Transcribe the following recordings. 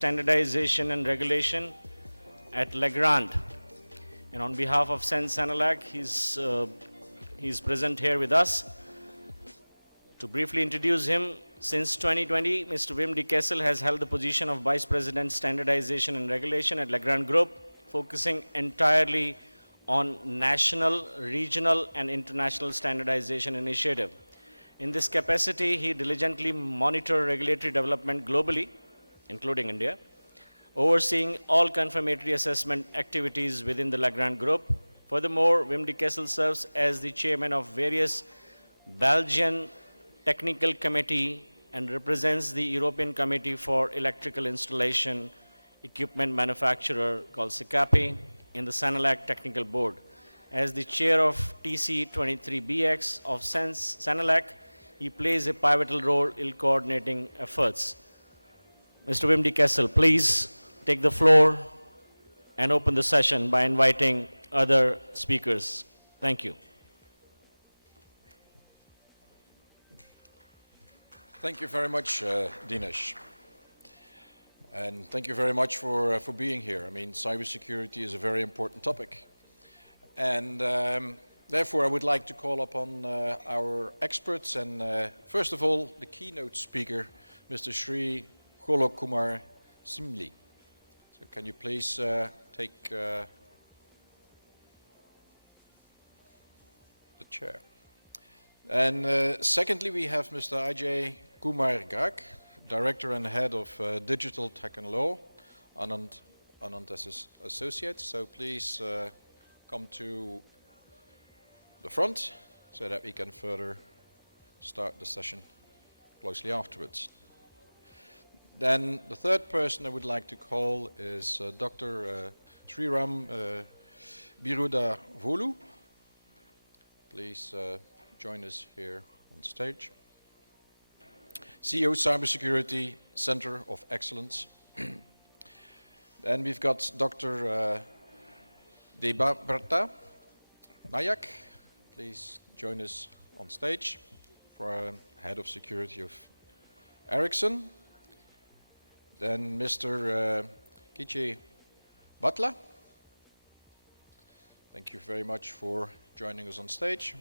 Standardization and Regulation at Legrand. And on behalf of Senelec, he's present here with us. To briefly introduce him, since 2020, Mr. Wim de Kessel has held the position of Vice President Standardization and Regulation at Legrand Group, focusing entirely on national, regional, and international standardization initiative. In this capacity, he diligently monitors regulatory development globally, including India, overseeing all confirmatory assessment activities within the Legrand Group. Furthermore, Wim de Kessel serves as the chairman of various Belgian technical committee and represents the European Committee for Electrical Installation Equipment Manufacturer called SICAPI in the Senelec Technical Board. As the chair of TC23BX of Senelec, he plays a pivotal role in coordinating efforts. Mr. Wim de Kessel, please take the floor and open the session by inviting other speakers. Thank you. Thank you very much, Dinesh. And thank you very much for being here. I mean, cybersecurity is a very important topic. And therefore, I would like to call upon our experts and first of all, the keynote speaker, Mr. Sri Golok Kumar Simli. So can you please take the chair. And secondly, we have Mr. Ajay Kumar Garg, Director and Head of Digital Tech and Law, Anand Associates. So please come to the front so that we can further start the session closely afterwards. Then the third person I would like to call is Dr. Sriram Biruda Volu. Please join us here on stage. CEO Cybersecurity Center of Excellence. Then we've got Dr. Debabrata Nayak. Please join us on stage for Head of Security of Ericsson. Then Mr. Kiche Butler. Thank you very much for joining us on stage.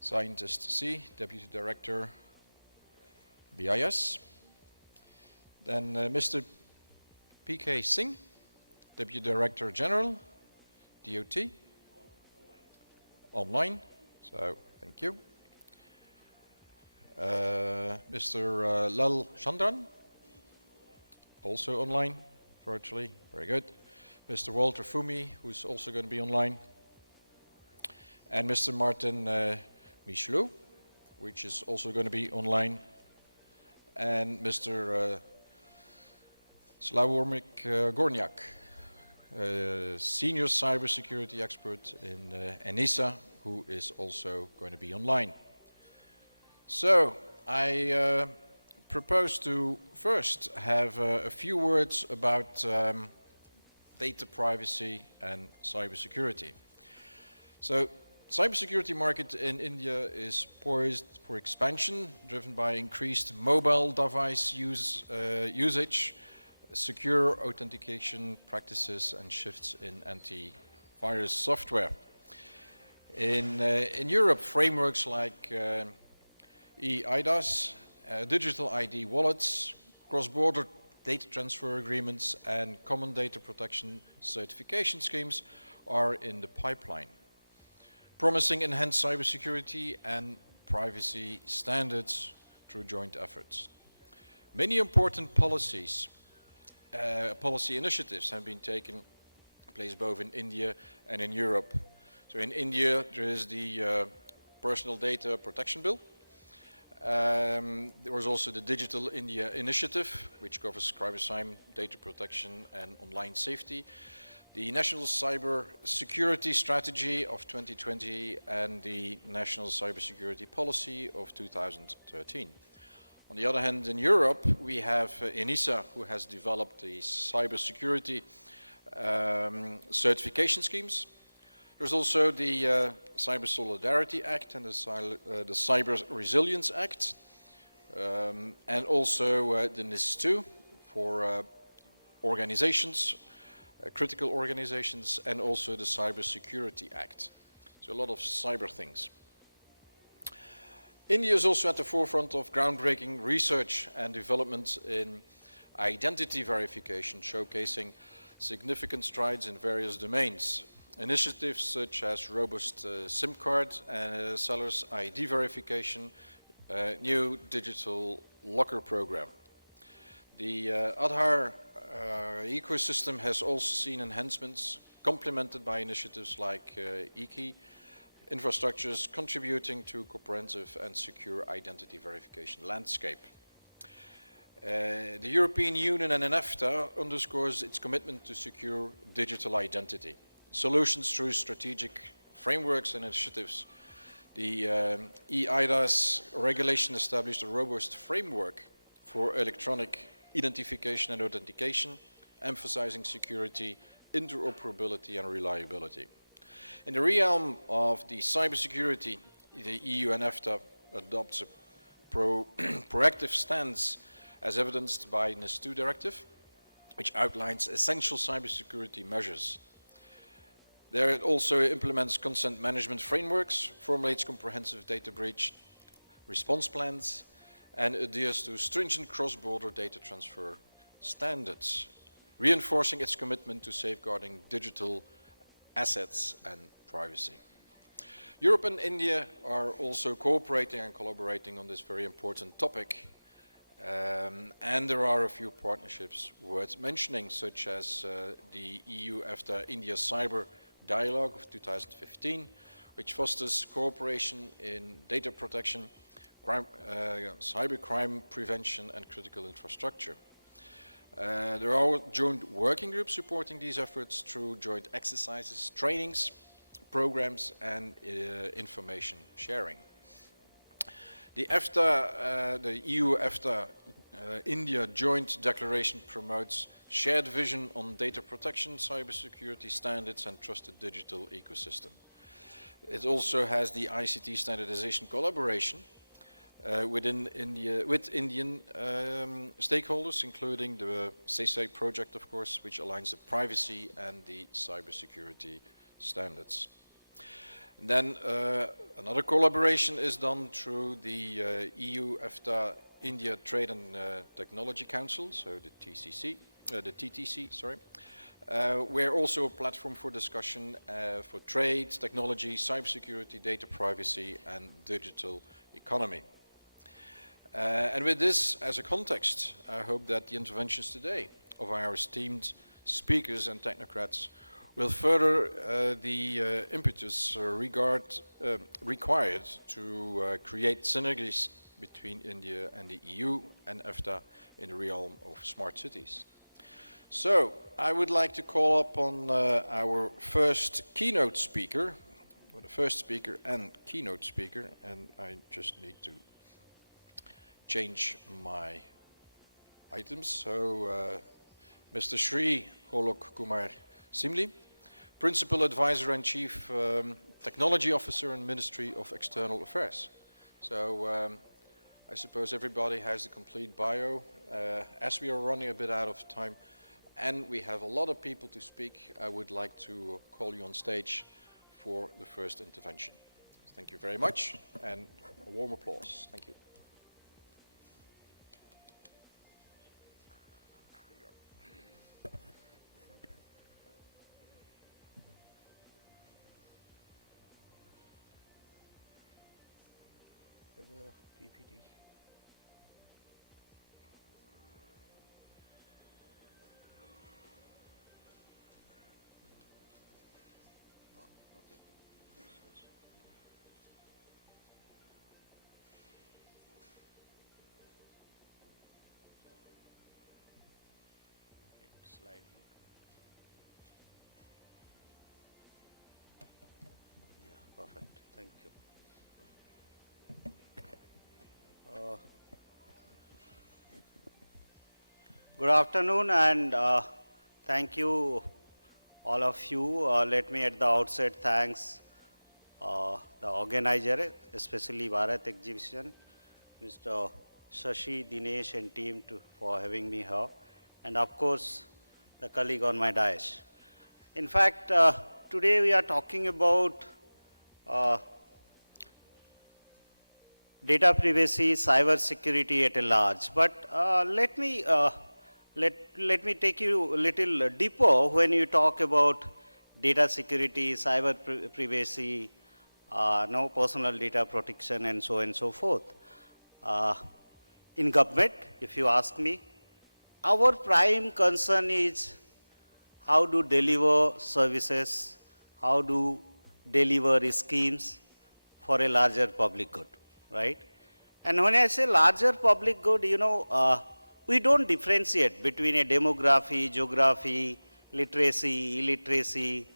Scientist C, Deputy Director, BIS. Then Mr. P.K. Singh, Deputy Director General, DOT. Online, so thank you. Mr. Lal Chandran, also online, virtually, very good. Mr. Walter Fumi, who's also going to be online. And Mr. Martin Michelot, which is also going to be online. And Mr. Slawomir Gorniak, Senior Cybersecurity Expert in ENISA, who is also going to be online. So, I propose to first have a few words about data privacy and cybersecurity. So, cybersecurity market in India is poised for expansion, driven by increased mobile device usage, secure authentication practices, and shifts in antivirus software. In Europe, frameworks like eIDAS, digital ID wallets, cross-border data transfer agreements, and common data protection certification schemes are in the pipeline, promising enhanced cybersecurity and privacy standards through joint efforts. Many important policy initiatives have been taken place both in India and in Europe. So in India, there is the Personal Data Protection Bill. There was also the Digital India Initiative, which covers cyber data protection and online safety. The National Cyber Security Strategy of 2020 and the National Cybersecurity Policy of 2013. On the other hand, in Europe, we have ENISA, who has developed the cybersecurity certification schemes. There's also the Cyber Solidarity Act and the Cyber Resilience Act, and also the NIS2, for organizations, critical organizations, and also the Cybersecurity Act. So a lot of cyber things. India is also at the forefront of groundbreaking research and development in identity verification, showcasing significant strides in various domains. Initiatives such as robust SIM card and seller's ID verification, new digital locker program. The Aadhaar ecosystem has also seen enhancements complemented by initiatives like eKey, infrastructures contributing to comprehensive and secure identity verification landscape. The European Union and EFTA underscores its commitment to secure digital identity. Solutions through strategic frameworks and initiatives. The eIDAS regulation established a robust framework for electronic identification and authentication, emphasizing security, interoperability and reliability. In the realm of the cybersecurity, the EU and EFTA adopts a proactive stance as evidenced by the NIS2 directive, which outlines essential cybersecurity measures. There it also implements consent management frameworks, formulates comprehensive data breach response plans, and adheres to stringent cross-border data transfer standards, reinforcing its commitment to safeguarding digital assets and privacy. Europe and India are also cooperating and collaborating on this very important topic. And there are a few partnerships worth mentioning, such as the EU-EFTA-India Cyber Dialogue of 2015, which fosters cooperation in data protection, cybercrime prevention and critical infrastructure. There are joint working groups supporting these efforts through joint exercises, trainings, programs and information sharing. The EFTA, the EU-EFTA India Joint Declaration promotes shared vision on data protection, cybersecurity standards and trusted digital ecosystem. It also has the ICT standardization collaboration with Indian stakeholders, including the CESAI project, of course, which aligns the privacy and the cybersecurity standards. And then another collaboration is done through the EU-EFTA India Trade and Technology Council, so the TTC, sorry, where also a platform for discussion for trade, technology, cybersecurity, data privacy, and digital economy. And with this as a context, I hope that the interventions today of our esteemed speakers and technocrats will further the impetus required to create synergies between India and the EU and EFTA in the realm of smart cities. So I would like to call upon our first keynote speaker, or the first speaker and keynote speaker, and I just need to change my items. So Mr. Sri Golok Kumar Simli, Principal Advisor and Chief Technology Officer in Ministry of External Affairs. So I suppose everybody has the complete bio. As we are running a bit out of time and we have a lot of people to speak, I would like to call you on stage for the first intervention. Thank you very much and a warm applause. Thank you. PPT. Slide. Yeah, perfect. Thank you. Good afternoon and thank you all of you. Let me at the outset thanks the organizer, especially Bharat Exhibition, Mr. Shashi, Dinesh and team for having me here. and of course, the colleague on my dais. In fact, today we are talking about data privacy, cyber security at a large. But let me take you a little deeper when you talk about data security, cyber privacy, no personal data protection, and so on and so forth. In government, if you ask me, our prime concern is how to deliver services, how to deliver schemes for a larger public good, right? And when I say larger public good, we don't differentiate between a demography, geography, literacy, illiteracy,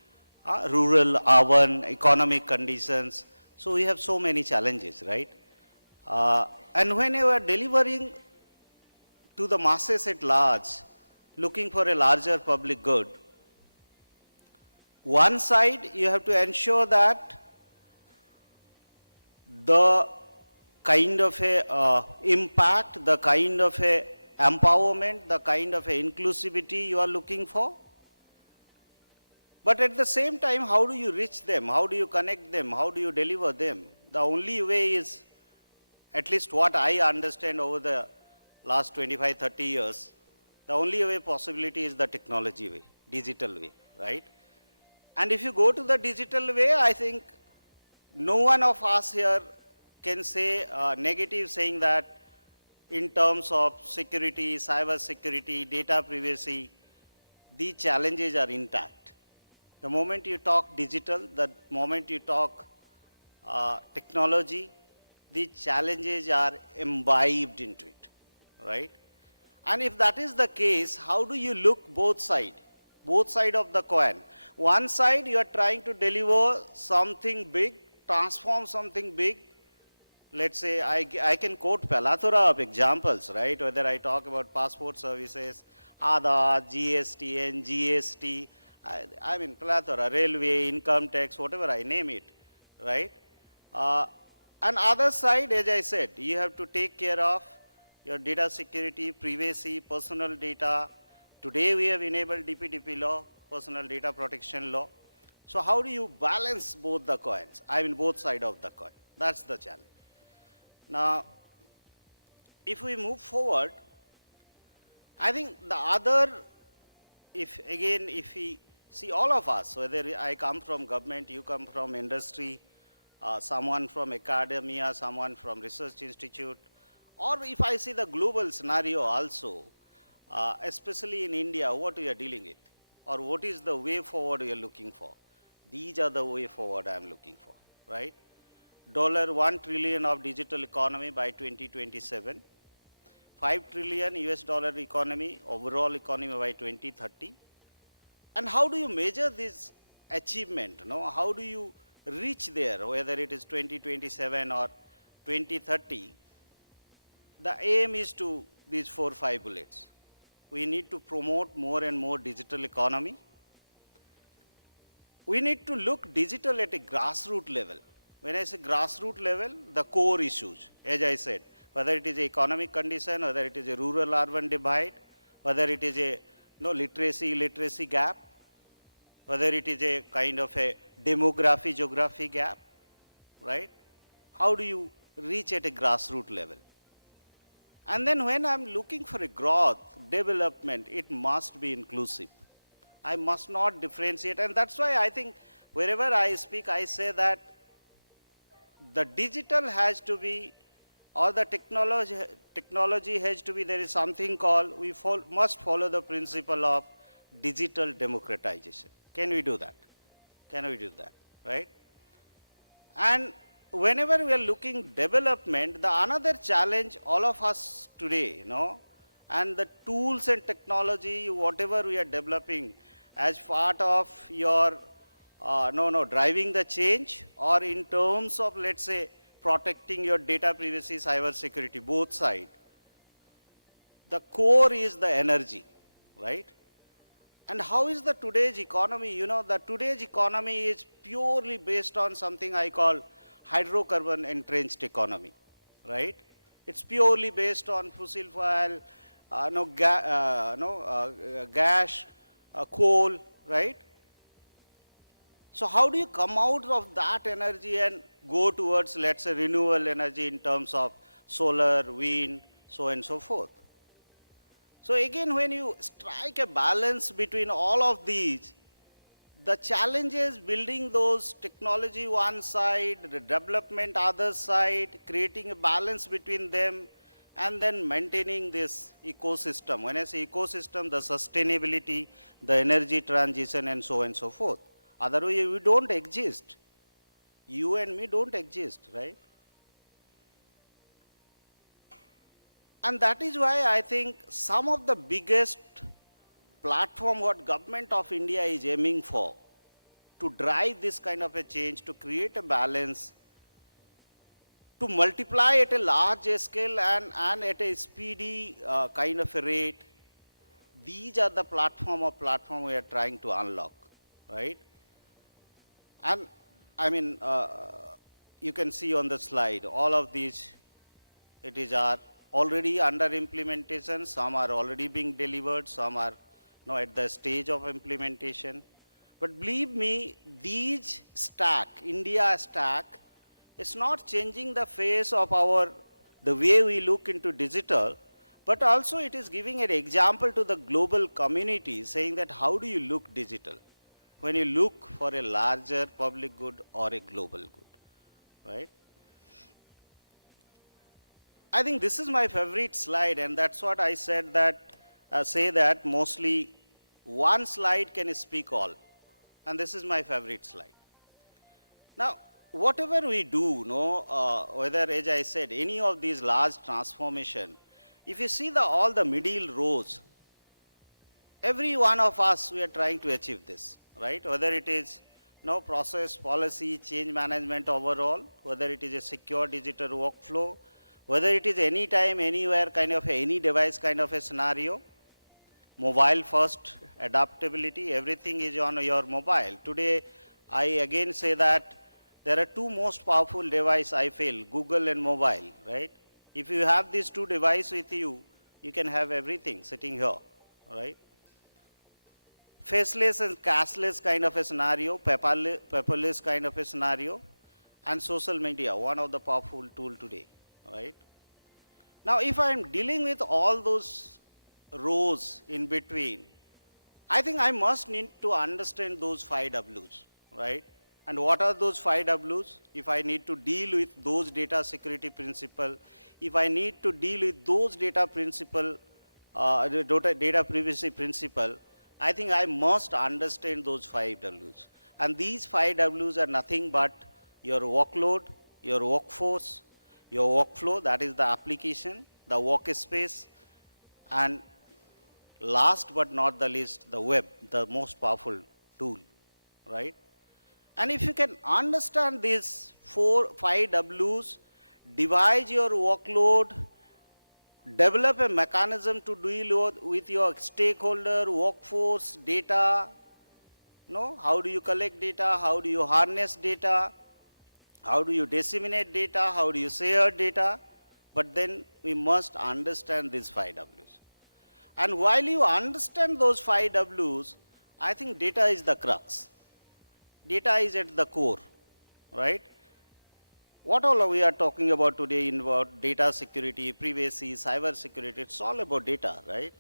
rural, urban, economic conditions. So we have so many challenges, right? And when you are delivering to the masses at large, looking for a larger public good, one side you have to ensure that the kind of a impact, the kind of a empowerment, the kind of a inclusivity you are looking for. But at the same time, how do you reach them? How do you connect them? How do you deliver them? The only way is, at least what I understand over the last 25, 30 years, the only way possibility is the technology way, digital way, right? And if you go to the digital way, I think no one of us here can say negative, saying that in terms of security, cyber security, data privacy, the challenges are intact. The moment you talk digital, the moment you talk technology, the challenges are imbibed into it, right? And if that is the case, how do you look both sides of the coin? One side, you are trying to deliver something big, transform something big. Let's say, I can quote plethora of examples, right? Whether I talk about passport services, Aadhaar, GST, GST, I mean plethora, railway, income tax, whatever I name it, right? And other side, as I said, you have to take care of your data security, privacy, personal data. Today we have enabled DPDP law, personal data protection law. So how do you balance both the coins? I mean both sides of the coin. That's the challenge. Now, if we move forward, I think the other, if we see all of us, whether I come from government, you come from industry, someone from academia, someone from research institute, or if I see the global scenario also, especially in India, what we are dealing with, or what is the way forward we are looking for. These are the way forward I am looking for, right? $1 trillion of digital economy by 2027, $5 trillion US dollar economy, overall economy by 2030. And how do you measure this achievement? How do you reach there, whether it is 2027 or 2030? The aim is to these 4 or 5 bullets. We need to promote more and more digital economy. We need to look digital at a grassroots level. When I say grassroots level, the core issues, as I said, whether it is economic condition, whether it is a rural-urban divide, whether it is a literacy gap, whether it is a kind of a demography-geography gap, right? How do you reach at a grassroots level? And then when I'm looking for a growth, development, it must be inclusive. I must not differentiate. And that's why I think wherever I speak, I say that the digital has to be, or the technology has to be, there is something called, we must follow the principle of digital democratization. Can we do that? Can we do that, right? And whenever we are looking development, the another challenge all of us today, and the tools and technology, whatever we are developing as part of your, driving the change, or in terms of, let's say, protecting your data privacy, cyber security, both sides. The core is the energy, right? And how is the today's economy? The today's economy is purely based on something I call hydrocarbon entrenched economy, right? It's purely based on fossil fuel, gas, coal, right? So how do you come out of that energy and go towards, let's say, renewable energy in terms of solar, wind, so on and so forth? So again, when you strike a balance between all of these, the challenge is building those technology one side, the development other side, creating a balance between them, and then maintaining this ecosystem. When I say ecosystem, the sustainability, the energy transition, and so on and so forth. Otherwise, we don't exist. You and me don't exist, right? And that is why I think some of the biggest platform what government of India is aiming for to drive this kind of a change, to create a balance, to multiply at a large scale and at a speedy kind of a rate, these are the platform we are trying to unlock, right? And I mean, you can see on the slide, all of these, are already under implementation, some are already being delivered, some are at the stage of implementation. But believe me, these stack, India stack, it's not changing the face of the way we look into digital, but also it is giving an example to the global community saying that how do you look digital when you look for a larger public good or a global good, right? I think this is my favorite slide, and that's what I said that, say that mostly one slide can speak all. And this is my favorite slide. Now, whatever we do, whether, as I said, any of these large transformation, if you see all the middle rows, every one of us, we are trying to achieve this, right? Whether it is process, policy, change management overall, whether it is a secure digital workflow, whether it is anytime, anywhere kind of any device kind of a scenario, mobile first adaptability, everything is on your mobile. Today, I again say that there are two most powerful devices, I feel, Google and mobile, right? If you have these two devices with you, you can have everything sitting here, right? Faceless and cashless kind of a scenario, paperless kind of a scenario, and social media, one of the powerful tools today, right? Now, if I am dealing with all those rows in between, I think I must need to understand those 5 Ws, right? And what are those 5 Ws? If I need to deal with those data security principle, if I need to deal with those data privacy principle, I think I must understand those 5 Ws. And these 5 Ws are nothing but your workload, your workforce, your workflow, that is the application, the workspace, and last but not the least, the web, the most powerful tool, right? And if you can understand these 5 Ws, divide your workload, develop a mechanism to deal with your stakeholder, workforce, data, how do you collect data, how do you harness data, how do you disseminate data, how do you share data, but then we must understand these 5 Ws. And while you understand those 5 Ws, I think data is the crux. Data is at the core, right? What all we are talking about today about data security, privacy, cyber security, it's all about data, right?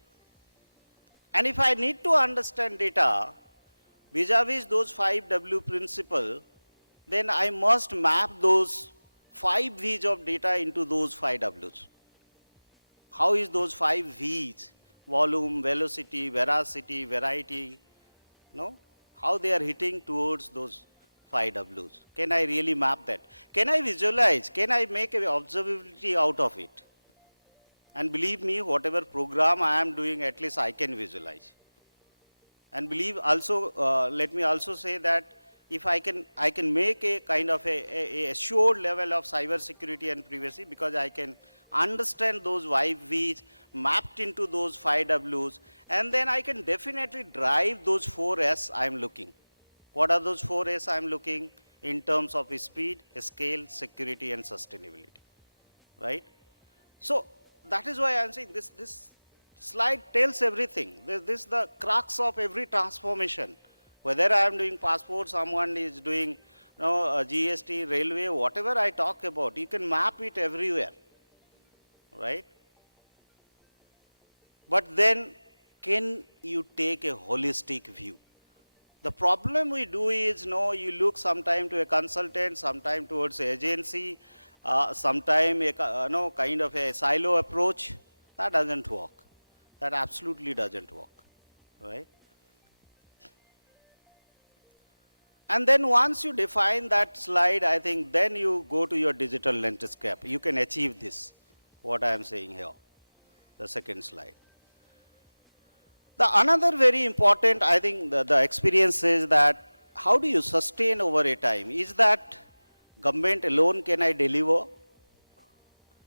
And if I need to understand data vis-a-vis those 5 W principle, then I must map those 5 V's of data into those 5 W's. How is those 5 V's? Volume, velocity, veracity, variety, how they are hitting towards those 5 W's. Can I really map that? Can I visualize? Can I make an observability out of it? And believe me, whatever program I am doing, at least I can visualize. And believe also, let me also say that if I can make a kind of a assured level of cyber security and privacy because I can understand those 5 V's mapped into those 5 W's, and then I can definitely drive those 4 S I'm looking. What are those 4 S I'm looking in terms of speed, scale, security, and sustainability, right? So that is why I'm saying this slide tells everything. This is the crux of every transformation. Whether I am doing passport, someone is doing GST, railway, whatever I talk about, you can map it everywhere, right? But then, can you take a holistic view? The problem we do is, you look sometime to a consultant, sometime towards an agency, sometime a kind of a silo approach. That doesn't work. That absolutely doesn't work, right? And then once you define that slide, I think then you go to your digital landscape. You can achieve this, what I am saying here, the second slide. The another very important, I think, the experience is that how do you sustain over a time? Is that government alone can I deliver?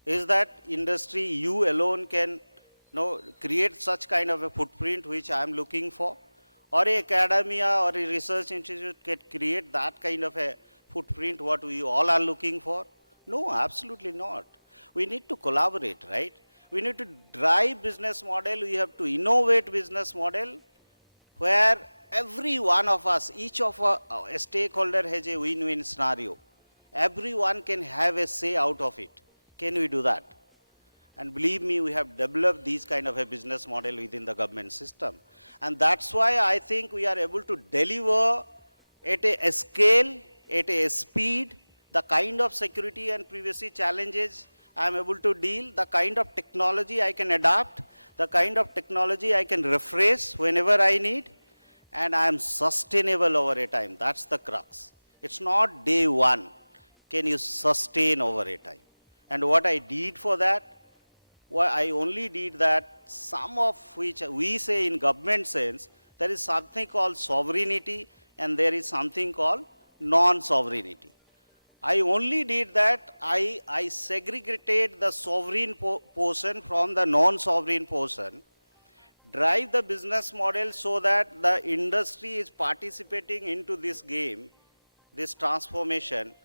Is that industry, you alone can create such kind of a footprint which I am looking for? Or a academia or a research institute can create that kind of a footprint what we all are looking for? No, absolutely not. We need to collaborate, right? We need to drive business model, we have to innovate business model where every one of us, each of a stakeholder has a win-win scenario. Everyone can have a say out of it. Can we do that? And believe me, we have developed these kind of a business model within the government system. And that's why I think we are able to deliver at a scale, at a speed, the kind of security and privacy challenges I am able to deal, the kind of technology I can adapt, the kind of technology I can refresh whenever I need, and I am sustainable over a time. That's the crux. It's not day one. Can you sustain over a time? And what I did for that, I only did that, some of which we say in government sense, there is something called sovereignty and there is something called non-sovereignty. I only did that, I segregated the sovereign portion from the non-sovereign portion, drive the business model so that the industry is participating into this game, this transformation,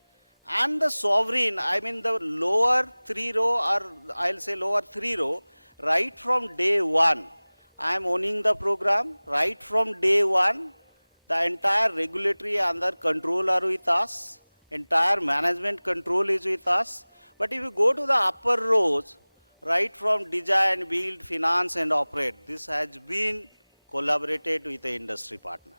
and the sovereign, I mean the lower three row, or I'll say lower three row, right from day one, I am owning the program, right from day one, the entire regulatory under control are with us, entire management control is with us. But if you go to the upper rows, right from design, build, finance and operate, this has been collaborated with the industry partner,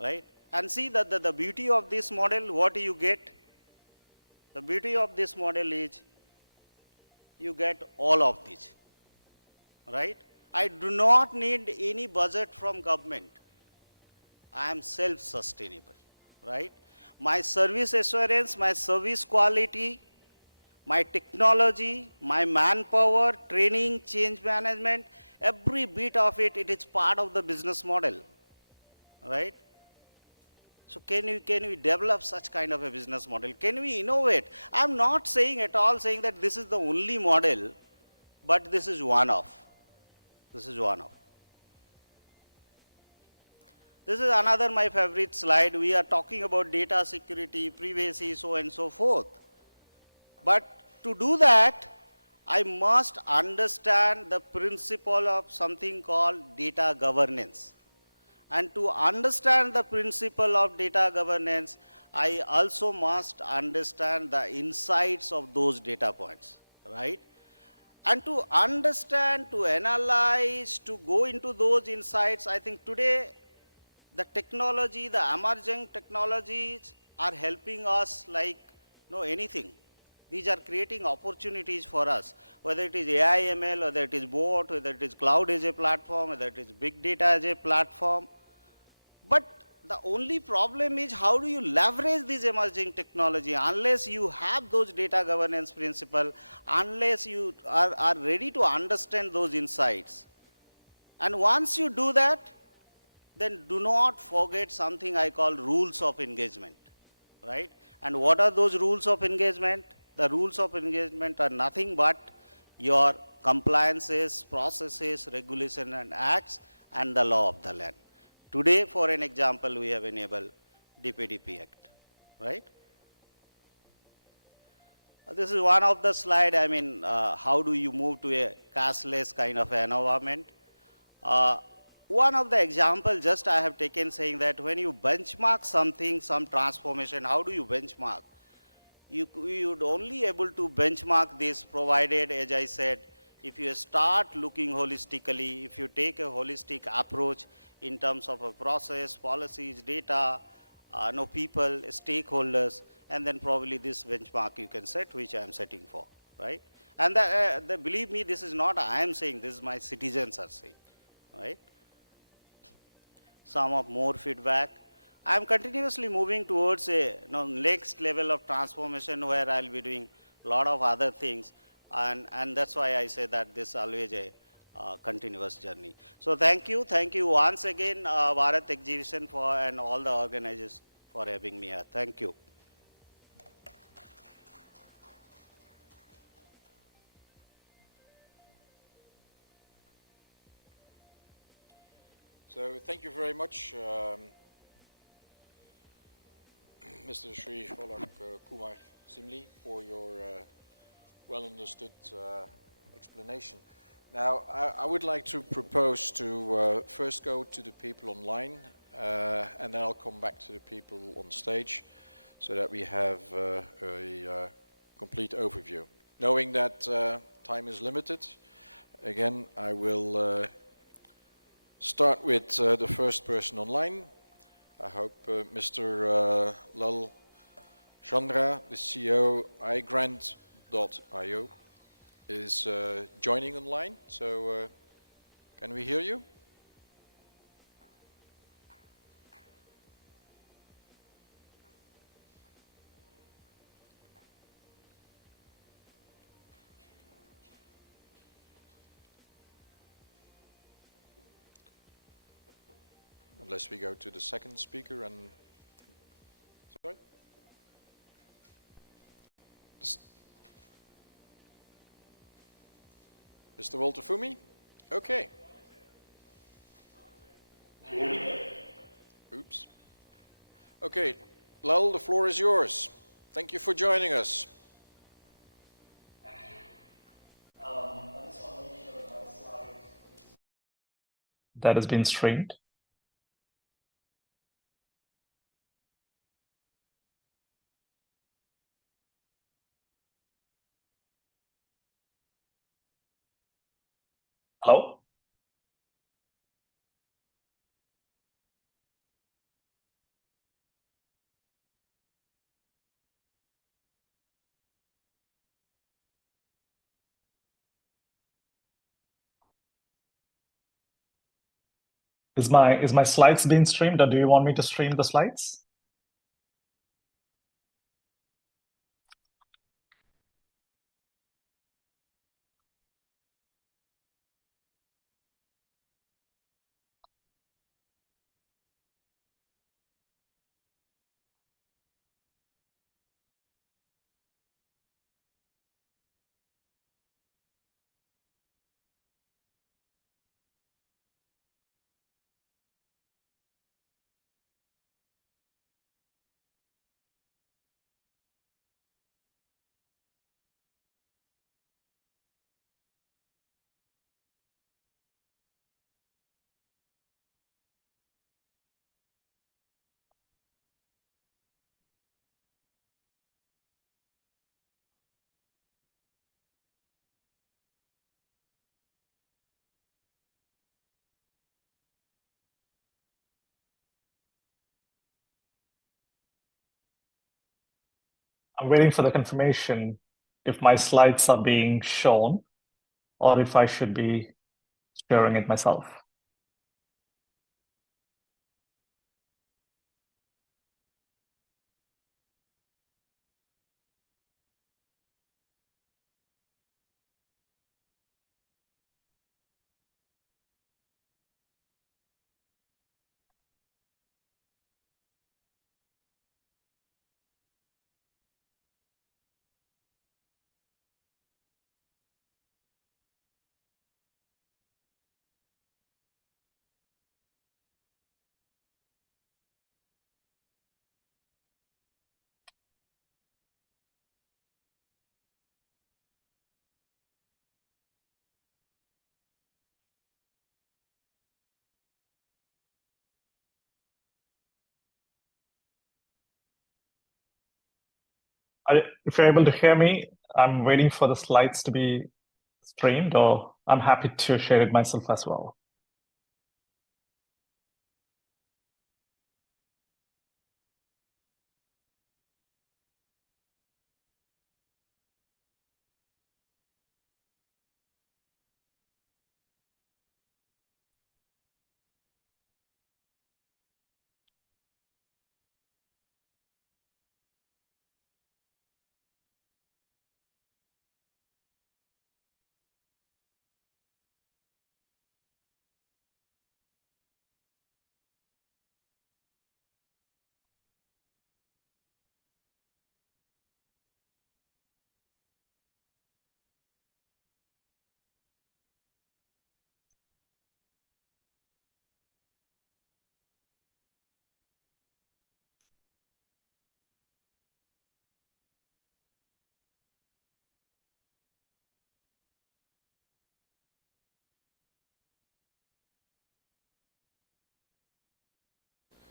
right? And see that the beauty of this model, what do you get? The beauty of this model is you get all of these, right? I do not need any budget from government. I am self-sustainable, right? My service assurance, my service quality, my technology, my manpower, training, change management, every bit of it, it is part of the business model, right? So can we develop such kind of a business model? Can we innovate? I'm not saying at all saying that this is the only model, but this is one of. This is one of. This is another my favorite slide. We are talking about data security, privacy, so and so forth. But to do that, I must understand the principle of something called data governance. And to understand the principle of data governance, I also must understand the insights of those data points, right? And to understand, to analyze, to go into those insights, I think today the technology, the emerging technologies are helping us like anything. These are creating opportunities for us, whether it is AI, ML, whether it is bot, whether it is cloud as a platform, whether it is big data as a platform. But the only problem is how do you leverage this emerging technology unless you have those data governance principles, unless you are ready to understand those insights. And once you do that, then do not forget something I call rules of engagement, right? And what are those rules of engagement? The rules of engagement are nothing but your compliances, processes, regulation and acts, and the law of the land. Today, for an example, we have enabled DPDP Act, right? This is one of the slide, I mean, how do you move to a cashless kind of environment? Uh, One of the example just I have taken saying that when you benchmark something, some transformation, how do you benchmark? You would only able to benchmark this provided, as I said, if you start looking holistically, if you take a holistic approach in terms of a process, policies, data, no people, stakeholders, and then probably this benchmark you can set, which I am setting for, right? And believe me, this is not I am saying, this is my citizens are saying, right? Some of more feedback. I am continuously moving towards a next level of transformation where I'll be doing a lot of other things, and that's why I say that this is always a continuous journey. So thank you once again, Bharat Exhibition for and all the organizers for having me here. Thank you. So thank you very much, Mr. Sri Sholak Kumar Simli, for your well understood explanation. Now, I would like to propose to first go to the people online, and then I'll come back to the people on stage, so that we have a complete overview. Knowing that time is limited, again, I will start with the first person online. I hope Mr. Lal Chandra, the CEO iGrant.io, is joining online. So can we hear you? Unless we go to the second speaker and... Sorry? Mr. Walter Fumi? Okay. Oops. Okay, Lal, the floor is yours. Thank you for joining us. That has been streamed. Hello? Is my slides being streamed, or do you want me to stream the slides? I'm waiting for the confirmation if my slides are being shown or if I should be sharing it myself. If you're able to hear me, I'm waiting for the slides to be streamed, or I'm happy to share it myself as well.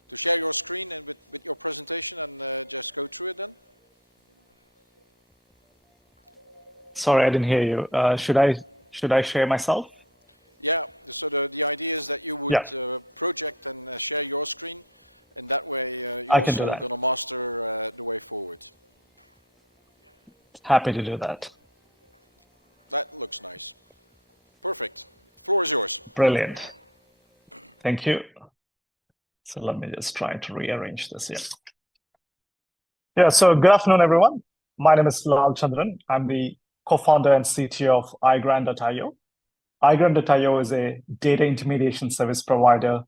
To share your screen and with your presentation and just go through it then? Sorry, I didn't hear you. Should I share myself? Yeah, so the idea is that you would project and share your screen, and that way you're I can do also that. going to master the way forward. Happy to do that. That looks nice. Perfect. Floor is yours. Brilliant. Thank you. So let me just try to rearrange this here. Yeah, so good afternoon, everyone. My name is Lal Chandran. I'm the co-founder and CTO of iGrant.io. iGrant.io is a data intermediation service provider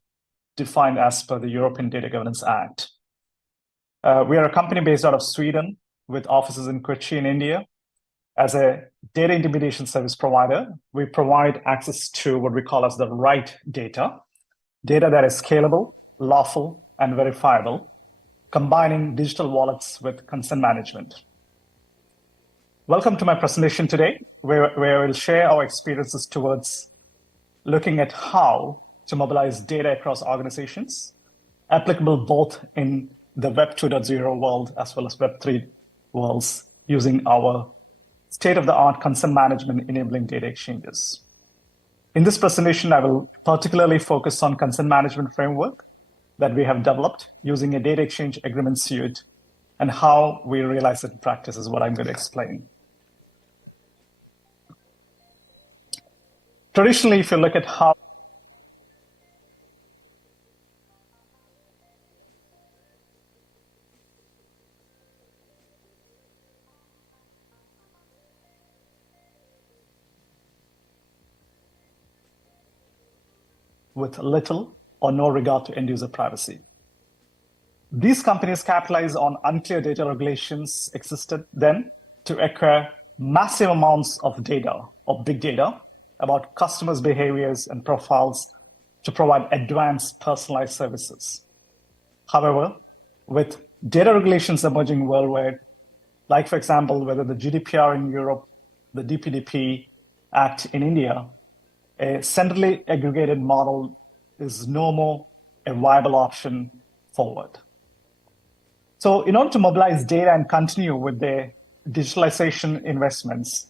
defined as per the European Data Governance Act. We are a company based out of Sweden with offices in Kochi in India. As a data intermediation service provider, we provide access to what we call as the right data that is scalable, lawful, and verifiable, combining digital wallets with consent management. Welcome to my presentation today, where I will share our experiences towards looking at how to mobilize data across organizations, applicable both in the Web 2.0 world as well as Web 3 worlds, using our state-of-the-art consent management enabling data exchanges. In this presentation, I will particularly focus on consent management framework that we have developed using a data exchange agreement suite, and how we realize it in practice is what I'm going to explain. Traditionally, if you look at how with little or no regard to end-user privacy. These companies capitalize on unclear data regulations existed then to acquire massive amounts of data, or big data, about customers' behaviors and profiles to provide advanced personalized services. However, with data regulations emerging worldwide, like for example, whether the GDPR in Europe, the DPDP Act in India, a centrally aggregated model is no more a viable option forward. So in order to mobilize data and continue with their digitalization investments,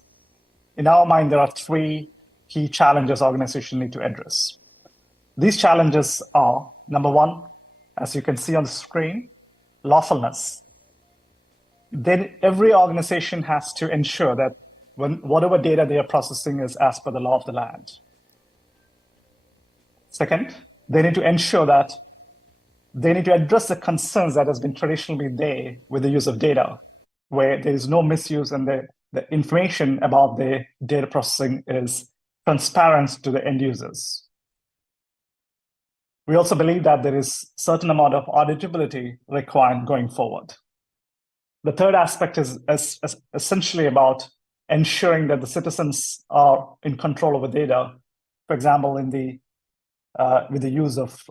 in our mind, there are three key challenges organizations need to address. These challenges are, number one, as you can see on the screen, lawfulness. Then every organization has to ensure that whatever data they are processing is as per the law of the land. Second, they need to ensure that they need to address the concerns that has been traditionally there with the use of data, where there is no misuse and the information about the data processing is transparent to the end users. We also believe that there is certain amount of auditability required going forward. The third aspect is essentially about ensuring that the citizens are in control over data, for example, with the use of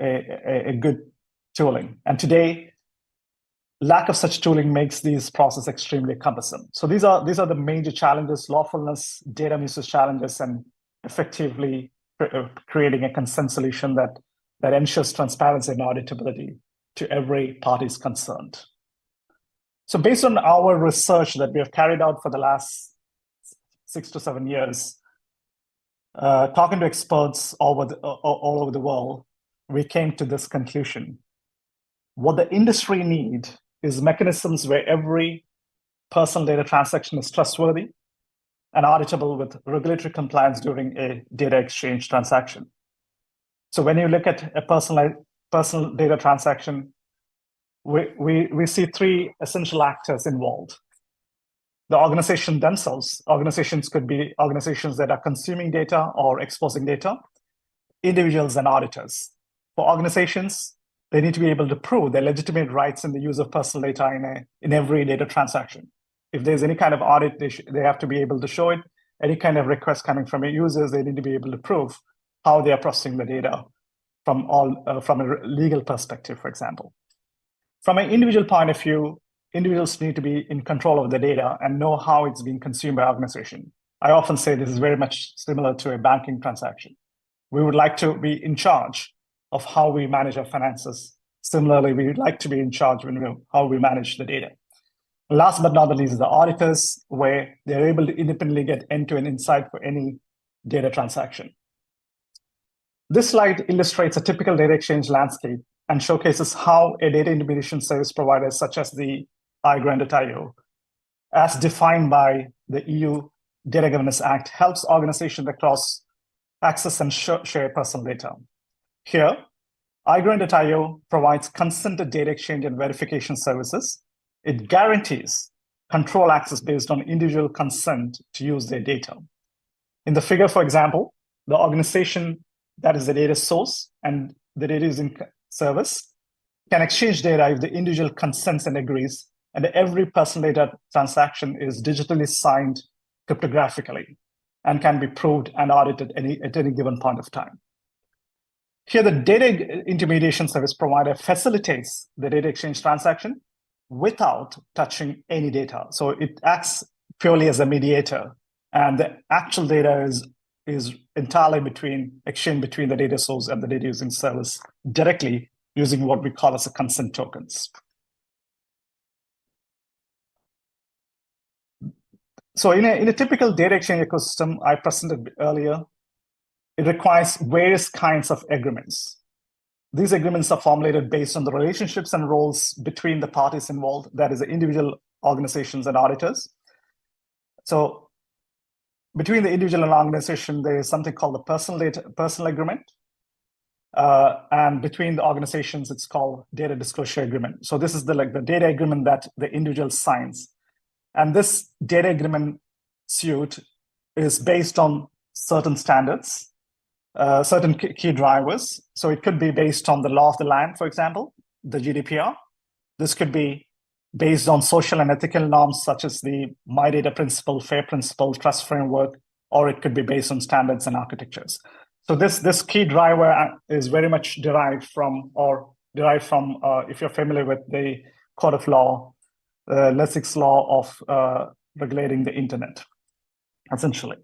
a good tooling. And today, lack of such tooling makes these processes extremely cumbersome. So these are the major challenges: lawfulness, data misuse challenges, and effectively creating a consent solution that ensures transparency and auditability to every parties concerned. So based on our research that we have carried out for the last 6 to 7 years, talking to experts all over the world, we came to this conclusion. What the industry need is mechanisms where every personal data transaction is trustworthy and auditable with regulatory compliance during a data exchange transaction. So when you look at a personal data transaction, we see 3 essential actors involved. The organization themselves. Organizations could be organizations that are consuming data or exposing data, individuals and auditors. For organizations, they need to be able to prove their legitimate rights in the use of personal data in every data transaction. If there's any kind of audit, they have to be able to show it. Any kind of request coming from users, they need to be able to prove how they are processing the data from a legal perspective, for example. From an individual point of view, individuals need to be in control of the data and know how it's being consumed by organization. I often say this is very much similar to a banking transaction. We would like to be in charge of how we manage our finances. Similarly, we would like to be in charge when how we manage the data. Last but not the least is the auditors, where they're able to independently get end-to-end insight for any data transaction. This slide illustrates a typical data exchange landscape and showcases how a data intermediation service provider such as the iGrant.io, as defined by the EU Data Governance Act, helps organizations across access and share personal data. Here, iGrant.io provides consented data exchange and verification services. It guarantees control access based on individual consent to use their data. In the figure, for example, the organization that is the data source and the data using service can exchange data if the individual consents and agrees, and every personal data transaction is digitally signed cryptographically and can be proved and audited at any given point of time. Here, the data intermediation service provider facilitates the data exchange transaction without touching any data. So it acts purely as a mediator, and the actual data is entirely exchange between the data source and the data using service directly using what we call as a consent tokens. So in a typical data exchange ecosystem I presented earlier, it requires various kinds of agreements. These agreements are formulated based on the relationships and roles between the parties involved, that is the individual organizations and auditors. So between the individual and organization, there is something called the personal agreement. And between the organizations, it's called data disclosure agreement. So this is the data agreement that the individual signs. And this data agreement suite is based on certain standards, certain key drivers. So it could be based on the law of the land, for example, the GDPR. This could be based on social and ethical norms such as the My Data Principle, FAIR Principle, Trust Framework, or it could be based on standards and architectures. So this key driver is very much derived from, if you're familiar with the Code of Law, Lessig's law of regulating the internet, essentially.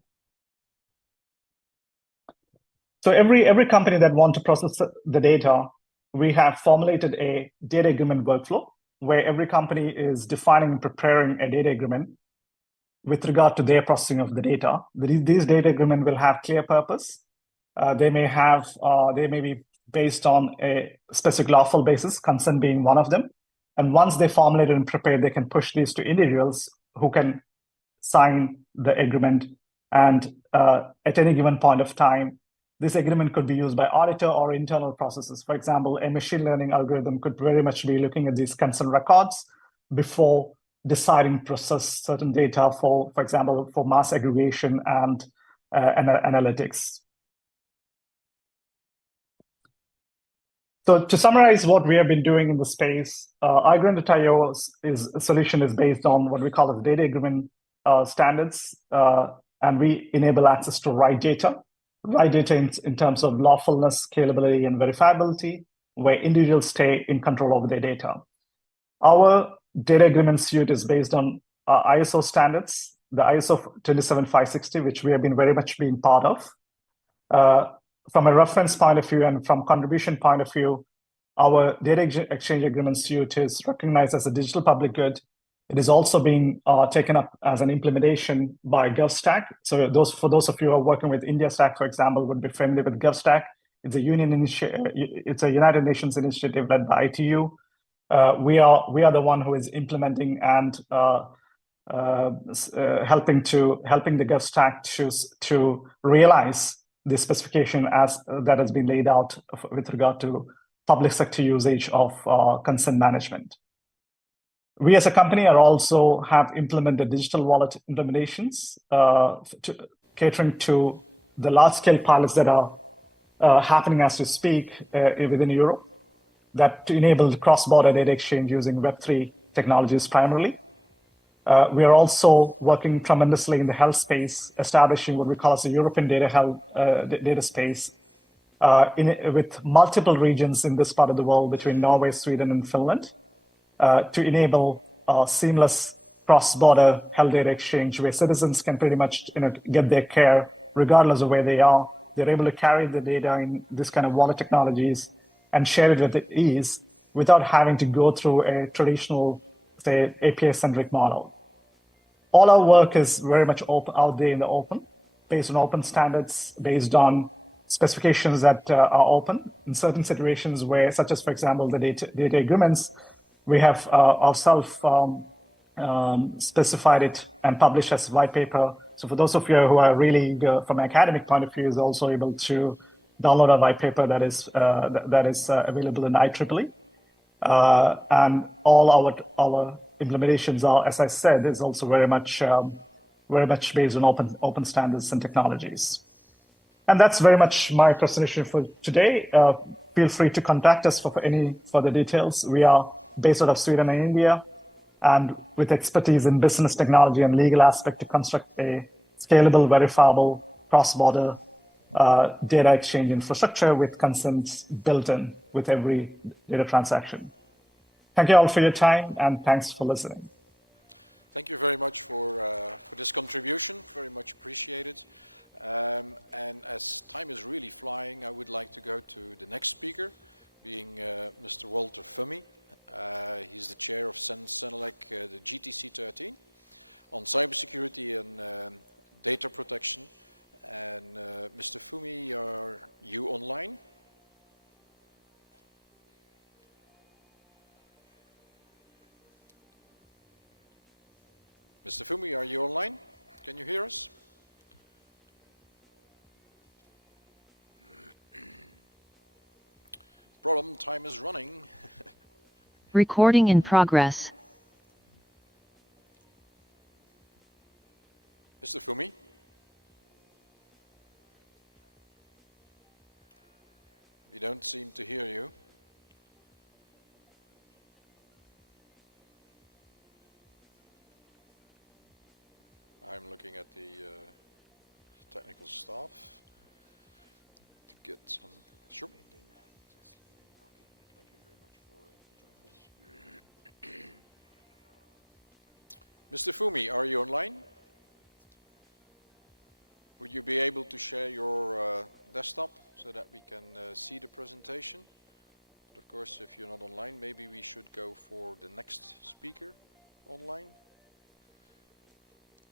So every company that wants to process the data, we have formulated a data agreement workflow where every company is defining and preparing a data agreement with regard to their processing of the data. These data agreement will have clear purpose. They may be based on a specific lawful basis, consent being one of them. And once they formulate and prepare, they can push these to individuals who can sign the agreement. And at any given point of time, this agreement could be used by auditor or internal processes. For example, a machine learning algorithm could very much be looking at these consent records before deciding to process certain data for example, for mass aggregation and analytics. So to summarize what we have been doing in the space, iGrant.io's solution is based on what we call as data agreement standards, and we enable access to right data in terms of lawfulness, scalability, and verifiability, where individuals stay in control over their data. Our data agreement suite is based on ISO standards, the ISO 27560, which we have been very much being part of. From a reference point of view and from contribution point of view, our data exchange agreement suite is recognized as a digital public good It is also being taken up as an implementation by GovStack. So for those of you who are working with IndiaStack, for example, would be familiar with GovStack. It's a it's a United Nations initiative led by ITU. We are the one who is implementing and helping the GovStack to realize the specification as that has been laid out with regard to public sector usage of consent management. We as a company are also have implemented digital wallet implementations catering to the large-scale pilots that are happening as we speak within Europe that to enable cross-border data exchange using Web3 technologies primarily. We are also working tremendously in the health space, establishing what we call as the European data space with multiple regions in this part of the world between Norway, Sweden, and Finland. To enable seamless cross-border health data exchange where citizens can pretty much get their care regardless of where they are. They're able to carry the data in this kind of wallet technologies and share it with ease without having to go through a traditional, say, API-centric model. All our work is very much open, out there in the open, based on open standards, based on specifications that are open. In certain situations where, such as, for example, the data agreements, we have ourselves specified it and published as white paper. So for those of you who are really, from an academic point of view, is also able to download a white paper that is available in IEEE. And all our implementations are, as I said, is also very much based on open standards and technologies. And that's very much my presentation for today. Feel free to contact us for any further details. We are based out of Sweden and India, and with expertise in business technology and legal aspect to construct a scalable, verifiable, cross-border data exchange infrastructure with consents built in with every data transaction. Thank you all for your time, and thanks for listening. Thank you very much for this contribution, very much appreciated. And as time is really flying, I would like to go to the next speaker, being Mr. Walter Fummi. He's the chair of CENELEC, the GTC 13, on cybersecurity and data protection. And Mr. Fummi, are you online? Mr. Fummi, are you online? Can you hear us? Problem, time is running. Recording in progress. Mr. Fummi? We don't seem to hear you. I'm looking at the technical staff to get some. Sure. Mr. Fummi, are you online? Would you be able to share your desktop so that we can see the presentation? But of course, if you're not online, maybe we should go for the next speaker online.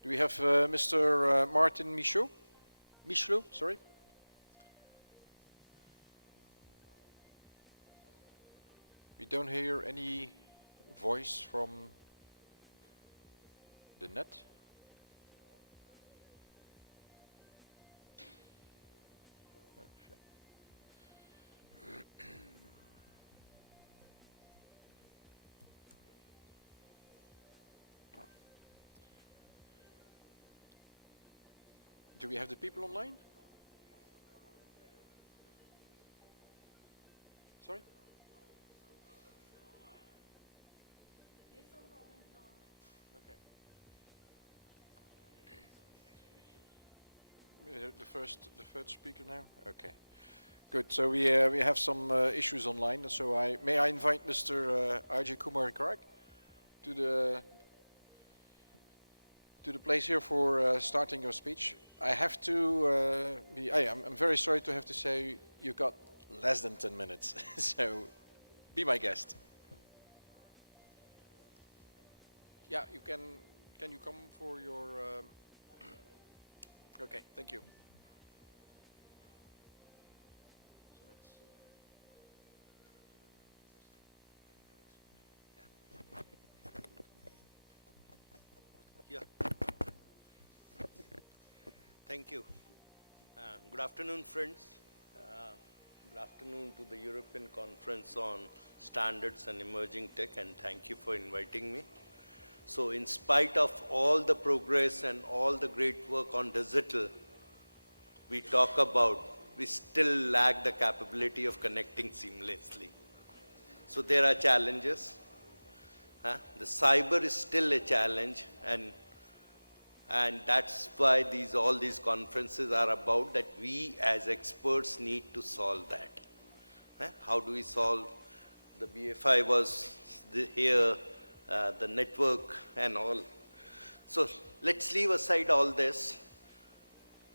Do we have Mr. Martin Michaud? Michelot, sorry. We don't hear any voice from the net. Do we have the people online? Sorry? Okay. The third speaker now? Okay. Good. So we have some issues online. So may I invite Mr. Ajay Kumar Garg to the place here for starting your speech. I have to I'm very sorry to have to say you've got less than 10 minutes, so be my guest. Yeah. Yeah, you can you come for your, okay, thank you. Yeah. Thank you. Good afternoon, friends. Good afternoon to the European Conference on Standards and Emerging Tech, and thank you for inviting me. So in spite of all the progress and all the great work on digital we talk about, we still lack the capability of connecting seamlessly. So there are challenges. The cyber is still a challenge, and that's why all these conferences are about, that we as experts need to solve that. How do we solve? The BFI was here, the network and all. So let's leave aside all this.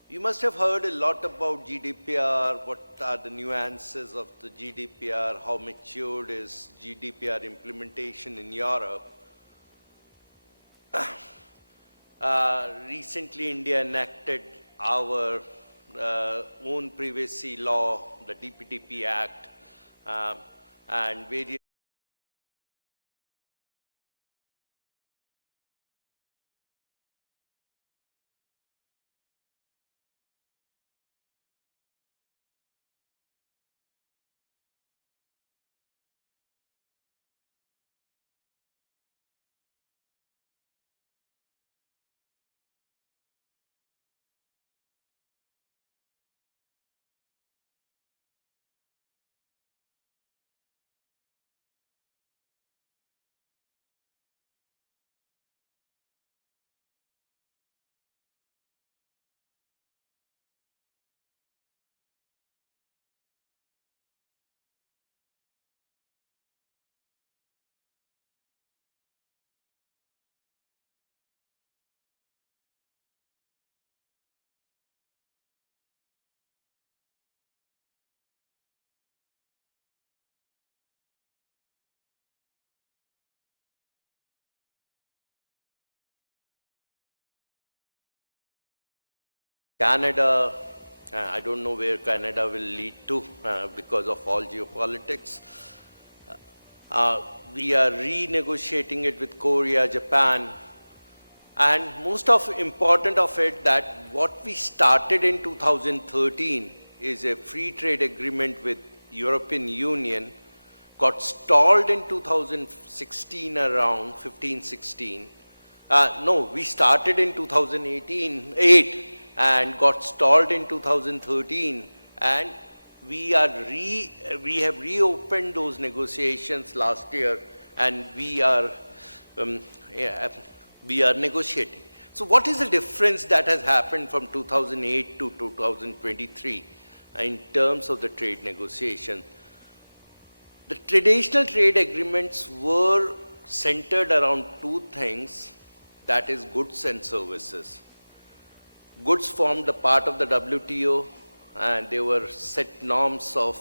You must have heard a lot about GDPR, what are the nuances of the GDPR, how matured is GDPR implementation in Europe. Recently, India enacted our own privacy law, the DPDP Act, and various Canada, I don't know where Canada will lead to because of all geopolitics. We are renegotiating it with Korea, Japan, and most important of it, that what we started in 2013 is a free trade agreement with European Union, got stalled in 2016 around 15-16. No, we started in 2008 and got stalled in 2013, and we have reopened those negotiations last year, and we are negotiating. So what is the difference that has happened from 2008 to 2023 in terms of the trade negotiation? The traditional trade agreements were centered around two things, that is goods and services. Goods formed a part of the WTO, and there were set norms of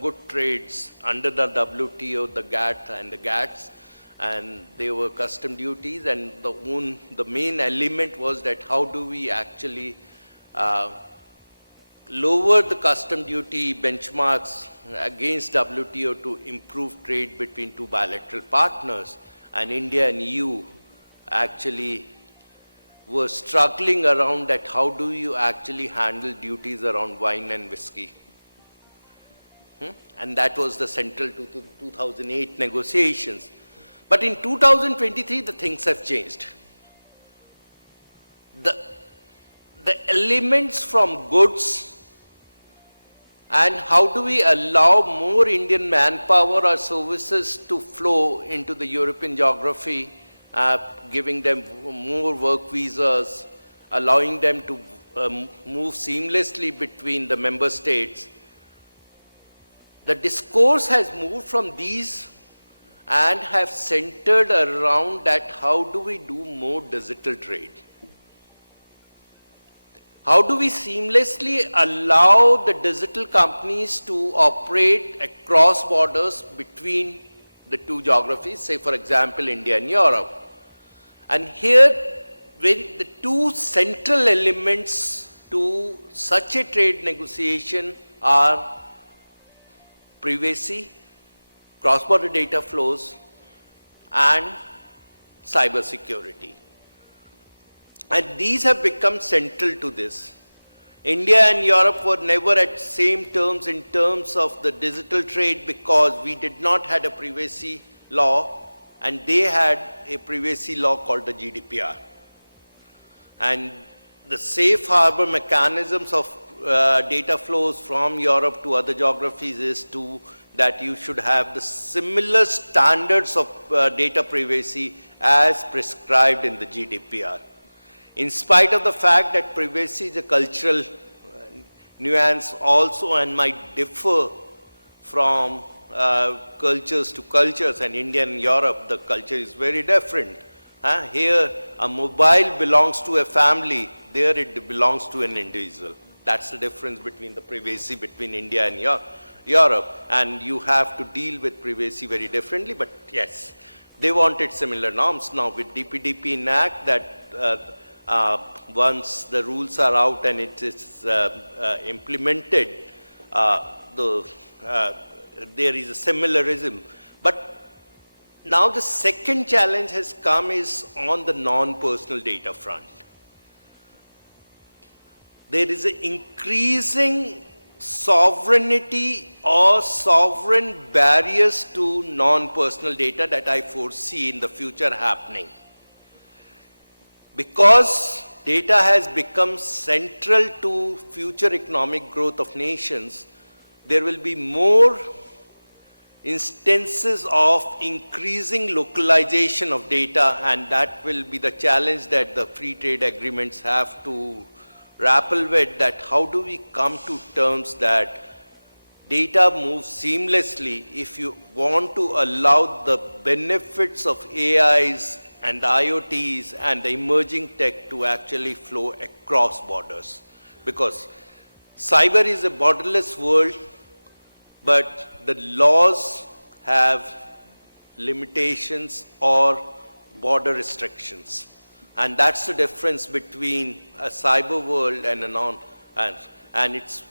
good trades under the WTO, the GATT and the GATS, and there were custom duties, and the main element was that how do we actually lower the custom duty benchmarks against WTO to improve trade between two bilateral partners, and India and EU actually were struggling around that how do you actually handle duties around wine and whiskey. And that was the central to 2008 negotiations. But in 2023, the things have changed. The elements from goods and how do we allow more Indian manpower or services to flow into the European geography, giving them more work visas, allowing them to move seamlessly between the member states. The discourse has moved from these and have centered around that how do we do more digital trade? How do we seamlessly allow the digital companies to operate across borders between the two geographies, say for example India and Europe? And here, the two central elements to such a trade negotiation are privacy, cross-border data flows, and cyber security. And these have become central to this. India and Europe were never at same terms in terms of the digital trade because we did not have a privacy law and they had a privacy law called the GDPR. And the safe harbor mechanisms of data flows from Europe to other geographies is that you should have the similar standards of data privacy as prescribed in the GDPR. In spite of the fact that privacy is a cultural nuance also and might differ from cultures to cultures, and India and Europe, the culture is very different. Here, a mobile belongs to a family, there it belongs to an individual. That's the difference between the privacy between India and Europe, and you have to deal with privacy very differently, but yes, they wanted similar norms. Now with DPDP in Act, that once the rules are out and it is implemented, there is a similarism. But now the second challenge has come is on the non-personal data front. There is an increasing sovereignty or sovereign barriers to non-personal data that I foresee in the future happening. Because data has become central to future economic growth of nations, there will be more instances of increasing localization of data, and that will be the challenge that the free trade agreements have to grapple with, that how do we come to terms that data moves seamlessly if you want to allow the benefits of AIs and IoTs and the emerging tech to actually flow across borders. Because cyber is a borderless world, but the laws have limitations or border restrictions. And that's the difference between a cyber world and a and it's,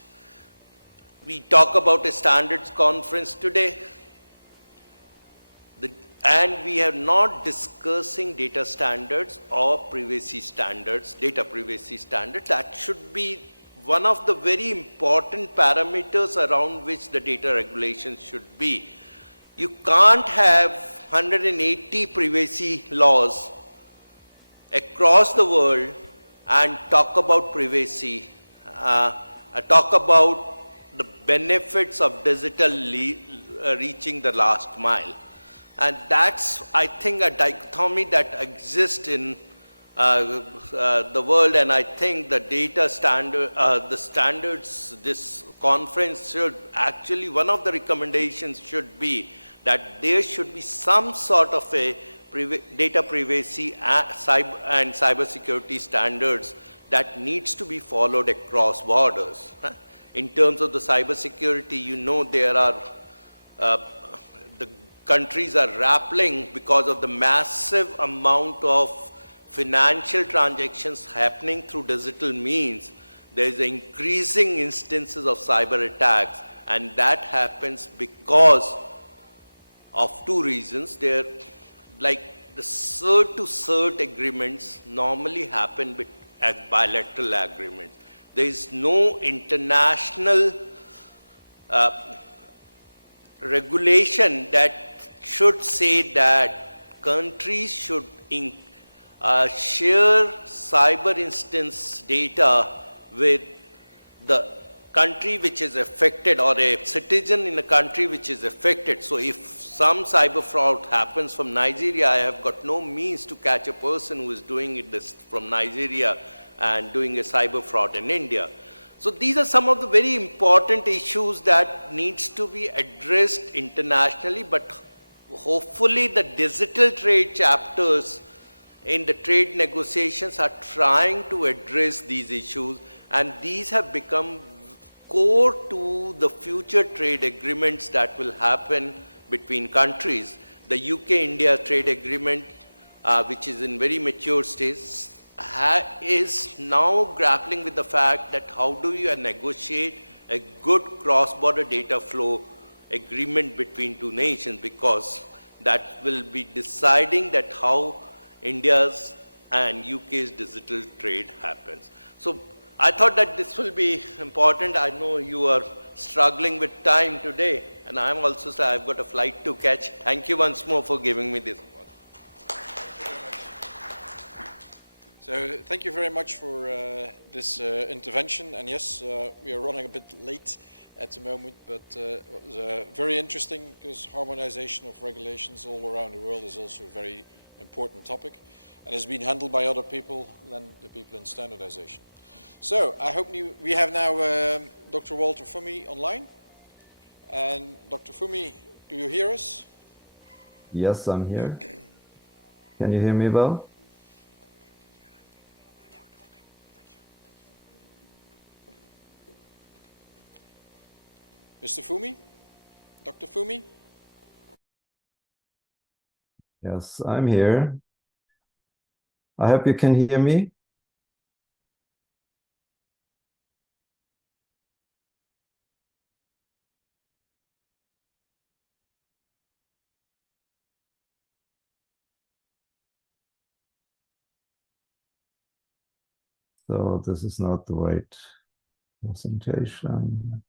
we talk about a standards conference today, and we are not discussing data standards or privacy standards, data privacy standards. That should be one of the very important parameters around which the data regulations should be. You can't have 180 privacy laws across the world and talk about privacy, talk about the benefits of digital reaching the last mile. And that's, I think, a dichotomy that exists in the world, and I think the data standard, the standards, this conference should actually, one of the recommendations should be that there should be some sort of a data privacy and cyber security standards that needs to be followed across borders. In terms of the cyber security, you know, there are, the countries are grappling because of the massive amount of financial transactions happening through digital means. There is increasing instances of cyber attacks, and that happens because of two reasons. There, like the cert to cert agreements normally happen as bilateral agreements. There is no international regulation that should say that countries should share cyber instance data with the country which is affected, or a citizen in a country which is affected. So if some cyber fraud happens from Nigeria, I have got no means to catch a person who is doing this from Nigeria and doing a cyber fraud in India. So these are some of the very important issues that needs to be addressed internationally, but hopefully the digital trade chapters in the trade negotiations are trying to address these issues, and these have become core to the future trade agreements that will happen between countries. The UK-India trade agreement which is in very mature stage, is now grappling with the fact that how do you negotiate a good cross-border data flow agreement between two nations, because that will be deciding that how India's and UK's digital trade happens. So I thought that this will be important. I know you are struggling with time today, and I'm also, so I've got a flight to catch. Thank you once more for giving me this. So thank you very much for this intervention. And yes, we are running a bit late at the moment, but it was very interesting, because harmonization of regulations all around the world is also a very important topic, and has been handled by other people than the people in standardization. So I hope we have now Dr. Walter Fummi online. And Dr. Fummi, do you hear us? Yes, I'm here. Can you hear me well? Mr. Fummi? Dr. Fummi? Yes, I'm here. I hope you can hear me. So this is not the right presentation.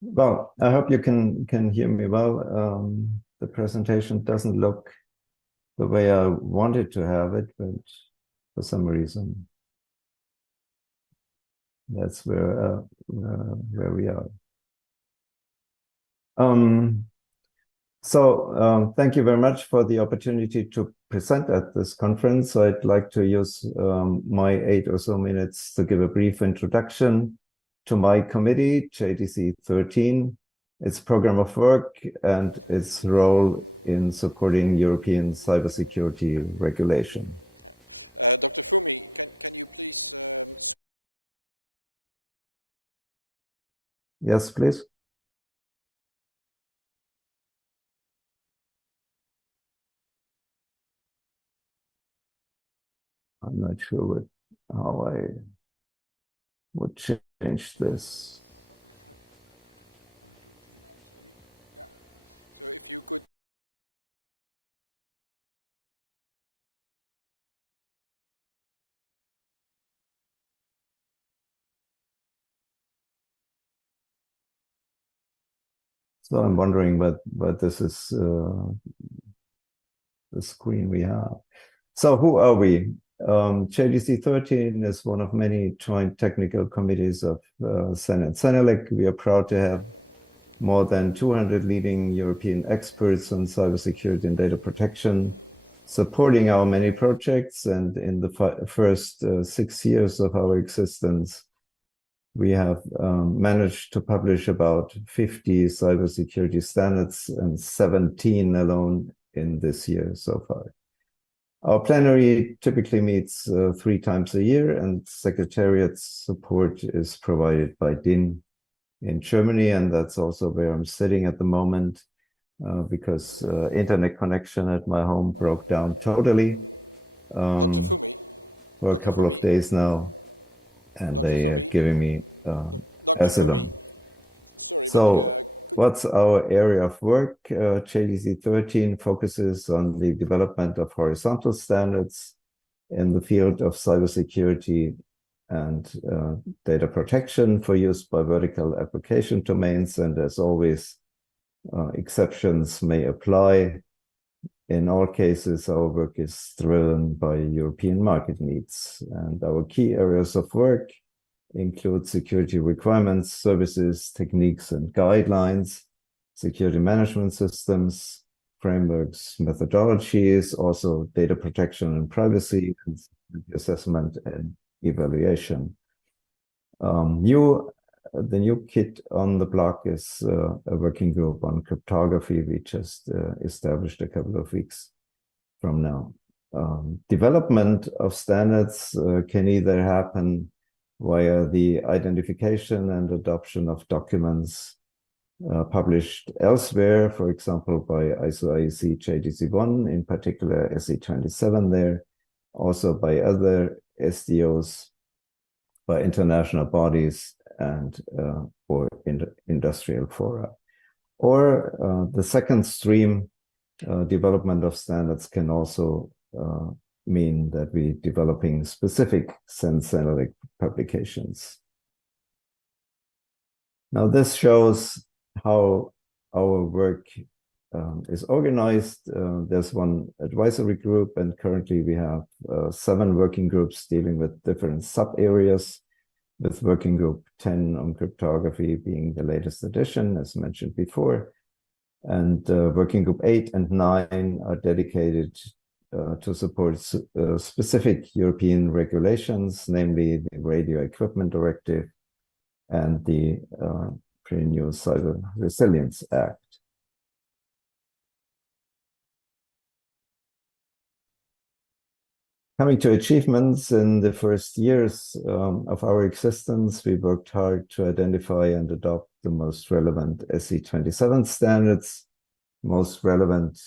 Well, I hope you can hear me well. The presentation doesn't look the way I wanted to have it, but for some reason, that's where we are. Thank you very much for the opportunity to present at this conference. I'd like to use my 8 or so minutes to give a brief introduction to my committee, JDC 13, its program of work, and its role in supporting European cybersecurity regulation. Dr. Fummi, can you please... Yes, please. I'm not sure how I would change this. So if you could... So I'm wondering what this is, the screen we have. So who are we? JDC 13 is one of many joint technical committees of CEN and CENELEC. We are proud to have more than 200 leading European experts on cybersecurity and data protection supporting our many projects. And in the first 6 years of our existence, we have managed to publish about 50 cybersecurity standards and 17 alone in this year so far. Our plenary typically meets 3 times a year, and secretariat support is provided by DIN in Germany, and that's also where I'm sitting at the moment because internet connection at my home broke down totally Dr. Fummi? for a couple of days now, and they are giving me Dr. asylum. Fummi, sorry, So what's our area of work? JDC 13 focuses on the development of horizontal standards in the field of cybersecurity and data protection for use by vertical application domains. And as always, exceptions may apply. In all cases, our work is driven by European market needs. And our key areas of work include security requirements, services, techniques, and guidelines, security management systems, frameworks, methodologies, also data protection and privacy, and assessment and evaluation. The new kid on the block is a working group on cryptography we just established a couple of weeks from now. Development of standards can either happen via the identification and adoption of documents published elsewhere, for example, by ISO IEC JDC1, in particular SE27 there, also by other SDOs, by international bodies and or industrial fora. Or the second stream, development of standards, can also mean that we're developing specific sense-analytic publications. Now this shows how our work is organized. There's one advisory group, and currently we have 7 working groups dealing with different sub-areas, with working group 10 on cryptography being the latest addition, as mentioned before. And working group 8 and 9 are dedicated to support specific European regulations, namely the Radio Equipment Directive and the pretty new Cyber Resilience Act. Coming to achievements in the first years of our existence, we worked hard to identify and adopt the most relevant SE27 standards, most relevant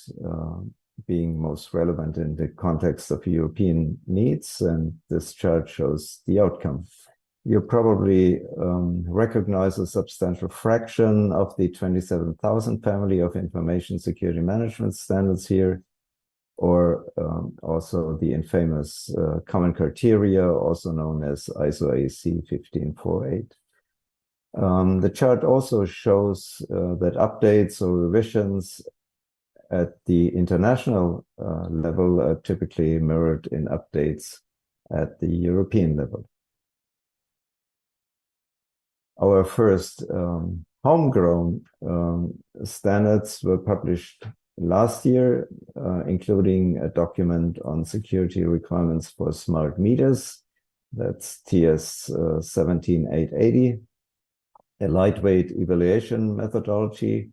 being most relevant in the context of European needs, and this chart shows the outcome. You probably recognize a substantial fraction of the 27,000 family of information security management standards here, or also the infamous common criteria, also known as ISO IEC 1548. The chart also shows that updates or revisions at the international level are typically mirrored in updates at the European level. Our first homegrown standards were published last year, including a document on security requirements for smart meters. That's TS 17880, a lightweight evaluation methodology.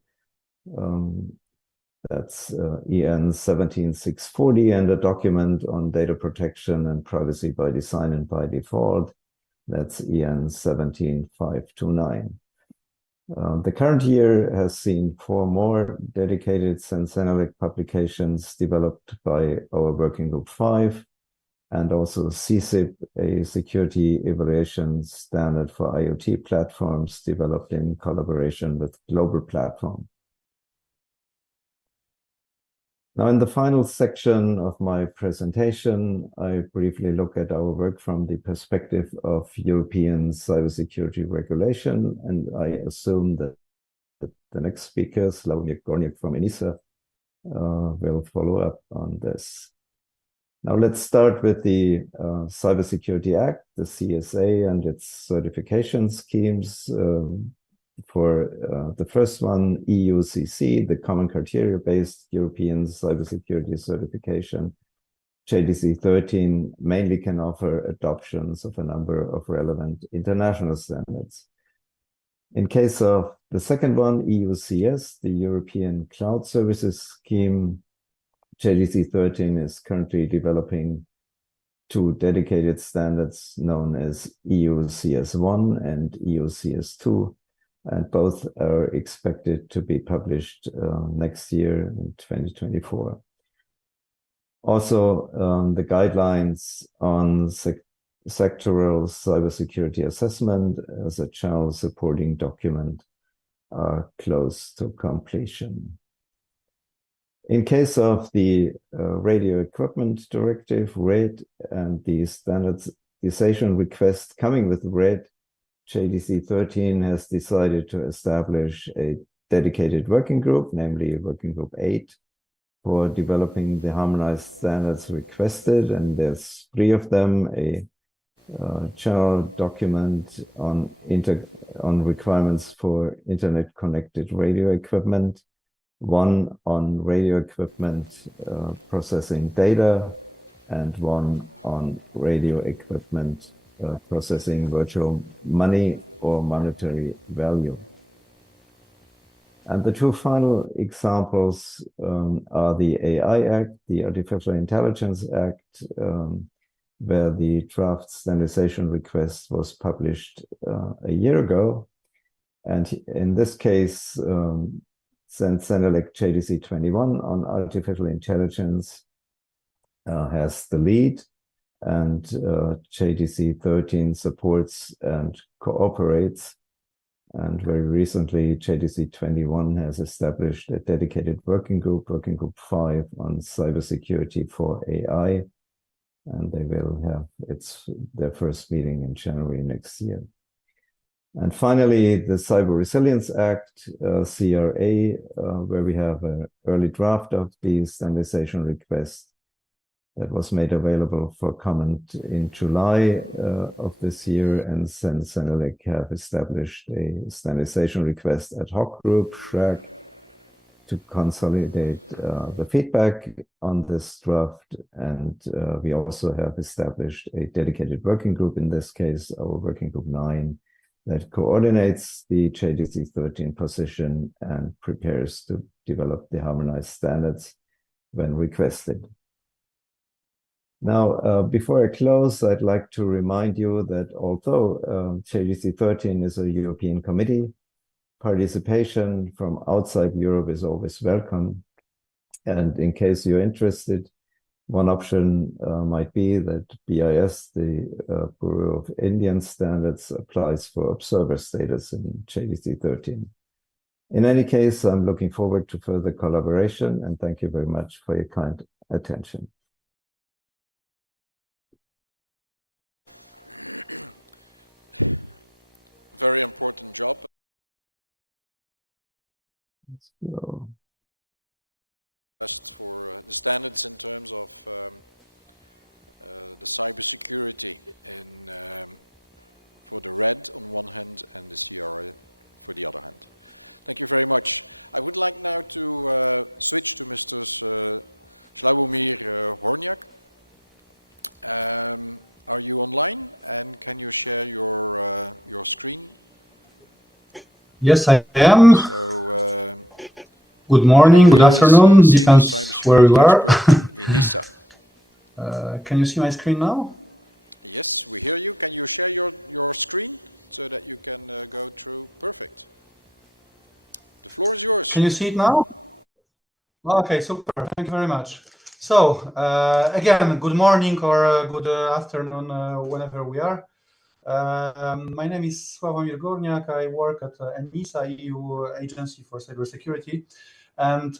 That's EN 17640, and a document on data protection and privacy by design and by default. That's EN 17529. The current year has seen 4 more dedicated sense-analytic publications developed by our Working Group 5, and also CSIP, a security evaluation standard for IoT platforms developed in collaboration with Global Platform. Now, in the final section of my presentation, I briefly look at our work from the perspective of European cybersecurity regulation, and I assume that the next speaker, Sławomir Gorniak from ENISA, will follow up on this. Now, let's start with the Cybersecurity Act, the CSA, and its certification schemes. For the first one, EUCC, the Common Criteria-Based European Cybersecurity Certification, JDC 13 mainly can offer adoptions of a number of relevant international standards. In case of the second one, EUCS, the European Cloud Services Scheme, JDC 13 is currently developing 2 dedicated standards known as EUCS1 and EUCS2, and both are expected to be published next year in 2024. Also, the guidelines on sectoral cybersecurity assessment as a general supporting document are close to completion. In case of the Radio Equipment Directive, RED, and the standardization request coming with RED, JDC 13 has decided to establish a dedicated working group, namely Working Group 8, for developing the harmonized standards requested, and there's 3 of them: a general document on requirements for internet-connected radio equipment, 1 on radio equipment processing data, and 1 on radio equipment processing virtual money or monetary value. And the two final examples are the AI Act, the Artificial Intelligence Act, where the draft standardization request was published a year ago. And in this case, CEN-CENELEC JDC 21 on artificial intelligence has the lead, and JDC 13 supports and cooperates. And very recently, JDC 21 has established a dedicated working group, Working Group 5, on cybersecurity for AI. And they will have their first meeting in January next year. And finally, the Cyber Resilience Act, CRA, where we have an early draft of the standardization request that was made available for comment in July of this year, and CEN-CENELEC have established a standardization request ad hoc group, SHRAG, to consolidate the feedback on this draft. And we also have established a dedicated working group, in this case, our Working Group 9, that coordinates the JDC 13 position and prepares to develop the harmonized standards when requested. Now, before I close, I'd like to remind you that although JDC 13 is a European committee, participation from outside Europe is always welcome. And in case you're interested, one option might be that BIS, the Bureau of Indian Standards, applies for observer status in JDC 13. In any case, I'm looking forward to further collaboration, and thank you very much for your kind attention. Very important job. So, Just for the standards in terms of the cybersecurity for the RED on one hand and the CRA for the other hand. Thank you very much. I would like now to switch to Mr. Slawomir Horniak. Are you online, and can you share your screen? Yes, I am. So, good morning, good afternoon, depends where you are. ENISA. Can you see my screen now? Yes, we hear you. Can you share your screen so that you can go through? Perfect. The floor is yours. Can you see it now? Okay, super. Thank you very much. So, again, good morning or good afternoon, whenever we are. My name is Slawomir Horniak. I work at ENISA, EU Agency for Cybersecurity. And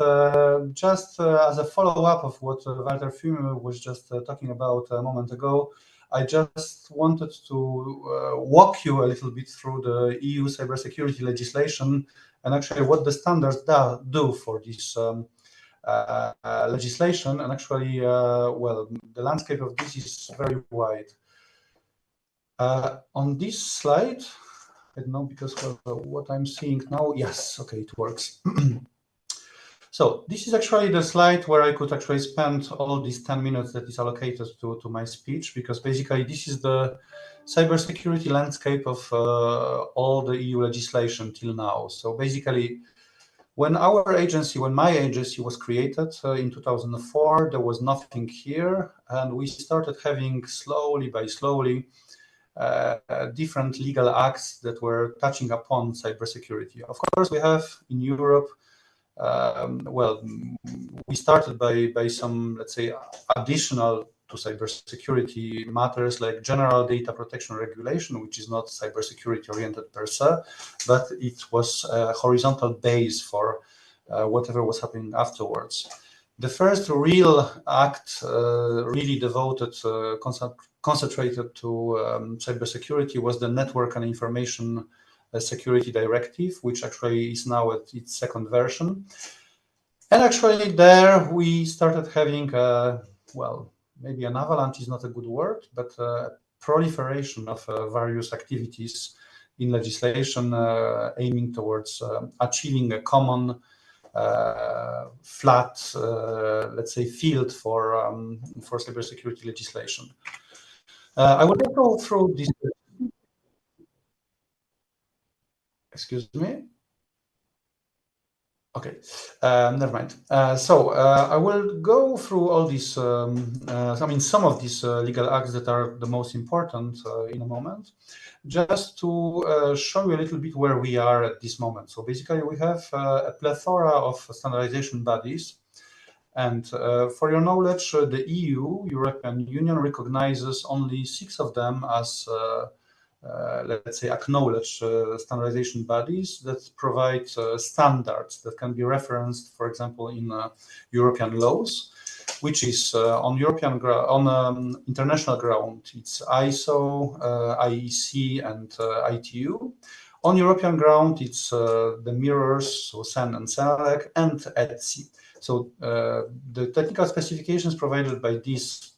just as a follow-up of what Walter Fume was just talking about a moment ago, I just wanted to walk you a little bit through the EU cybersecurity legislation and actually what the standards do for this legislation. And actually, well, the landscape of this is very wide. On this slide, I don't know because what I'm seeing now, yes, okay, it works. So this is actually the slide where I could actually spend all these 10 minutes that is allocated to my speech, because basically this is the cybersecurity landscape of all the EU legislation till now. So basically, when my agency was created in 2004, there was nothing here, and we started having slowly different legal acts that were touching upon cybersecurity. Of course, we have in Europe, well, we started by some, let's say, additional to cybersecurity matters like General Data Protection Regulation, which is not cybersecurity oriented per se, but it was a horizontal base for whatever was happening afterwards. The first real act really devoted, concentrated to cybersecurity was the Network and Information Security Directive, which actually is now at its second version. And actually there we started having, well, maybe an avalanche is not a good word, but proliferation of various activities in legislation aiming towards achieving a common flat, let's say, field for cybersecurity legislation. I will go through this. Excuse me. Okay, never mind. I will go through all these, some of these legal acts that are the most important in a moment, just to show you a little bit where we are at this moment. So basically, we have a plethora of standardization bodies. And for your knowledge, the EU, European Union, recognizes only 6 of them as let's say, acknowledged standardization bodies that provide standards that can be referenced, for example, in European laws, which is on international ground. It's ISO, IEC, and ITU. On European ground, it's the mirrors, so CEN and CENELEC, and ETSI. So the technical specifications provided by these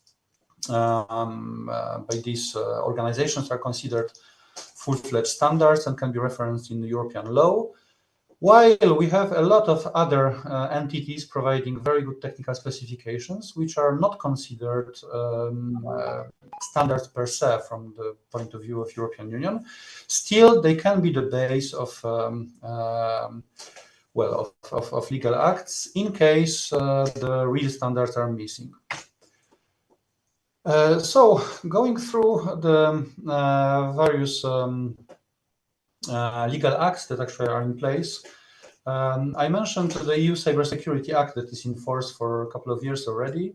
organizations are considered full-fledged standards and can be referenced in the European law, while we have a lot of other entities providing very good technical specifications, which are not considered standards per se from the point of view of European Union. Still, they can be the base of legal acts in case the real standards are missing. So going through the various legal acts that actually are in place, I mentioned the EU Cybersecurity Act that is in force for a couple of years already.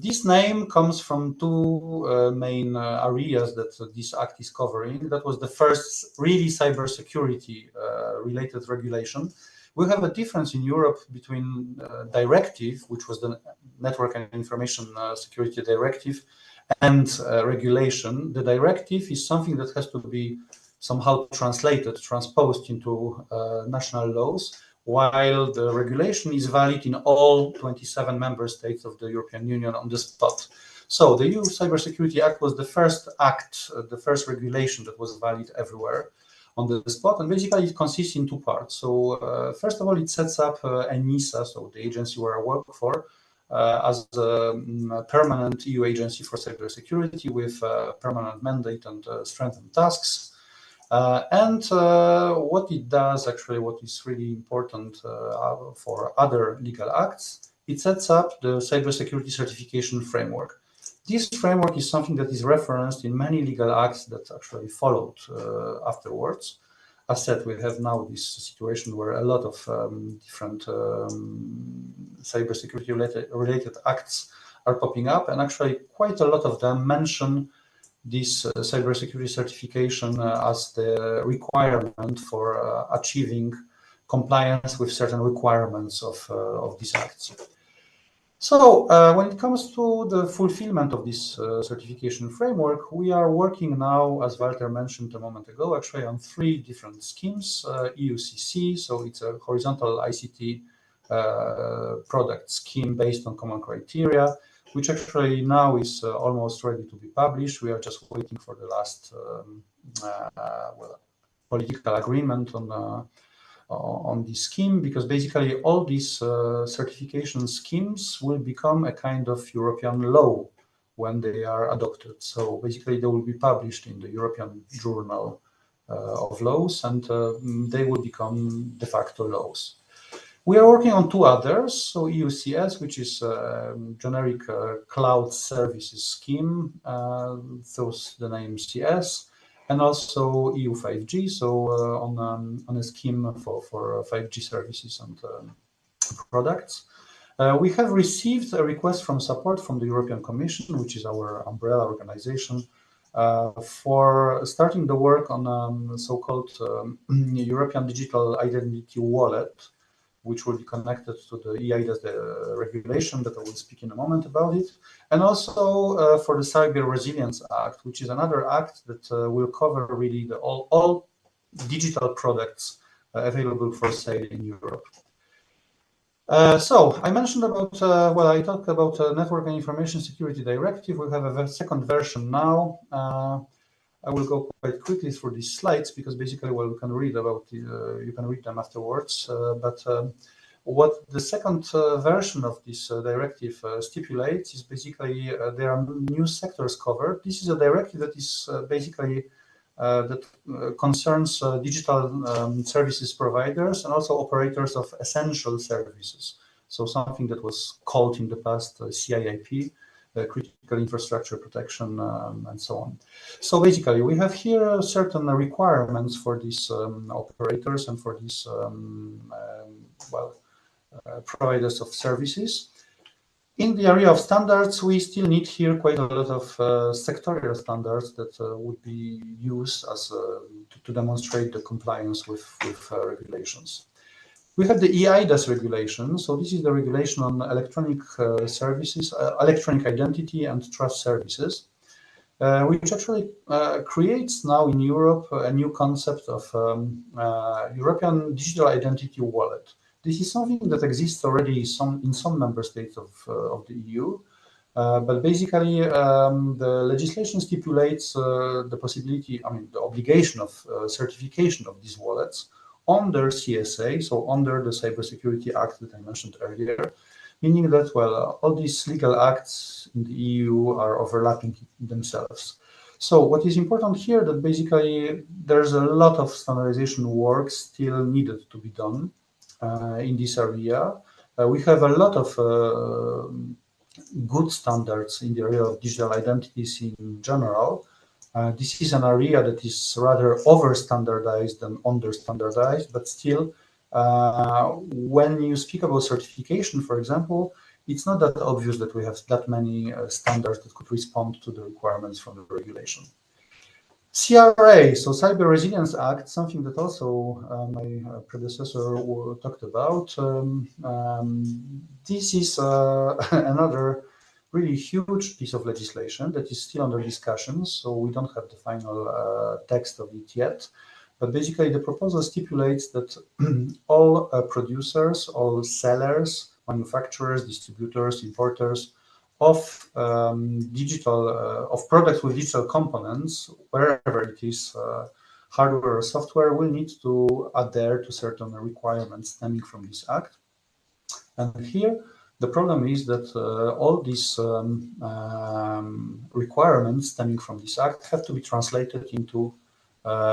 This name comes from 2 main areas that this act is covering. That was the first really cybersecurity related regulation. We have a difference in Europe between directive, which was the Network and Information Security Directive, and regulation. The directive is something that has to be somehow transposed into national laws, while the regulation is valid in all 27 member states of the European Union on the spot. So the EU Cybersecurity Act was the first act, the first regulation that was valid everywhere on the spot, and basically it consists in 2 parts. So first of all, it sets up ENISA, so the agency where I work for, as a permanent EU agency for cybersecurity with a permanent mandate and strengthened tasks. What it does, actually, what is really important for other legal acts, it sets up the cybersecurity certification framework. This framework is something that is referenced in many legal acts that actually followed afterwards. As said, we have now this situation where a lot of different cybersecurity related acts are popping up, and actually quite a lot of them mention this cybersecurity certification as the requirement for achieving compliance with certain requirements of these acts. So when it comes to the fulfillment of this certification framework, we are working now, as Walter mentioned a moment ago, actually on 3 different schemes. EUCC, so it's a horizontal ICT product scheme based on common criteria, which actually now is almost ready to be published. We are just waiting for the last political agreement on this scheme, because basically all these certification schemes will become a kind of European law when they are adopted. So basically they will be published in the European Journal of Laws, and they will become de facto laws. We are working on 2 others, so EUCS, which is a generic cloud services scheme, thus the name CS, and also EU 5G, so on a scheme for 5G services and products. We have received a request from support from the European Commission, which is our umbrella organization, for starting the work on so-called European Digital Identity Wallet, which will be connected to the eIDAS regulation that I will speak in a moment about it, and also for the Cyber Resilience Act, which is another act that will cover really all digital products available for sale in Europe. So I mentioned about, I talked about Network and Information Security Directive. We have a second version now. I will go quite quickly through these slides because basically, we can read about you can read them afterwards. But What the second version of this directive stipulates is basically there are new sectors covered. This is a directive that is basically concerns digital services providers and also operators of essential services. So something that was called in the past CIIP, critical infrastructure protection, and so on. So basically, we have here certain requirements for these operators and for these providers of services. In the area of standards, we still need here quite a lot of sectorial standards that would be used as to demonstrate the compliance with regulations. We have the eIDAS regulation. So this is the regulation on electronic services, electronic identity and trust services, which actually creates now in Europe a new concept of European digital identity wallet. This is something that exists already in some member states of the EU, but basically the legislation stipulates the possibility, the obligation of certification of these wallets under CSA, so under the Cybersecurity Act that I mentioned earlier, meaning that, well, all these legal acts in the EU are overlapping themselves. So what is important here that basically there's a lot of standardization work still needed to be done in this area. We have a lot of good standards in the area of digital identities in general. This is an area that is rather over-standardized than under-standardized, but still, when you speak about certification, for example, it's not that obvious that we have that many standards that could respond to the requirements from the regulation. CRA, so Cyber Resilience Act, something that also my predecessor talked about. This is another really huge piece of legislation that is still under discussion, so we don't have the final text of it yet. But basically, the proposal stipulates that all producers, all sellers, manufacturers, distributors, importers of of products with digital components, wherever it is, hardware or software, will need to adhere to certain requirements stemming from this act. And here, the problem is that all these requirements stemming from this act have to be translated into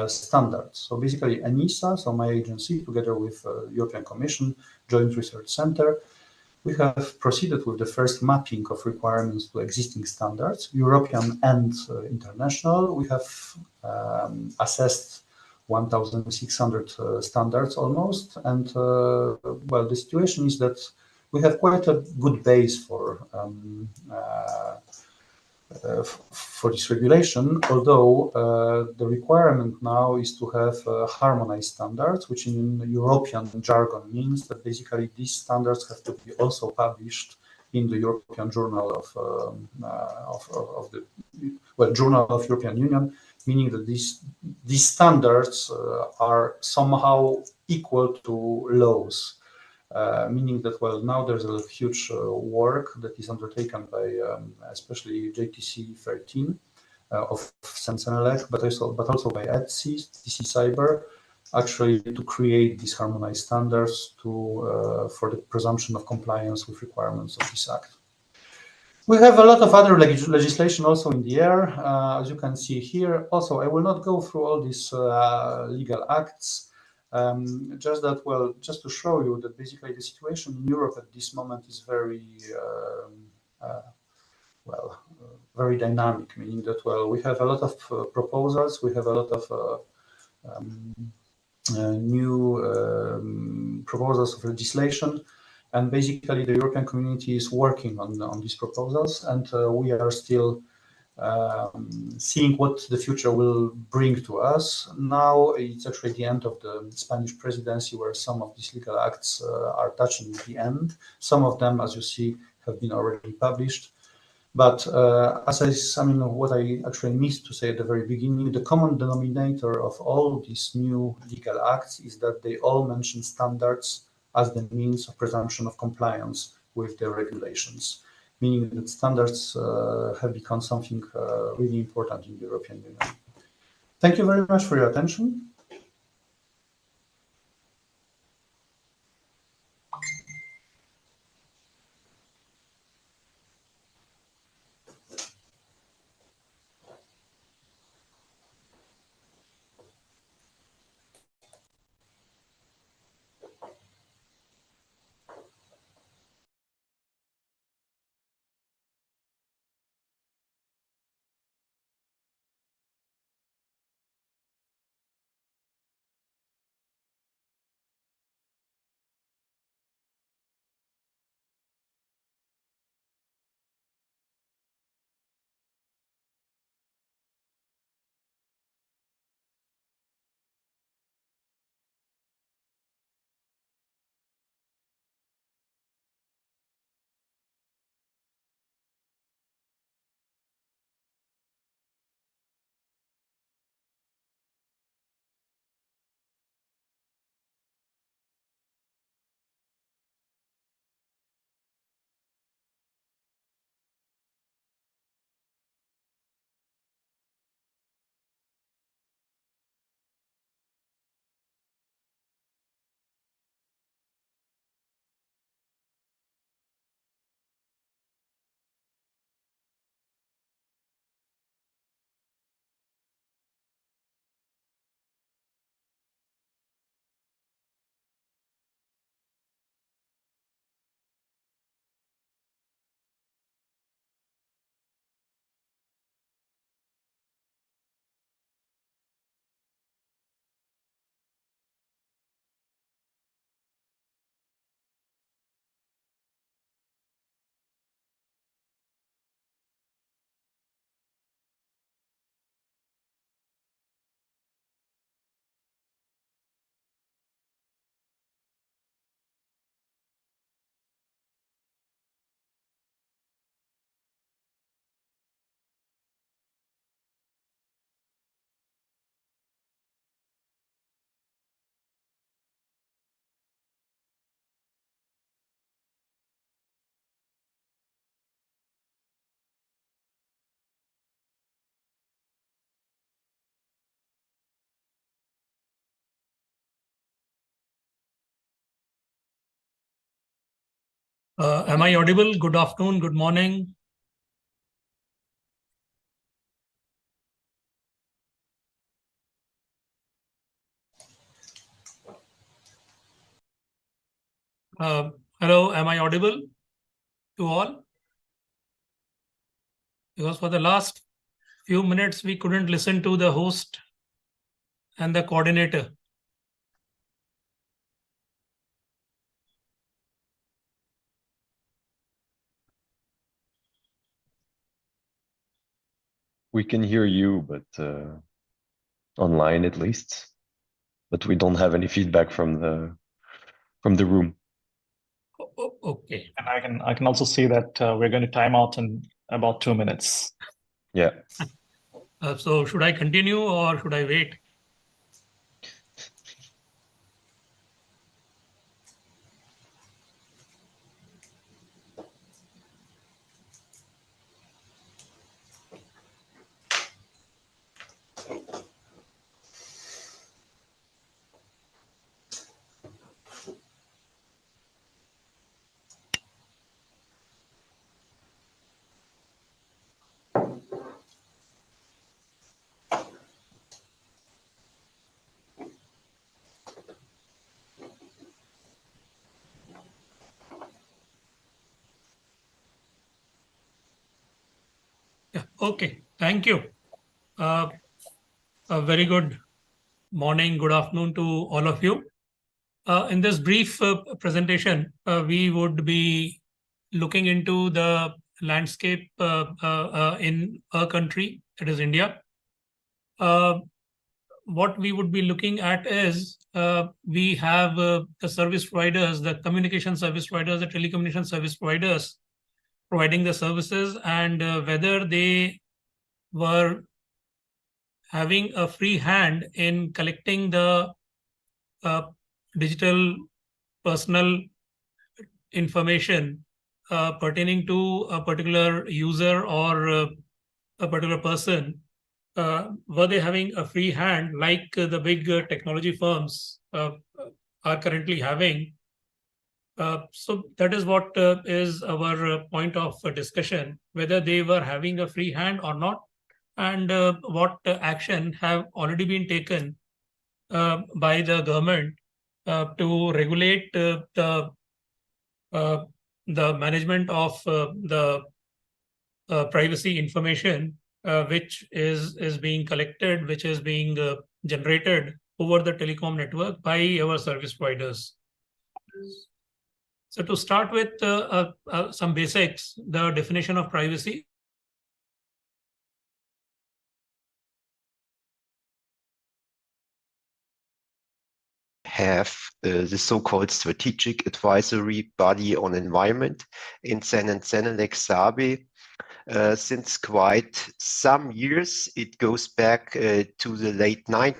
standards. So basically, ENISA, so my agency, together with European Commission, Joint Research Center, we have proceeded with the first mapping of requirements to existing standards, European and international. We have assessed 1,600 standards almost, and well, the situation is that we have quite a good base for this regulation, although the requirement now is to have harmonized standards, which in European jargon means that basically these standards have to be also published in the European Journal of the Journal of European Union, meaning that these standards are somehow equal to laws. Meaning that, well, now there's a huge work that is undertaken by especially JTC 13 of CENELEC, but also by ETSI, DC Cyber, actually to create these harmonized standards for the presumption of compliance with requirements of this act. We have a lot of other legislation also in the air, as you can see here. Also, I will not go through all these legal acts. Just that, well, just to show you that basically the situation in Europe at this moment is very, very dynamic, meaning that, well, we have a lot of proposals, we have a lot of new proposals of legislation, and basically the European community is working on these proposals, and we are still seeing what the future will bring to us. Now it's actually the end of the Spanish presidency, where some of these legal acts are touching the end. Some of them, as you see, have been already published. But what I actually missed to say at the very beginning, the common denominator of all these new legal acts is that they all mention standards as the means of presumption of compliance with the regulations, meaning that standards have become something really important in the European Union. Thank you very much for your attention. Am I audible? Good afternoon, good morning. Hello, am I audible to all? Because for the last few minutes, we couldn't listen to the host and the coordinator. We can hear you, but online at least. But we don't have any feedback from the room. Okay. And I can also see that we're going to time out in about 2 minutes. Yeah. So should I continue or should I wait? Yeah, okay, thank you. A very good morning, good afternoon to all of you. In this brief presentation, we would be looking into the landscape in a country, that is India. What we would be looking at is we have the service providers, the communication service providers, the telecommunication service providers providing the services, and whether they were having a free hand in collecting the uh, digital personal information pertaining to a particular user or a particular person. Were they having a free hand like the big technology firms are currently having? So that is what is our point of discussion, whether they were having a free hand or not, and what action have already been taken by the government to regulate uh, the management of the privacy information which is being collected, which is being generated over the telecom network by our service providers. So to start with some basics, the definition of privacy. Have the so-called strategic advisory body on environment in Sen and Senelec SABE. Since quite some years, it goes back to the late 90s.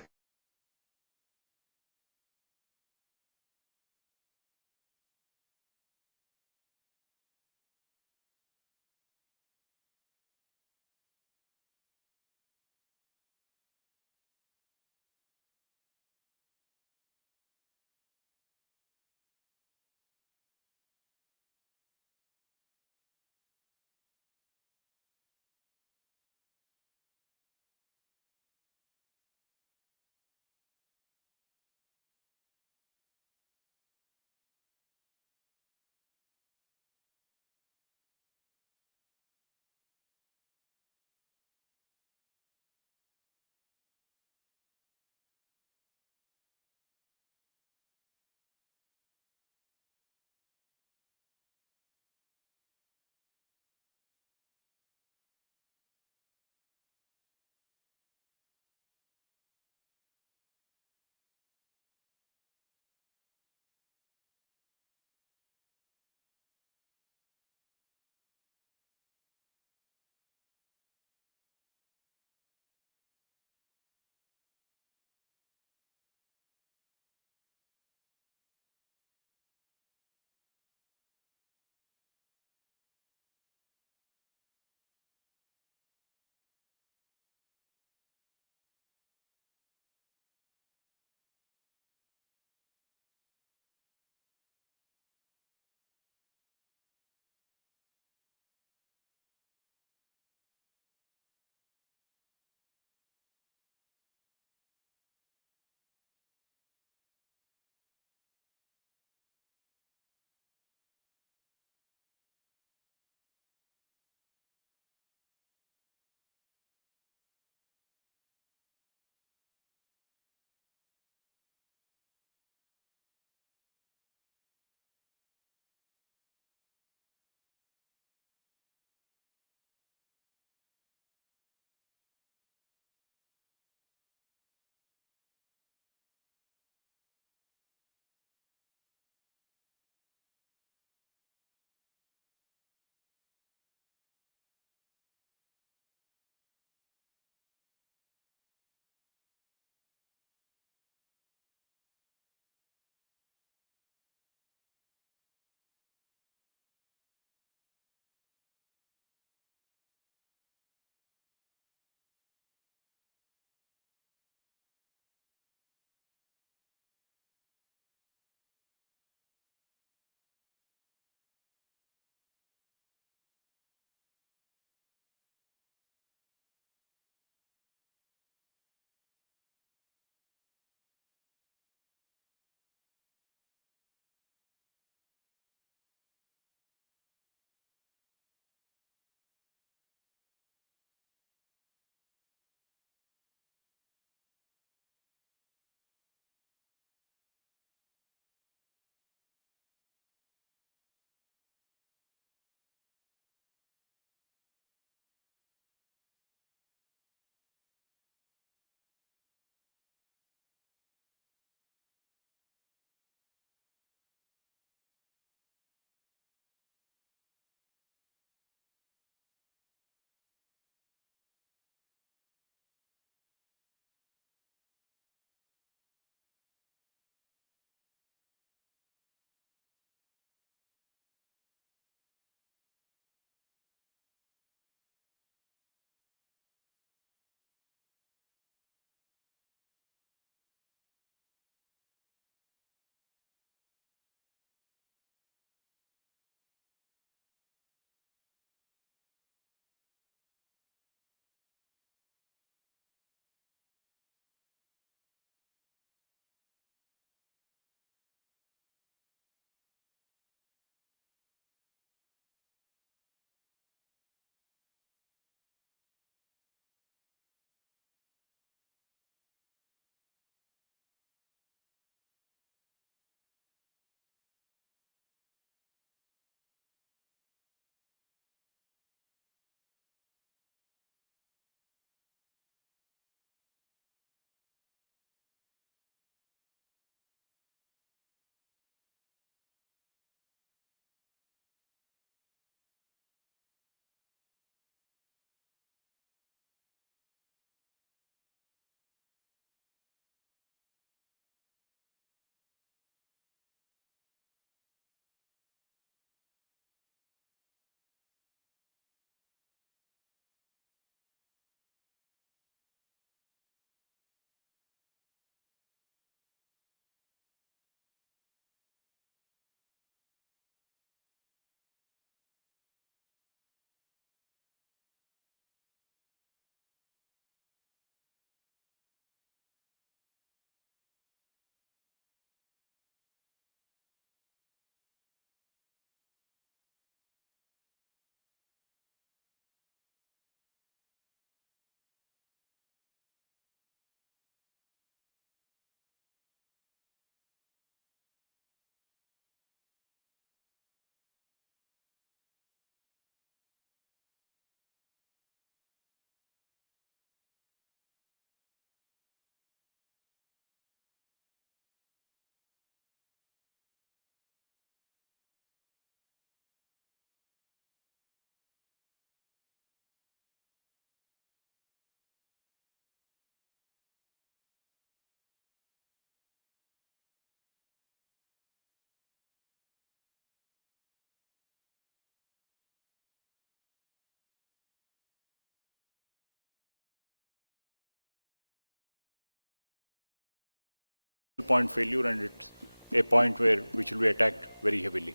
point failure, and it's a point which will be attacked very heavily.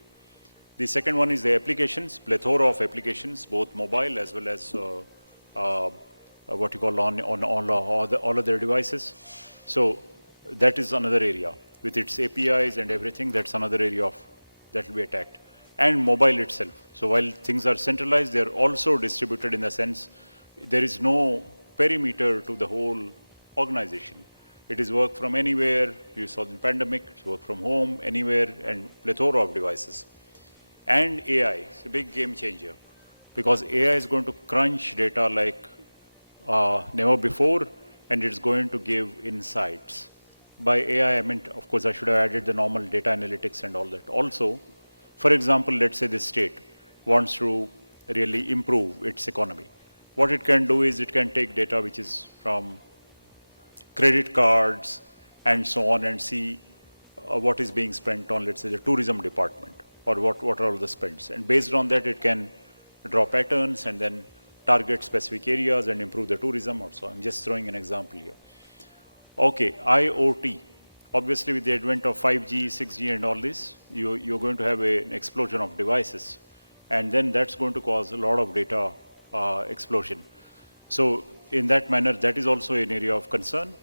The second one is the applications, plethora of applications, both mobile as well as what you call on all other devices. So that is another area. With its APIs and everything, that's another area that will be attacked. And mobile itself. So while things are centralized, they're also distributed in the sense there is no perimeter to the whole organization. It is work from anywhere. You saw the pandemic, it's work from home, anywhere, and plethora of devices. And AI is a big game changer because AI is going to crunch data like never before, and it's going to give insights. By AI, I meant, of course, I should have added the normal data analytics and all that. Also, for example, let's say the state wants to really improve its economy. What it can do is it can take data which is from credit cards and so on and see what is being spent on, let's say, the tourism department, or what are all the spends. And based on that, it can draw patterns and then target specific areas and improve the tourism also. I'm just throwing an example here. Okay, IoT. Obviously, with the advent of 5G, 6G and all this, you're going to have an explosion of devices. And then that's going to cause a lot of data explosion. So in that manner, that is also an area of concern.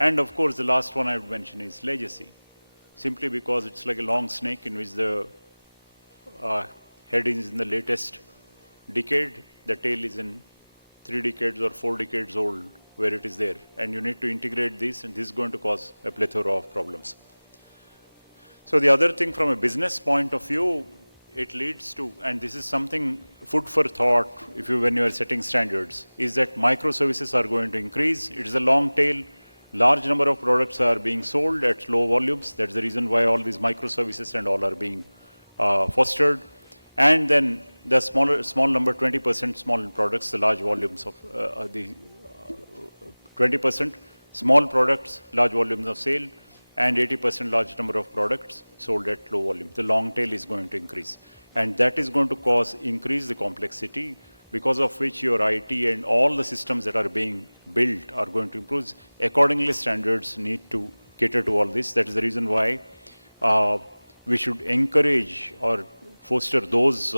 And of course, the last one I would mention is legacy. Simply because it's like a long snake in which the head is in the latest decade, the tail is in 3 decades or 4 decades old, where it is there. And you need to integrate this, and this is going to cause a plethora of problems. So the other thing from a business point of view, it leads to, and this is something food for thought when you are setting standards, is that microservices are going to increase. It is a long tail. Large number of products are being sold at low volumes. That's the reason why all these microservices and all are being fostered. And then the small number, 20% small products, the large volumes of the 20% small products, large volumes of sale, and 80% large number of products sold at low volume. The long tail is going to increase. And that is going to increase the complexity, because of which your IT and all the systems that are being built are going to improve. Accordingly, standards need to cater to all this. That is the reason why we should encourage or foster those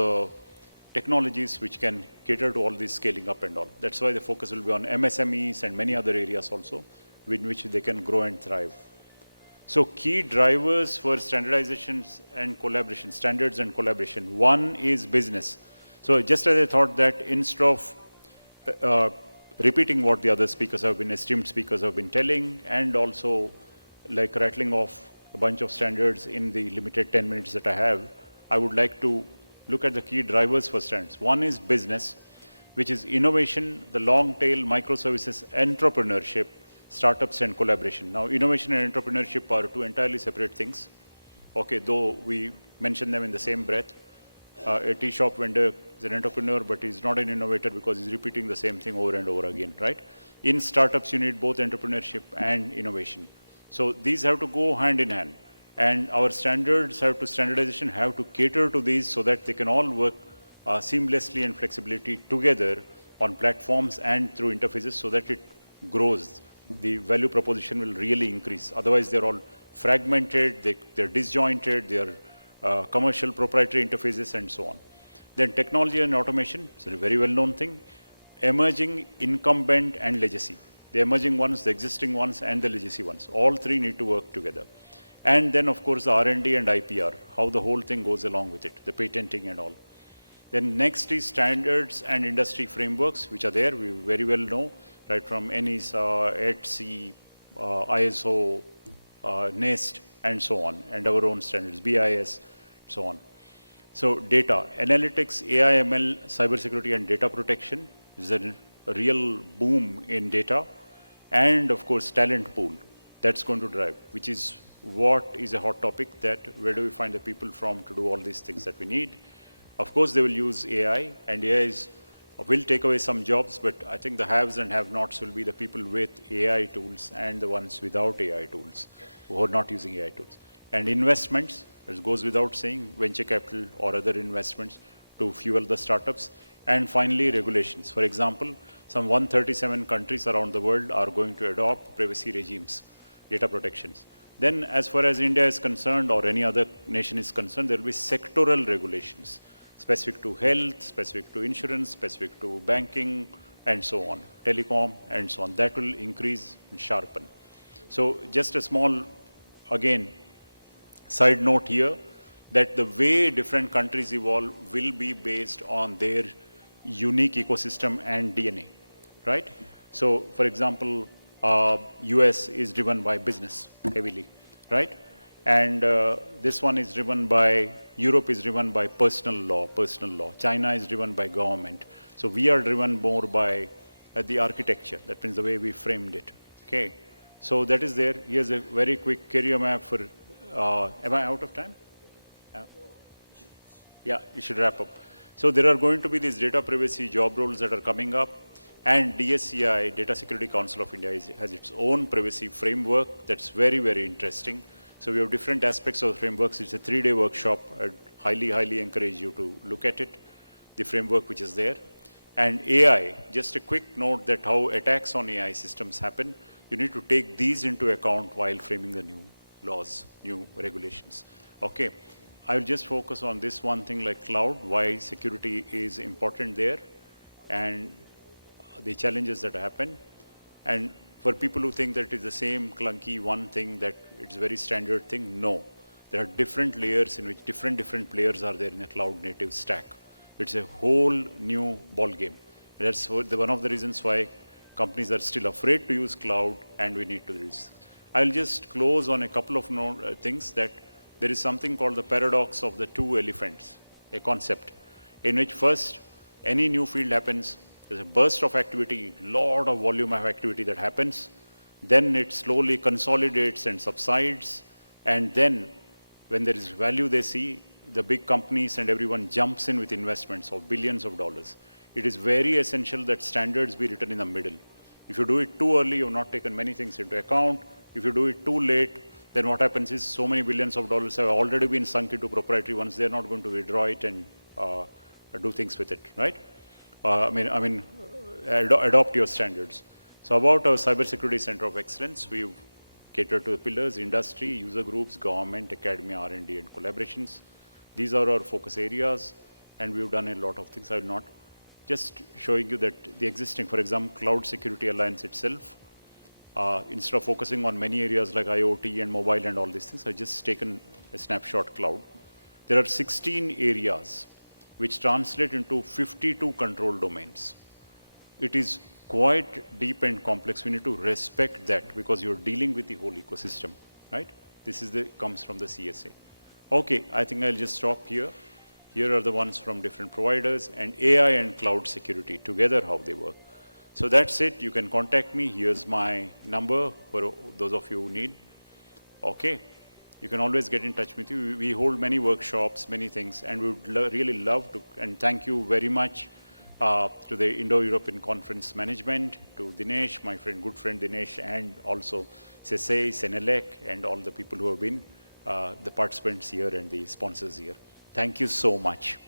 technologies which can cater to all this scaling up and all. That's why the focus will be on MSMEs and many other areas also, in which they can grow and thrive. So key drivers for standardizations and collaboration, standards and collaboration. One is business. So just as I thought that instead of repeating what the other esteemed speakers have been telling, and also like rattling off a bunch of standards in the limited 10 minutes that I have, I would like to look at the key drivers for standards. One is business, which is innovation, the long tail, microservices, entrepreneurship, startups and collaboration. Now, innovation and entrepreneurship are two entirely separate things. Okay, though we mention them in the same breath. A tea shop vendor is an entrepreneur, but he's not an innovator because he's repeating the same thing over and over again, right? In startups, you need both entrepreneurship and innovation. So these have to go hand in hand. And our standardization have to cater to these so that they can all work seamlessly and flexibility together on platforms and through interfaces so that it grows. The value proposition will really increase. Otherwise, they're all fragmented, they're disjointed, they're commercial proprietary interfaces and so on. Then technology and automation, it's a very well-known thing. Emerging, incumbent and legacy. The emerging ones, the existing ones and the legacy ones. All three need to work together. And then of course the R&D and IPR, how the whole thing goes along with it, the patenting and all. Then next is standards and industry frameworks, which are there, we very well know, right from ENISA, ETSI, ISO, NIST, and so on, and our own standards, BIS, so on. So data, analytics, AI, ML, cybersecurity, and data protection is a real boom in data. And of course, talent pool, that's going to drive, which is what is a hot topic, that where do we find the people from to do all these things that we need. Of course, they will use AI, and AI will take away some jobs, but I think the haves and have-nots will be the people with AI tools and the ones without AI tools, who are not using AI tools. And investments, as goes without saying, venture capital or other investments to fuel the startups. And finally, regulations. For example, some 137 countries around the world are going to adopt privacy regimes. data protections. Then as far as India is concerned or any other nation is concerned, there will be sectoral regulations specific to health, specific to insurance, specific to banking, and so on, telecom, and so on. That will increase and sharpen. So just a small, again, side note here, that the way different countries evolve will be based on their unique ecosystem and DNA, right? So, for example, US is driven by business heavily, right? And this one is driven by, Europe is driven by personal law. China is driven by government. So we are driven more by the architecture. That means the way we framed it, okay? So that is there. Here's a very quick career map for, am I out of time? Yeah, you should wrap up. So there are going to be these data privacy job roles that are coming up, and DSCI, Data Security Council of India, has its own privacy framework that's very, very interesting. So we have different aspects of the frameworks. It's a 3-day workshop. I'd highly encourage you to look at it, the framework which is there. And AI, just a quick note that how attacks on AI systems happen, you need to take these into account while framing the new laws, new regulations. Okay, I'll just focus on this one thing like cloud, why security is important there, and the challenges that happen. And for people who think that it is the same clunky one thing, that it's a very standard thing, no. There are different layers in which different players are there in a cloud native stack. It's a whole new ball game. That's one of the reasons why companies are still afraid to use cloud, and we need to do this. I'll just close on a couple of things, that there is something called the paradox of the two elephants, a concept in which first any new field happens, there's a burst of activity, lot of volume of activity that happens, then it slowly consolidates and subsides, and then when there is value they see, the big companies and everyone jumps in with investments of billions of dollars. It is very essential that standards be written in the middle. If you do it too early, you've not taken many things into account. If you do it too late, then what happens is so many billions of dollars have already been sunk into proprietary ones. They're not going to withdraw it and do things with it, right? Adopt your standards. So about our Cybersecurity Center of Excellence, we've catered to the pillars: industry, user groups, government, academia, R&D, and collaborations. These are our focus areas, and we've done a lot of things. I will not just showing you that the existing, for example, Cloud Security Alliance itself, instead of focusing on many areas like IoT and mobile and all these things, I've just taken a snapshot cloud. There are 16 areas which translate into 52 control domains. It is quite deep and complex. We need to respect that because you're dealing with the whole ecosystem, right? This is comes from the CSA. Okay, I think I'll just stop here. Here are the ones from different providers, and AI and cloud security together, how they work. So that's it. You can contact me. Here's my number for those of you who need. Okay. You can always get in touch with you. We hold many workshops, many things, and we would really love to, and thank you very much to the Indo-European Conference Management, to Dinesh, my friend, good friend Dinesh, and also CESE, Senelec, and all the people who have been the participants here and the sponsors here. Thank you so much.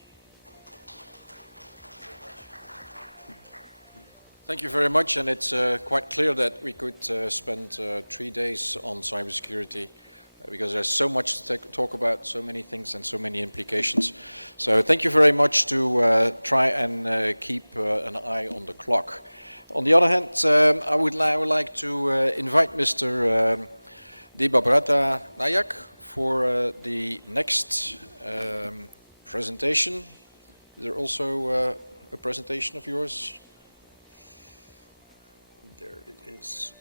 Thank you very much, and it's quite clear that we could spend 3 days on cybersecurity because there's so much to talk about, so many things and so many implications. So thank you very much to try and keep an eye on the clock. On the other hand, I would like to invite Mr. Debabrata Nayak for the next presentation. Is there also a presentation of yours? There it is.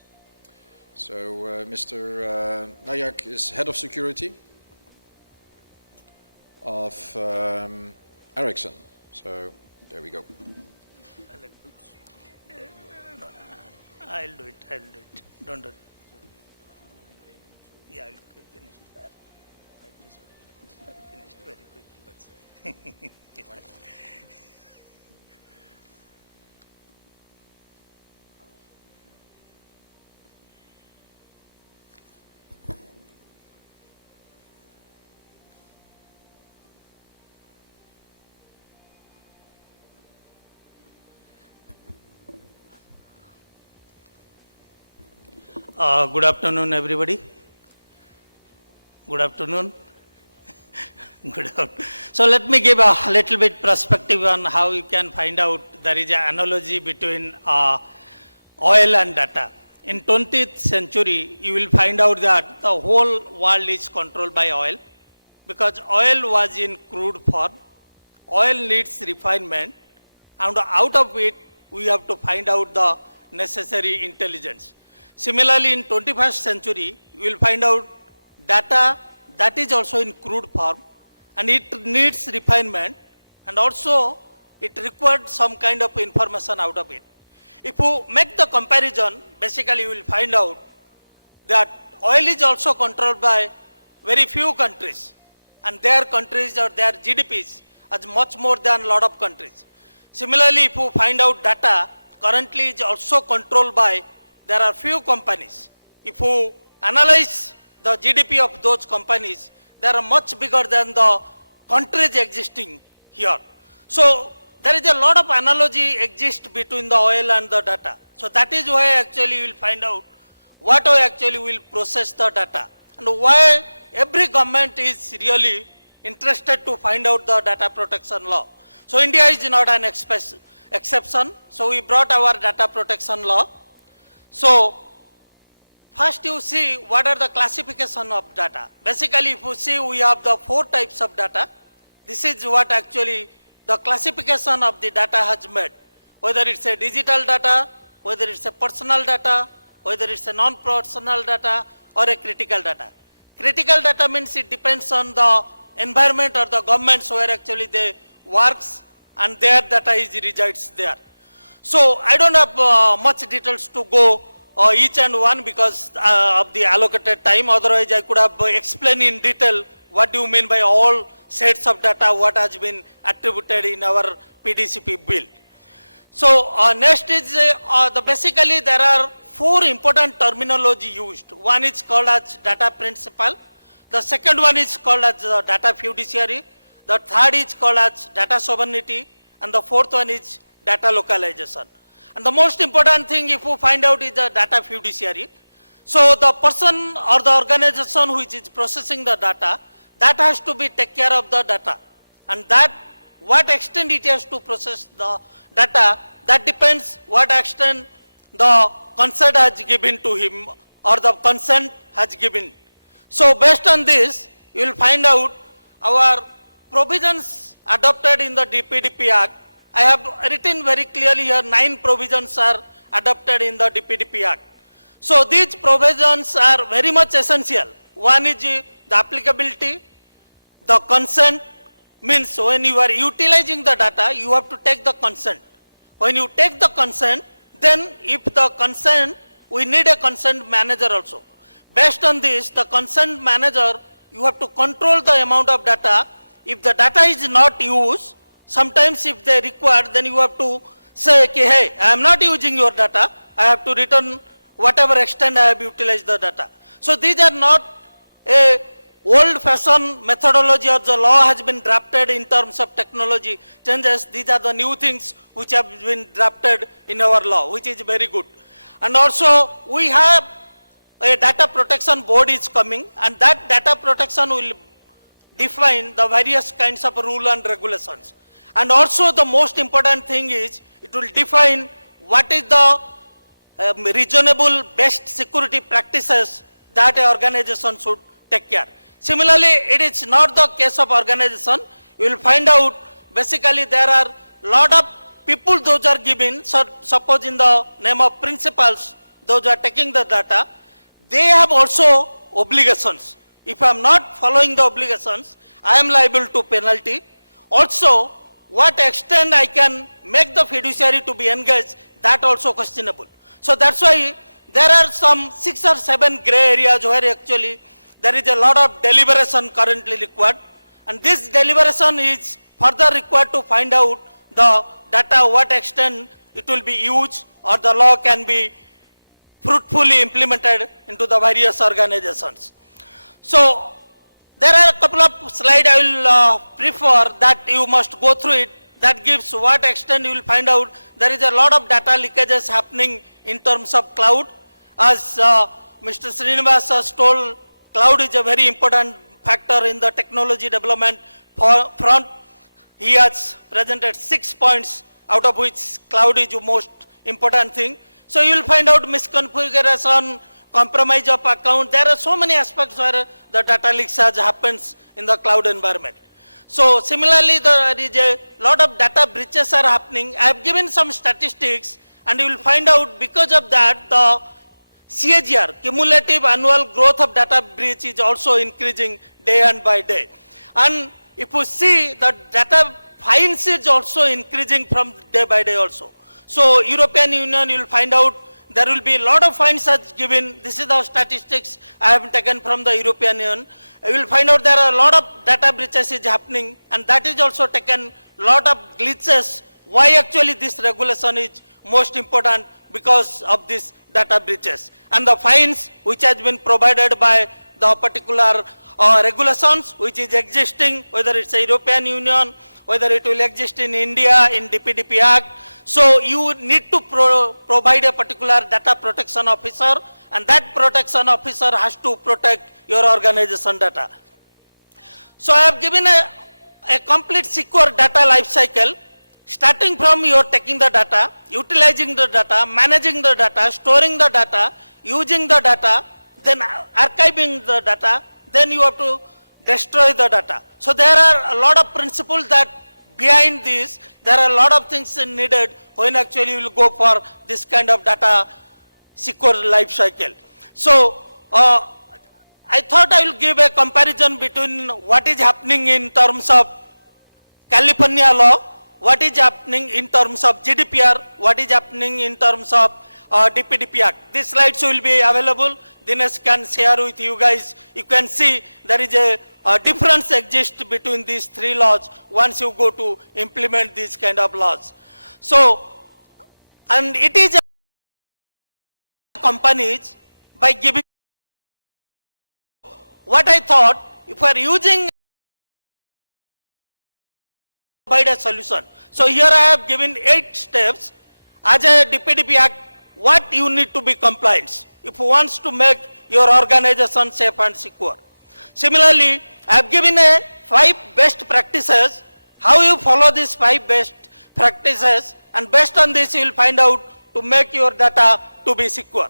So Mr. Nayak is head of security of Ericsson. So there we go. I'll do it. Don't worry. Yeah, I'll finish that. I finished very quickly. Good afternoon, everybody. Good afternoon. Good afternoon. So let me give a little bit perspective on how you can find out there is an analogy between oil and data. In 20th century, you will find out that the whole world is controlled by oil because oil was in crude form. Oil needs refinement, and out of it, we have to find out the necessary intelligence. Similarly, in 21st century, you will find out data that is also in crude form, and it needs refinement, and also it required some kind of information out of it. If you make the comparison, basically you will find out that oil is also controlled by very few countries, and their countries or their GDPs are much more than a lot of countries. Similarly, if you find out data, currently is also controlled by, there are few companies. If you analyze the GDP of those companies, they are much bigger than the countries existing here. So there is a lot of analogy exists between the oil and the data. So that is why actually you will find out what way actually will process the data and why every government is really interested to find out the data protection law. So India is not an exception. So we brought our data protection law. So first you see what are the classification of data. Basically if you see we have the 4 types of data. This is what actually the classification of the data has made. Whether it's a digital data, whether it's a personal data, whether it's a non-personal data or a critical data. Critical data means it depends on the environment or the governments where actually they works and their data resides there. So I don't have much details to go each and one because of the allocated time. Otherwise I could have explained in detail what do you mean by all sets of data, what has been attributed in our PDCP bill. So next is basically there are 4 important terminology used. One is called as data principal. The second one is called as data fiduciary. The third is called as data sovereignty. And the fourth one is data localization. And the most important thing if you find out is the data fiduciary. So the person or the organization which is processing the data, that has to be take care of the data. And that what extent it has to process the data, that depends what extent the consent has given to him or the consent has given. So based on this, you will find out our provisions adopted in the DPDP Act. I have written very clearly here 9 provisions are adopted in the DPDP Act. So these provisions are very much essential. One is the applicability, the consent means when you are utilizing the data, you have to take the consent. When you take the consent, then if the consent, we need a consent manager also. Based on this, the consent manager, you have to control the amount of data. If the data is not used, sometimes if they require, then you have to say, okay, hey, I am not using your data. I have to return whatever extent I have utilized the data. So these are not a old-fashioned methodology or the law has been drafted in terms of technology changes. These are the new things which have been drafted in our law, which is very good. And also we have a data protection board is coming, and that data protection will define the various kinds of rule and regulations. And also the most important thing is it will define what is the reasonable best security practices that an organization should take care. Similarly, it is not the case of organization. You will find out basically there are lot of people those are given, so suppose in the name of principals, those are taking the data, they have also obligations. If I am not following the obligations, I am liable to penalty. Also, what extent I can make the fiduciary to be engaged, that also questionable. So that's why there are some 6 or 7 gray areas where actually there is a lot of deliberation currently required. And this deliberation is further required to find out the data, what extent it will be used or the law can be fruitfully implemented into the various organizations. So there are a couple of slides I will prefer that you must go through it. That gives what extent you will find out there is a lot of data leakages happening in terms of cloud. As Mr. Srinivas has told cloud is a very important factor in the technology development front. He has presented 6 points, out of which cloud is the most important thing. So you will find out misconfiguration, compromise of account. There are so many aspects where the data leaks happens in the cloud environment. So similarly, there is a lot of data breaches are happening. I have given some statistics, and you will find out because of that, the CAGR, cumulative annual growth of data breach, is also increasing day and by day. And if you see the data fines is also increasing from day by day also. So European Union, you will find out there will be a lot of fines as given. This is the statistics I have taken from the European Union. You will find out there are a lot of data breaches is happening, and that is also taken a lot of glitches. Why actually this regulation is most important? Because of these data breaches. And the fines which has been provided by the particular regulations which is existing, whether it's a European Union, whether it will exist in India, in DPDP Act. So you need to provide a particular data protection officer, and that protection officer has to protect your organization data. So I have given a complete secure data life cycle, starting from your taking the data, utilizing the data, managing the data, storing the data, using the data, then archiving the data, then you have to destroy the data. So there are a lot of principles that behind this, there are a lot of things needed when actually you will go for this kind of data secure life cycle. So I thought I will give a comparison between what is happening in terms of California law, what is happening in terms of GDPR, what is happening in terms of DPDP Act. These slides will be available. Dinesh can share with you guys. You can see there is a difference exists between these three laws once you go to implement these kind of laws. So, and it is companies by giving what I thought, if we are using provide a solution. So here I have given 8 steps as a DPDP Act, what you need to be compliant if you want to make your organization safe and secure. Similarly, I have given 5 best practices, how you follow these 5 best practices, and based on this you will find out to make your data to be secure.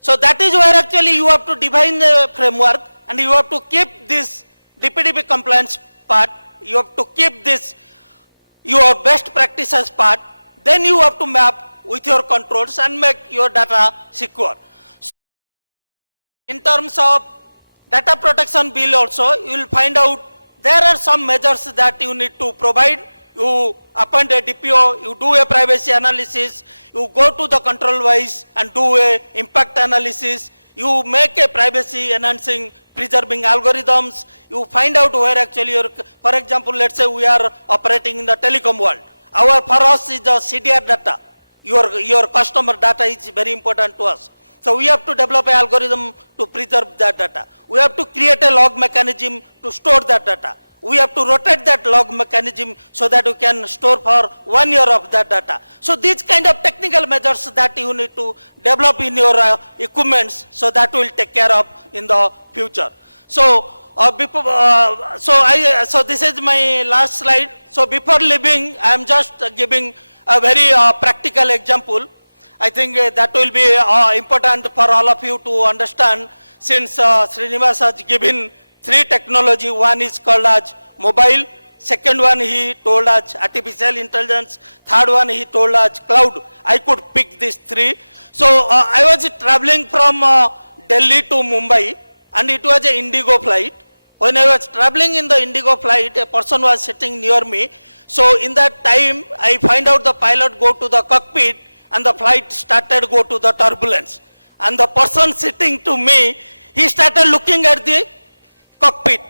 So that is where actually you have to define the framework, and you have to keep this DPDP compliance part, you have to keep this your best practices part, then you have to map with your controls and make your data secure. So in terms of data protection bill also, you will find out there are some measures that you need to provide. You appoint a DPO, you do a privacy analysis, you go to the control wise and do a impact analysis, you make a privacy enhancing preserving algorithms, you find out where actually your, for example, let's say we are operating in the telecom world. For us is the CDR data. Your customer data is very important to us. So we have to develop an algorithm to preserve that data. We have to create a log mechanism to store that data. We have to rotate that log mechanism so that we can store for 1 year of that data. So these kind of technical measures that you need to develop in your equipments, so that will take care of in the future. So so this is my last slide. So before leaving, I am just giving a very practical example. I think that will be important for all of you to understand, since Srinivas has given 3 technology. One is called as mobile, second one he told as artificial intelligence, third one he told as cloud. I could pick these 3. So I was traveling from Delhi to Mumbai, and it was an Indigo flight. When I was traveling in the Indigo flight, a person was sitting near me. So in that time, I find out the pilot go to the cockpit, and the flight started go to the turbulence. And the person sitting to me, he started looking at the cockpit,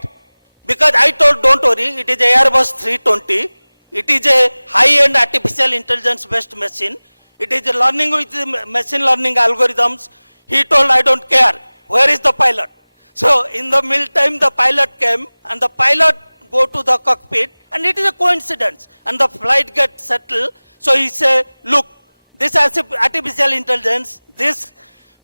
because I told, don't worry, it is Airbus 320. It is a high-end artificial intelligence based machine. It is learning with machine learning algorithms. He told, I don't care. Where is the pilot? So in the meantime, the pilot came, and the pilot go to the cockpit, and it is a coincidence, and the flight gets settled. So he said, look, this artificial intelligence, this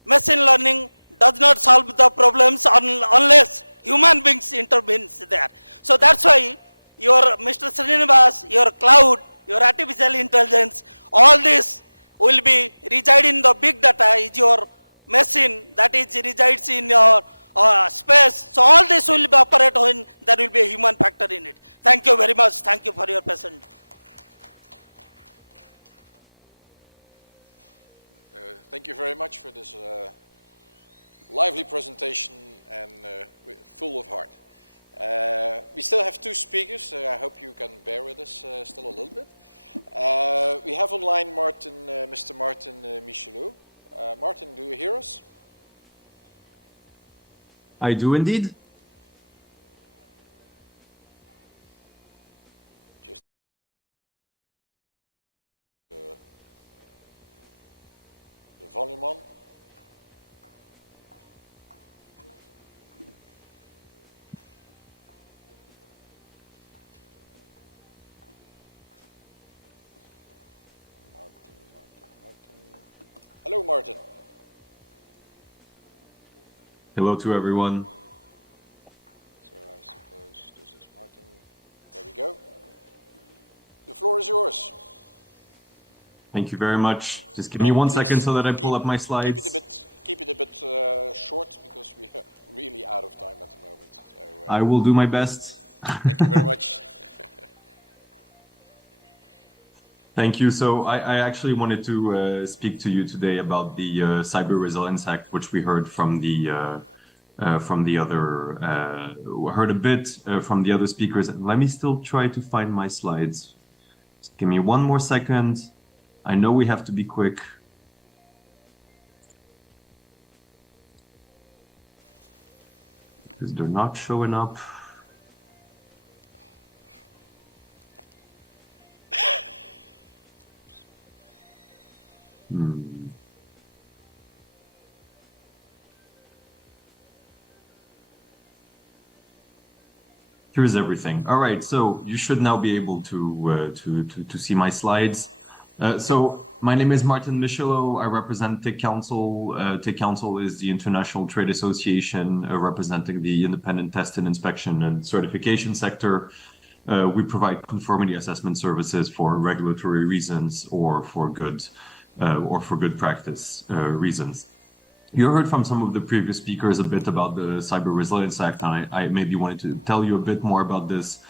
machine learning does not solve the problems unless human beings intervenes there. So that's why your Mr. Srinivas, your cloud, your artificial intelligence, all this will be reside in the big data is your machine that is resides in your space. So all this will be operate when there will be a human factor in it. Thank you very much. Thank you for your patience. Thank you very much for this lively presentation and full of heart. We still have two speakers, so I hope you can bear with us still a little bit. We have online Mr. Martin Michelot. Martin, do you hear us? I do indeed. Just the volume on. Hello, Martin. Hello to everyone. So I suppose this is Martin. There we go. The floor is yours. Thank you very much. Just give me one second so that I pull up my slides. Keep it a bit short because we are really out of time at the moment. So, I will do my best. Thank you very much. Thank you. So I actually wanted to speak to you today about the Cyber Resilience Act, which we heard from the other, heard a bit from the other speakers. Let me still try to find my slides. Just give me one more second. I know we have to be quick. Because they're not showing up. Here's everything. All right, so you should now be able to see my slides. So my name is Martin Michelot. I represent TIC Council. TIC Council is the International Trade Association representing the independent test and inspection and certification sector. We provide conformity assessment services for regulatory reasons or for good practice reasons. You heard from some of the previous speakers a bit about the Cyber Resilience Act, and I maybe wanted to tell you a bit more about this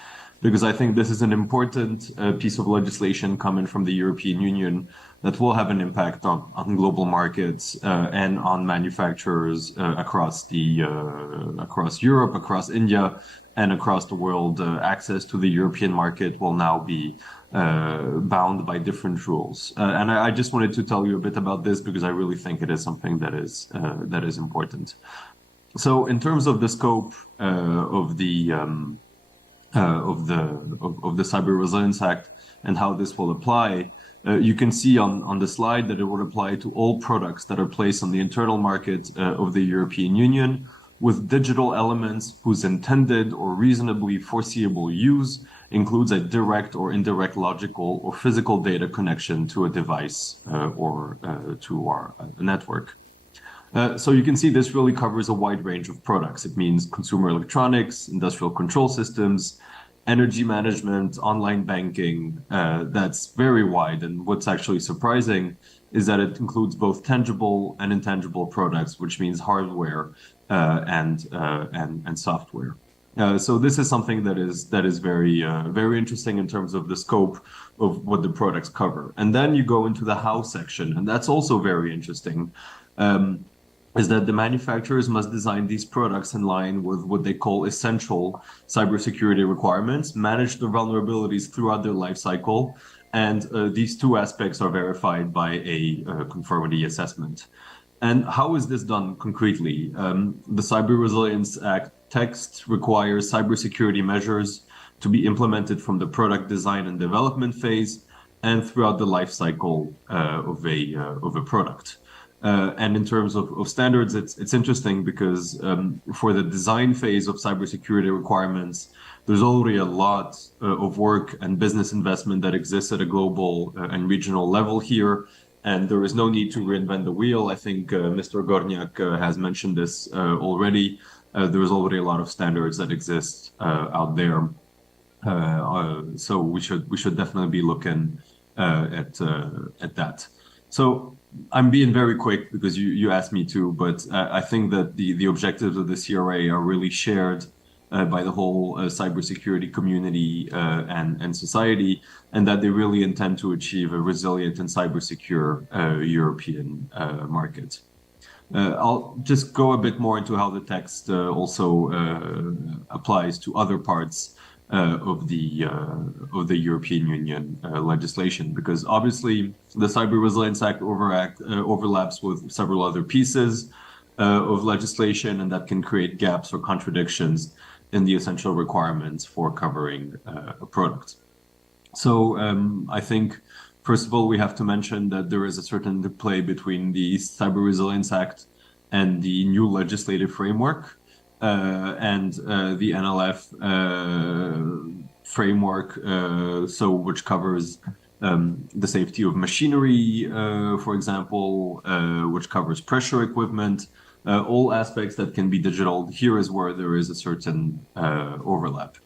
because I think this is an important piece of legislation coming from the European Union that will have an impact on global markets and on manufacturers across Europe, across India, and across the world. Access to the European market will now be bound by different rules. And I just wanted to tell you a bit about this because I really think it is something that is important. So in terms of the scope of the Cyber Resilience Act and how this will apply, you can see on the slide that it would apply to all products that are placed on the internal market of the European Union with digital elements whose intended or reasonably foreseeable use includes a direct or indirect logical or physical data connection to a device or to our network. So you can see this really covers a wide range of products. It means consumer electronics, industrial control systems, energy management, online banking. That's very wide. And what's actually surprising is that it includes both tangible and intangible products, which means hardware and software. So this is something that is very interesting in terms of the scope of what the products cover. And then you go into the how section, and that's also very interesting. Is that the manufacturers must design these products in line with what they call essential cybersecurity requirements, manage the vulnerabilities throughout their life cycle, and these two aspects are verified by a conformity assessment. And how is this done concretely? The Cyber Resilience Act text requires cybersecurity measures to be implemented from the product design and development phase and throughout the life cycle of a product. And in terms of standards, it's interesting because for the design phase of cybersecurity requirements, there's already a lot of work and business investment that exists at a global and regional level here. and there is no need to reinvent the wheel. I think Mr. Gorniak has mentioned this already. There is already a lot of standards that exist out there. So we should definitely be looking at that. So I'm being very quick because you asked me to, but I think that the objectives of the CRA are really shared by the whole cybersecurity community and society, and that they really intend to achieve a resilient and cybersecure European market. I'll just go a bit more into how the text also applies to other parts of the European Union legislation, because obviously the Cyber Resilience Act overlaps with several other pieces of legislation, and that can create gaps or contradictions in the essential requirements for covering a product. So I think, first of all, we have to mention that there is a certain interplay between the Cyber Resilience Act and the new legislative framework. And the NLF framework, which covers the safety of machinery, for example, which covers pressure equipment, all aspects that can be digital. Here is where there is a certain overlap.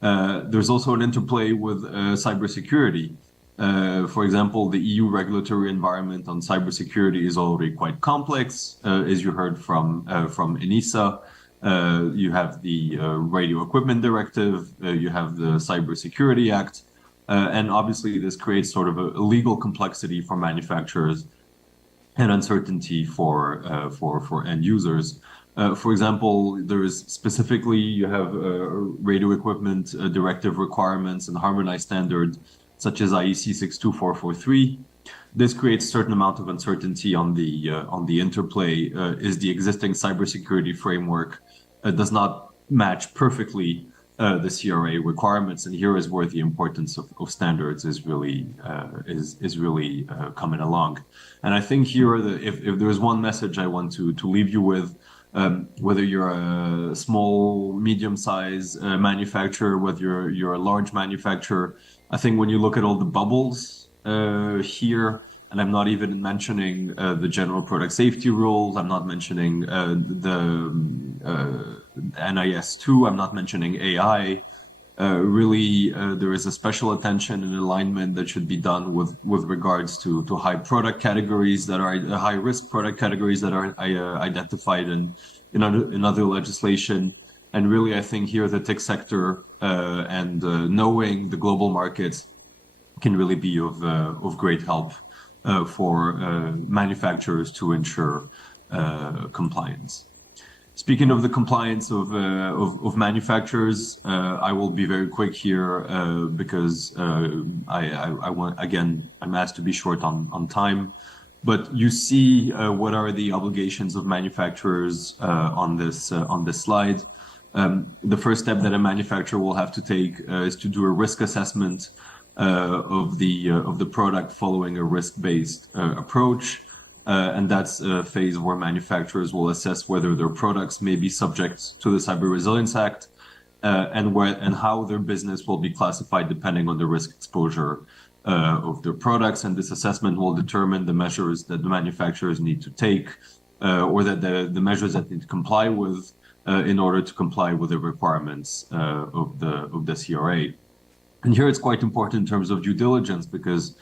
There's also an interplay with cybersecurity. For example, the EU regulatory environment on cybersecurity is already quite complex, as you heard from ENISA. You have the Radio Equipment Directive, you have the Cybersecurity Act, and obviously this creates sort of a legal complexity for manufacturers and uncertainty for end users. For example, there is specifically, you have Radio Equipment Directive requirements and harmonized standards such as IEC 62443. This creates a certain amount of uncertainty on the interplay. Is the existing cybersecurity framework does not match perfectly the CRA requirements, and here is where the importance of standards is really coming along. And I think here, if there is one message I want to leave you with, whether you're a small, medium-sized manufacturer, whether you're a large manufacturer, I think when you look at all the bubbles here, and I'm not even mentioning the general product safety rules, I'm not mentioning the NIS2, I'm not mentioning AI. Really, there is a special attention and alignment that should be done with regards to high product categories that are high risk product categories that are identified in other legislation. And really, I think here the tech sector and knowing the global markets can really be of great help for manufacturers to ensure compliance. Speaking of the compliance of manufacturers, I will be very quick here because I want, again, I'm asked to be short on time. But you see what are the obligations of manufacturers on this slide. The first step that a manufacturer will have to take is to do a risk assessment of the product following a risk-based approach. And that's a phase where manufacturers will assess whether their products may be subject to the Cyber Resilience Act and how their business will be classified depending on the risk exposure of their products. And this assessment will determine the measures that the manufacturers need to take or that the measures that need to comply with in order to comply with the requirements of the CRA. And here it's quite important in terms of due diligence because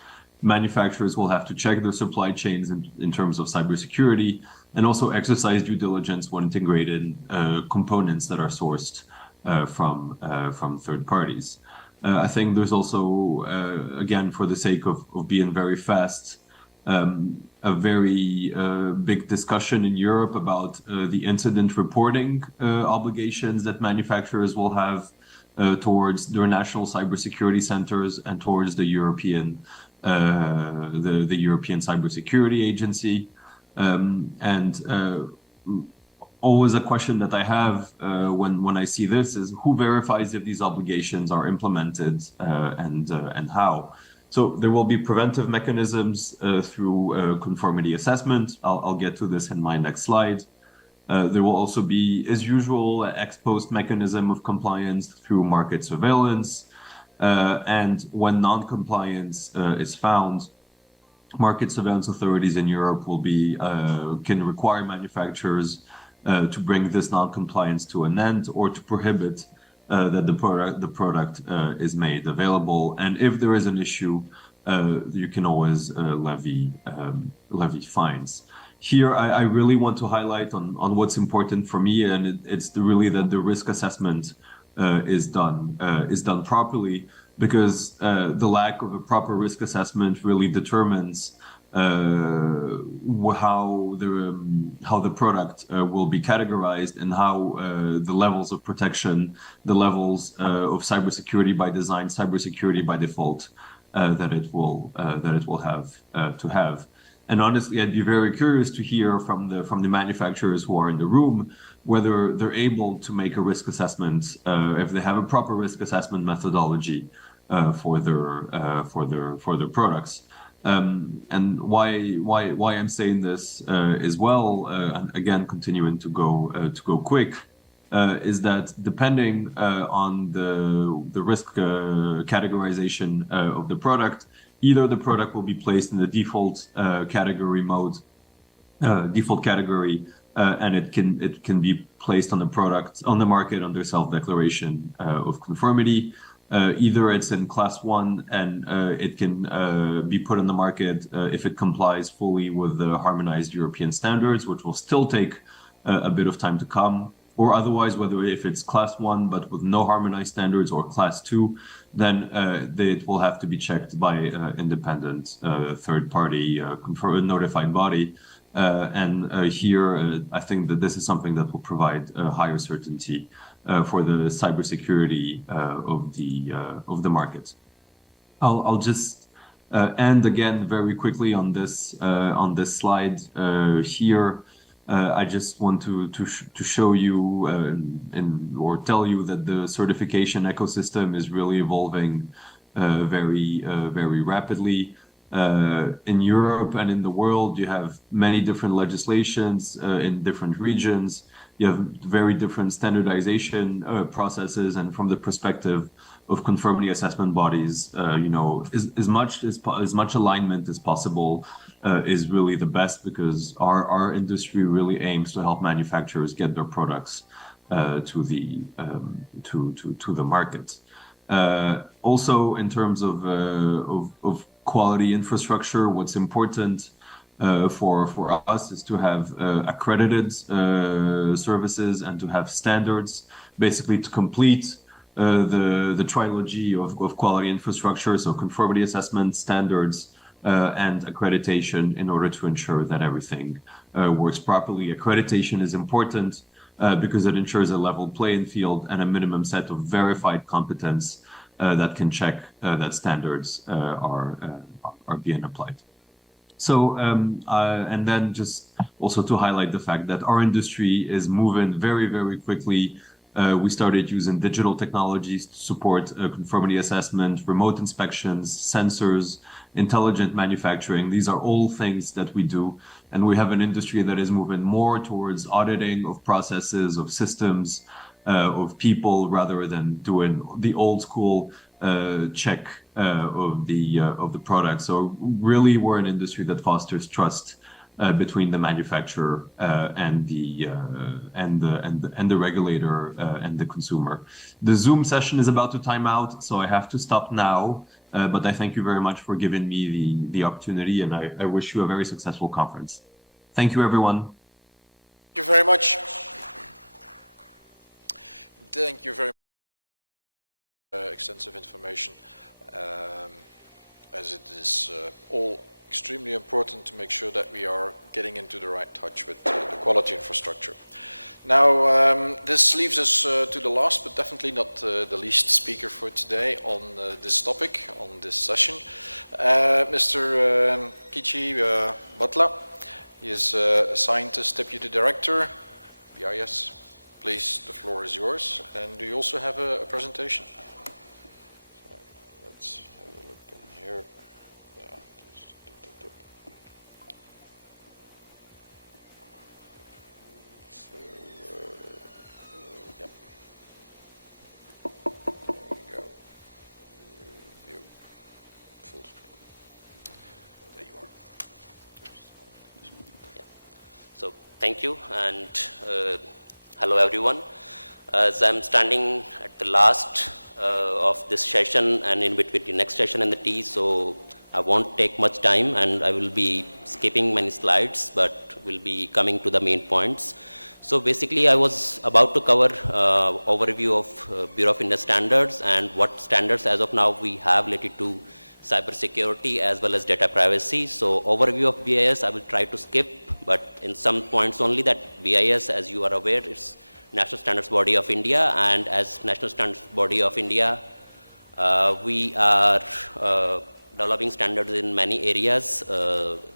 manufacturers will have to check their supply chains in terms of cybersecurity and also exercise due diligence when integrated components that are sourced from third parties. I think there's also, again, for the sake of being very fast, a very big discussion in Europe about the incident reporting obligations that manufacturers will have towards their national cybersecurity centers and towards the European Cybersecurity Agency. Always a question that I have when I see this is who verifies if these obligations are implemented and how. So there will be preventive mechanisms through conformity assessment. I'll get to this in my next slide. There will also be, as usual, an ex post mechanism of compliance through market surveillance. And when non-compliance is found, market surveillance authorities in Europe will be can require manufacturers to bring this non-compliance to an end or to prohibit that the product is made available. And if there is an issue, you can always levy fines. Here, I really want to highlight on what's important for me, and it's really that the risk assessment is done properly, because the lack of a proper risk assessment really determines how the product will be categorized and how the levels of protection, the levels of cybersecurity by design, cybersecurity by default that it will have to have. And honestly, I'd be very curious to hear from the manufacturers who are in the room whether they're able to make a risk assessment, if they have a proper risk assessment methodology for their products. And why I'm saying this as well, and again continuing to go quick, is that depending on the risk categorization of the product, either the product will be placed in the default category mode, and it can be placed on the market under self-declaration of conformity. Either it's in class 1 and it can be put on the market if it complies fully with the harmonized European standards, which will still take a bit of time to come, or otherwise, whether if it's class 1 but with no harmonized standards, or class 2, then it will have to be checked by independent third-party notified body. Here, I think that this is something that will provide higher certainty for the cybersecurity of the market. I'll just end again very quickly on this slide here. I just want to show you or tell you that the certification ecosystem is really evolving very rapidly. In Europe and in the world, you have many different legislations in different regions. You have very different standardization processes, and from the perspective of conformity assessment bodies, as much alignment as possible is really the best, because our industry really aims to help manufacturers get their products to the market. Also, in terms of quality infrastructure, what's important for us is to have accredited services and to have standards, basically to complete the trilogy of quality infrastructure, so conformity assessment, standards, and accreditation, in order to ensure that everything works properly. Accreditation is important because it ensures a level playing field and a minimum set of verified competence that can check that standards are being applied. So, and then just also to highlight the fact that our industry is moving very quickly. We started using digital technologies to support conformity assessment, remote inspections, sensors, intelligent manufacturing. These are all things that we do. And we have an industry that is moving more towards auditing of processes, of systems, of people, rather than doing the old school check of the product. So really, we're an industry that fosters trust between the manufacturer and the regulator and the consumer. The Zoom session is about to time out, so I have to stop now. But I thank you very much for giving me the opportunity, and I wish you a very successful conference. Thank you, everyone. Thank you very much. Thank you very much. Extensive information, as it is all extremely important to make sure that we are getting into the right touch with the quality infrastructure. Now, this leaves us to the last, but definitely not the least speaker for today on this topic, on this session, Mr. Kichi Butler. He is a scientist, deputy director, BIS. Please, the floor is yours. And do you also have a presentation? So let's have a look in here. Yep. There we go. View. Full screen. There you are. Thank you, and hello everyone. As I'm standing at the last of this session and in between the next session and the tea, so I won't take much time and I will be skipping many slides, but will be coming to the main points. So basically I was about to cover overview of Bureau of Indian Standards and what standards as of now we have related to cybersecurity as well as data privacy. So overview of BIS I will try to skip, but in some points only that BIS, as you are aware, it's National Standards Body of India, and as National Standards Body of India, we are developing standards in many areas,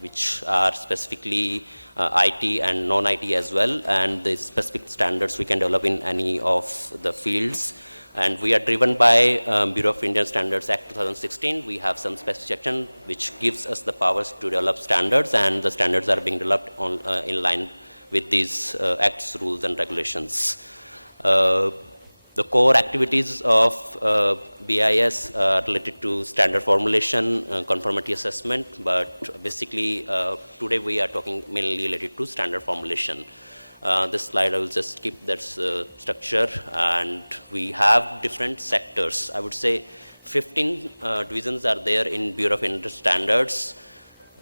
which are specifically IT and non-IT as well, and the specific standards we can develop in any of the fields. And we are driven by Bureau of Indian Standards Act 2016. We have some specific section which gives us the powers to develop standards, and the standards are being developed on, in line with these acts, rules and regulations. The core activities of BIS are related to standard formulation, conformity assessment, but basically today we are talking mainly related to standard formulation. This slide I will just skip that structure, and we have different sectors. I would say 15 divisions are there in Bureau of Indian Standards.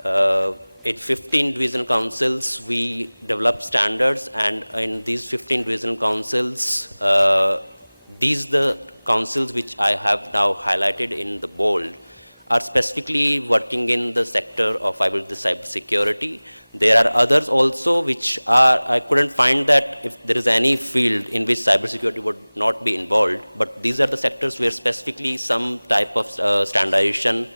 In 15 division councils we develop standards, and in these 15 division councils, these the councils which I have now highlighted in the bold are specifically working in the sector of the cybersecurity. There are others also which are, I couldn't find that if there is any field in which cybersecurity would not be involved, but these are the sectors where specifically some type of standardization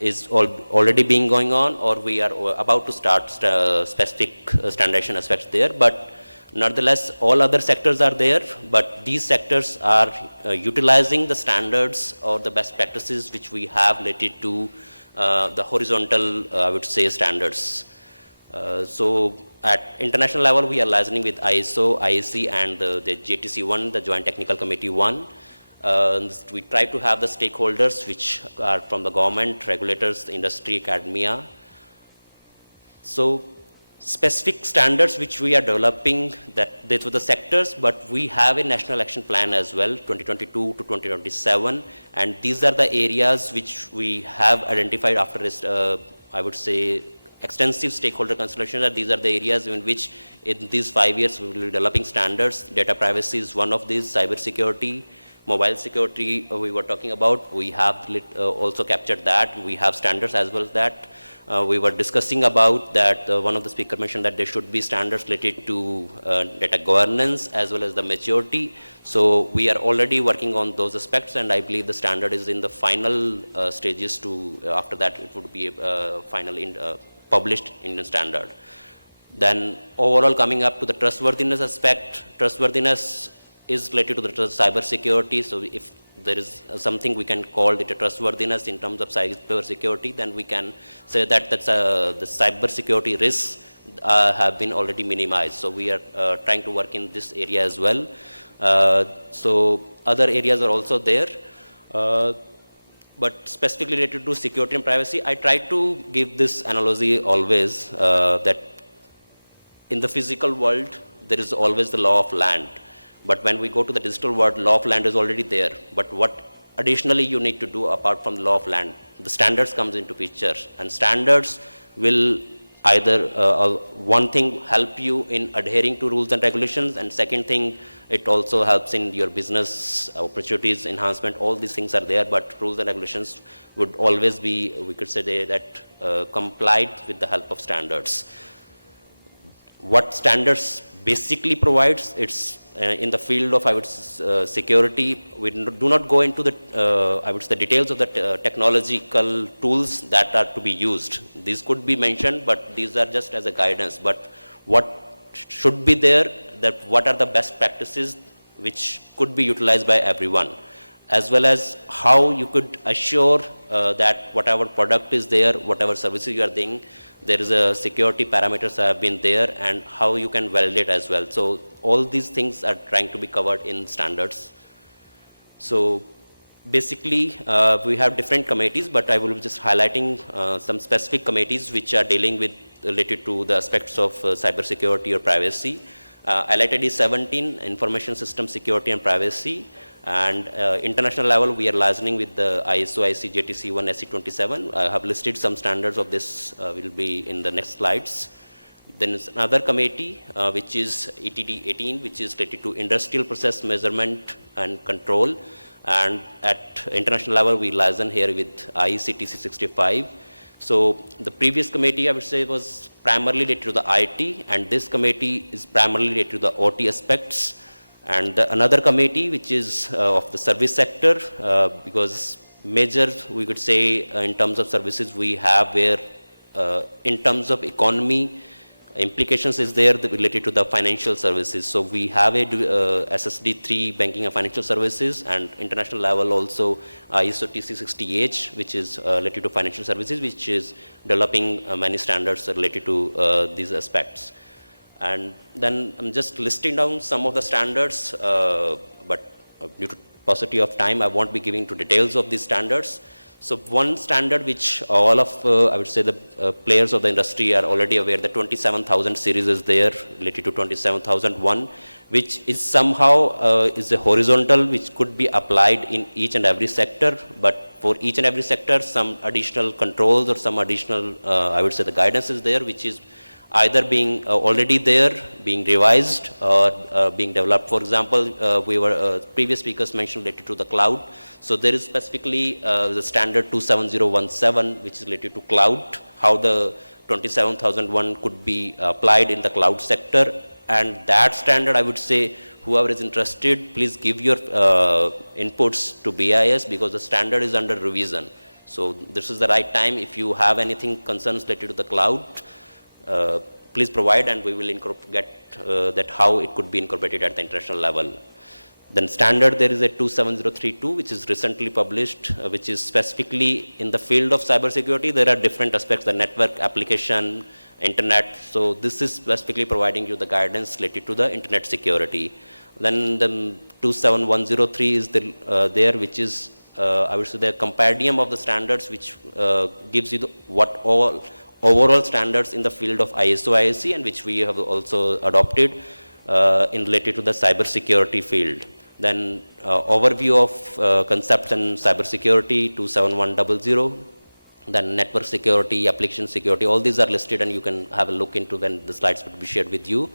is already being going on, or we are about to start specific standardization aspects there. But nonetheless, all other sectors are there, but these sectors are utilizing the standards or the best practices which we have related to the horizontal, I would say, standards. So at international level, we are liaising with ISO, IEC, and the JTC1, the Joint Technical Committee 1. We try to have the stakeholders which are from the government, regulators, industry, academia. So specific standards which we are developing, that these were the sectors, but we have a national action plan as well, 2022 to 2027, and these are the areas which we have identified after this, I would say, extensive stakeholder consultation, that these are the areas in which in these 5 years we will be developing standards. Data privacy is one of these, cybersecurity, mobile security we were talking about, we have also captured that, we have standards as well as that. We were discussing about that, one of the speakers mentioned that there should be standards related to data governance as well as the maturity. So we are already working on those aspects, and I believe the standard is in the final stages to, after that it would be final published Indian standard. Then overall coming up to the trustworthiness aspect, trustworthiness is related to the cyber security. So if there is something we can call it a trustworthiness in terms of cyber security, then we can say that that's the cyber security risks have been already minimized. So we are trying to work in this area as well. So other areas are also there. But specifically related to security and privacy, I try to give this analogy always that in the physical world, there is always the law of land. But when we go to the digital world, law of land is already there. But what additionally you need to do apart from the law of land? The standards comes into picture. And standards will either, one thing, help you in adhering to rules and regulations, and second thing, it also helps in your business opportunities, enhancement, all these things are there, but rules and regulations would always be, we could say that, complied with the help of standards. What standards basically provides, it's in the field of, I would security, we do not go into the, I would say, the details of the technological tools that are to be used. These could be mentioned, but these are just as a guidance. But what should be there, that what are the best practices which could be utilized by everyone, as well as how you could assure that whatever product is there, whatever services you are doing, there is a security parameters have been there, and how you can validate as well. So all these things are trying to be covered in standards. So basically, we have different committees, but I will be just highlighting some specific committees which are dealing with related to the aspects of cybersecurity or privacy. LITD 17, information system security and privacy. And international level, we are liaising with the ISO IC JTC1 SE27. I have listed some standards of this, will be in the next slides. Then is another committee, which is ETD 18, which is related to industrial process measurement and control. And at international level, we liaison here with IEC TC 65. So the previous committee, I would say, was primarily related to the IT, and this committee is primarily related to the OT aspects. And another committee, which is of the service sector, because major, we could say, in terms of services we have where, in terms of economy, implications is there related to the financial services. So we have a SSD3 banking and financial services, and international level also ISO TC60H, which is related to financial services, which is developing many standards related to these aspects. And then I'm just listing down some of the standards, but due to paucity of time, I won't be giving to details of these standards. So one standard which all of, I would say, the players of the industry are already aware, the 27000 series is there, related to 27001, which is somehow is a horizontal which could be applied in each and every sector, but for each and every sector, some additional controls or some additional, I would say, the guidance is there, which is either being already there, being revised, or being developed. For example, we were, previous speakers mentioned related to the cloud. So there is specifically the standard 27017, which is related to cloud, how the 27001 could be applied in the cloud sector. And that standard, I would say, whoever is interested, please give your inputs to BIS, because the standard is under revision. So this is the right time. If you have anything concerns related to the cloud, please provide, and we will get that how it could be incorporated at the international level. Then standard, there is a 27032, which is recently published, which is specifically in the field of cybersecurity. There are different aspects, the network, application, internet. So this is specifically providing you the guidance related to the internet security. Then the 27103 is there, which is, I would say, the compendium of the standards, which gives you what all overall standards in the field of ISO ISC, and which we have also adopted in related to the cybersecurity field. Then overview of concepts in cybersecurity 27100. Then network security, application security, all these are listed, and you can have a look into when the slides will be shared with you.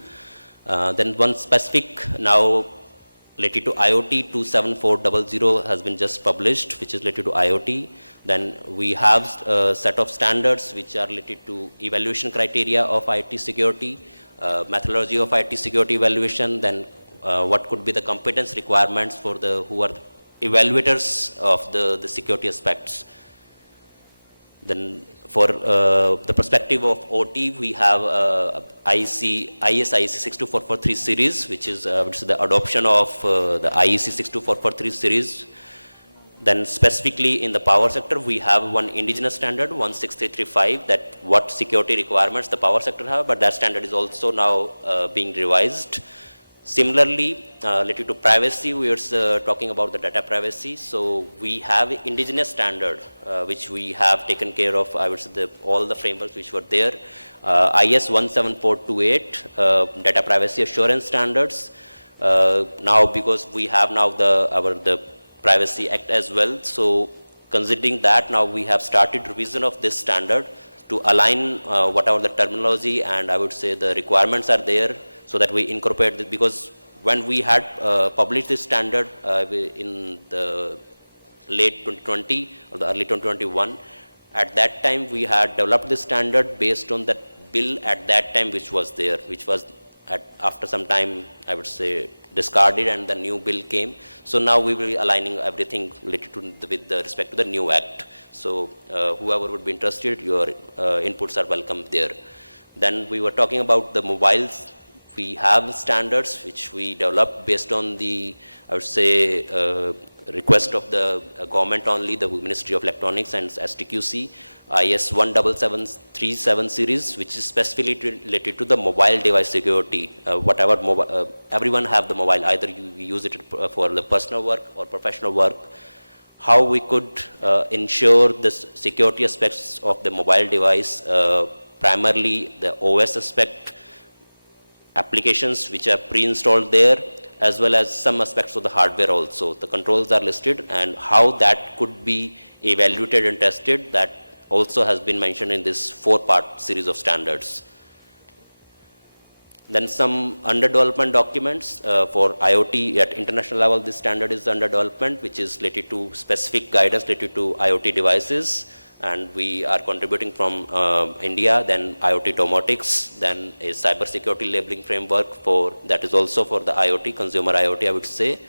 Then one specific now related to IoT 27400 has been just published, which is related to IoT. Then we have a set of standards which are related to evaluation criteria of IT security, methodology of IT security evaluation, then what could be the competence requirements for the who are evaluators of the security aspects. Then for the perspective of OT, we have IS IEC 62443 series, which is the adoption of the IEC 62443 series. Then specifically in the power sector, we have one indigenous standard 16335, that what security requirements the power sector have, but that standard is also now being revised. Similarly, related to privacy, we are talking about the data privacy. So we have an indigenous standard, which we have taken care of, I would say, all the frameworks which were there. IS 17428, data privacy assurance standards. Now, because we have now the Privacy Act as well. So considering that, now we have started revision of this standard to align whatever the terminology and I would say the requirements are there, so that we incorporate it. Because when we had published this standard in the late 2020 or the early 2021, at that time we had developed this standard based on that bill at that time which was there, which was after some time, I would say, discarded, and the new bill came. So now we will be aligning everything related to with respect to the new act. So whoever would be interested, your inputs are welcome there. Then we were talking about the mobiles. We have standards which we developed based on the, I would say, request of the government only, the Ministry of Electronics and STQC, IS 17737 series, which is specifically related to the mobile device security. Whatever mobile, everyone have the mobile, either you use it for the personal work or professional work. How we could ensure the security aspects of the mobile device primarily the OS aspect, applications which are pre-installed there, as well as some aspects of the hardware also. The controls are listed, and how that could be evaluated and tested, that also has been mentioned in this 4-part series of standards. Then some under development documents for IoT at international level. This standard is under development, which is related to specific guidance related to IoT devices, and we are contributing from India. Then IoT domotics, then a cybersecurity labeling framework for that is also for the IoT, consumer IoT, I would say.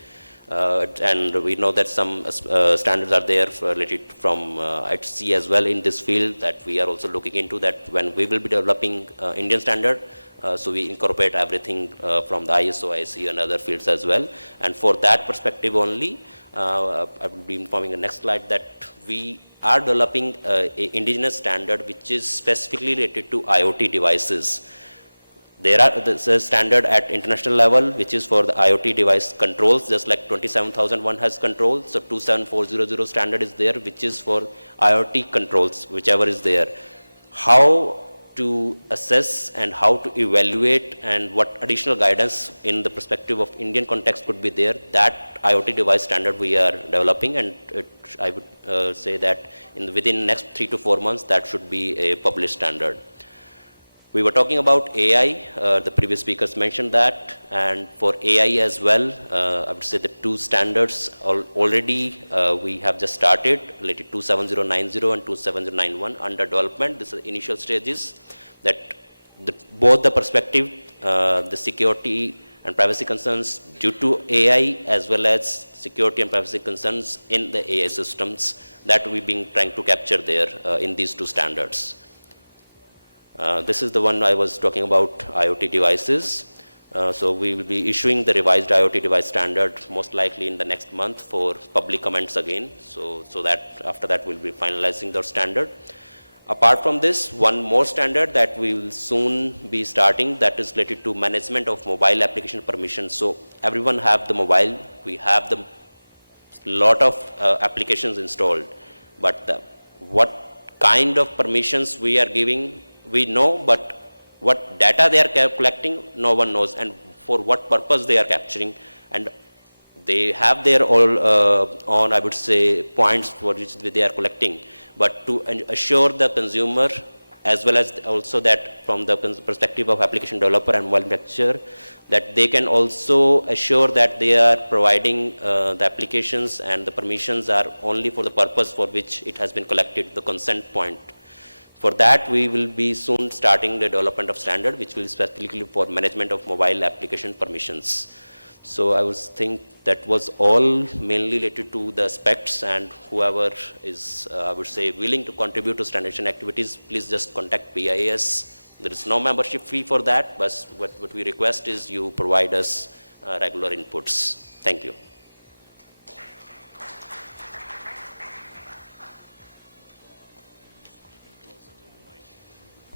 And we know that some standards are there related from HC as well in this field, that we are also looking into that when we will be developing Indian standard. So we incorporate everything from the ISO, IC and other fields as well. And for that perspective only, I will be informing the next slide that we are developing an indigenous standard which is specifically related to IoT devices. There are the standard at international level, which is for the IoT device controls, just like 27001 has controls. So 27400 standard is there, which is for IoT controls, whichever is there. How to assess and how to evaluate and what additional guidance in the perspective of Indian context could be there, that IoT device standard we are developing, and I would say that within next 3 to 4 months that should be a published standard. We were talking about AI, the previous speakers mentioned that, and for AI as well, I would say the 2 standards already we have just started, related to 27090 and 27091 under development. This is the initial stages, that both the perspective, the security and privacy concerns due to AI, as well as security and privacy concerns in the AI systems, that we've been trying to capture there in these 2 standards. This is the one I was talking about, IoT devices. So we will be issuing the revised IoT device standard most likely in the next month for public comments again. So that after that we'll be finalizing the standard. Apart from this, one more standard that we will soon be starting, that is related to management of mobile application permissions. So everyone have the mobile, we have the lot of applications installed, but what kind of permissions we are giving, we know, but what data they are collecting, no one knows, and for what purpose they are capturing. And they have their all on, I would say, points for which they are collecting. But to assure the consumer, as well as also that from the perspective of application developer and mobile manufacturer, that they can also assure that they are providing the applications and the permissions are only for the purpose for which it has been collected, the consent point. For that, we will be soon starting the development of standard, which will be specifically for management of mobile application permissions. So I was think that was all mainly related to the aspects, and whoever is, I would say, willing to contribute to standardization activities, please just contact BIS. There is no membership fee for that, but what we request is you provide us regular inputs. Thank you.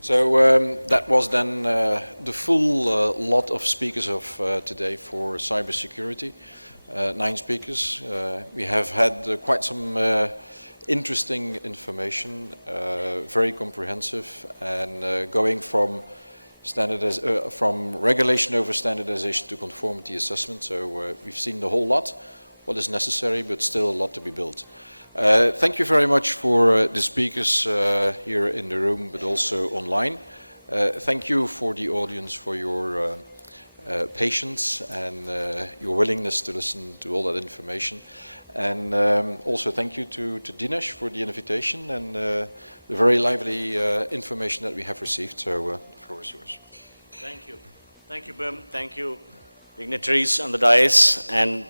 So that was then the full lot of speakers of today for cybersecurity. 9 speakers. We have had quite some interesting information, very comprehensive, and going from from regulation over standardization to conformity assessment. So we've seen the whole lot, what is necessary, but still a lot to be built. Thank you very much for the speakers here in the room, but also online. Thank you for the audience for your patience and your willingness to listen to all that information. And also thank you to Dinesh for the invitation and the very lively information that we have received. So the floor is yours. Thank you. Thank you, Bim. Thank you, dignitaries on the dais and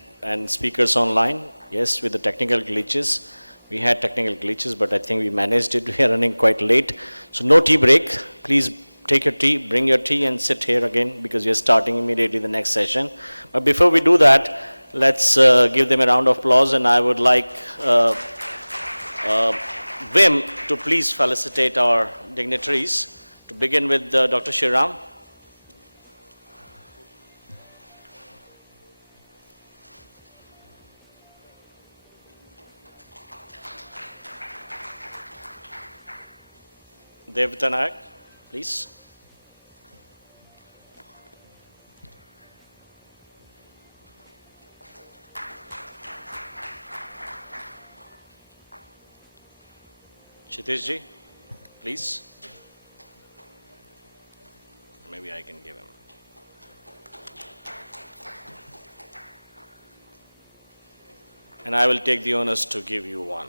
speakers online. Yes, with the technical glitches. We had technical glitches, but I think we managed it. We are running quite late. So no tea break. Please take your tea, bring your tea and sit here again because we are starting immediately the next session. But before we do that, let's give them a round of applause, and I would like Wim to please felicitate our dignitaries. To begin with Dr. Shriram. Devta Nayak. please. Kshitish ji, please. Maybe I can give him. And I will take the onus to give you one.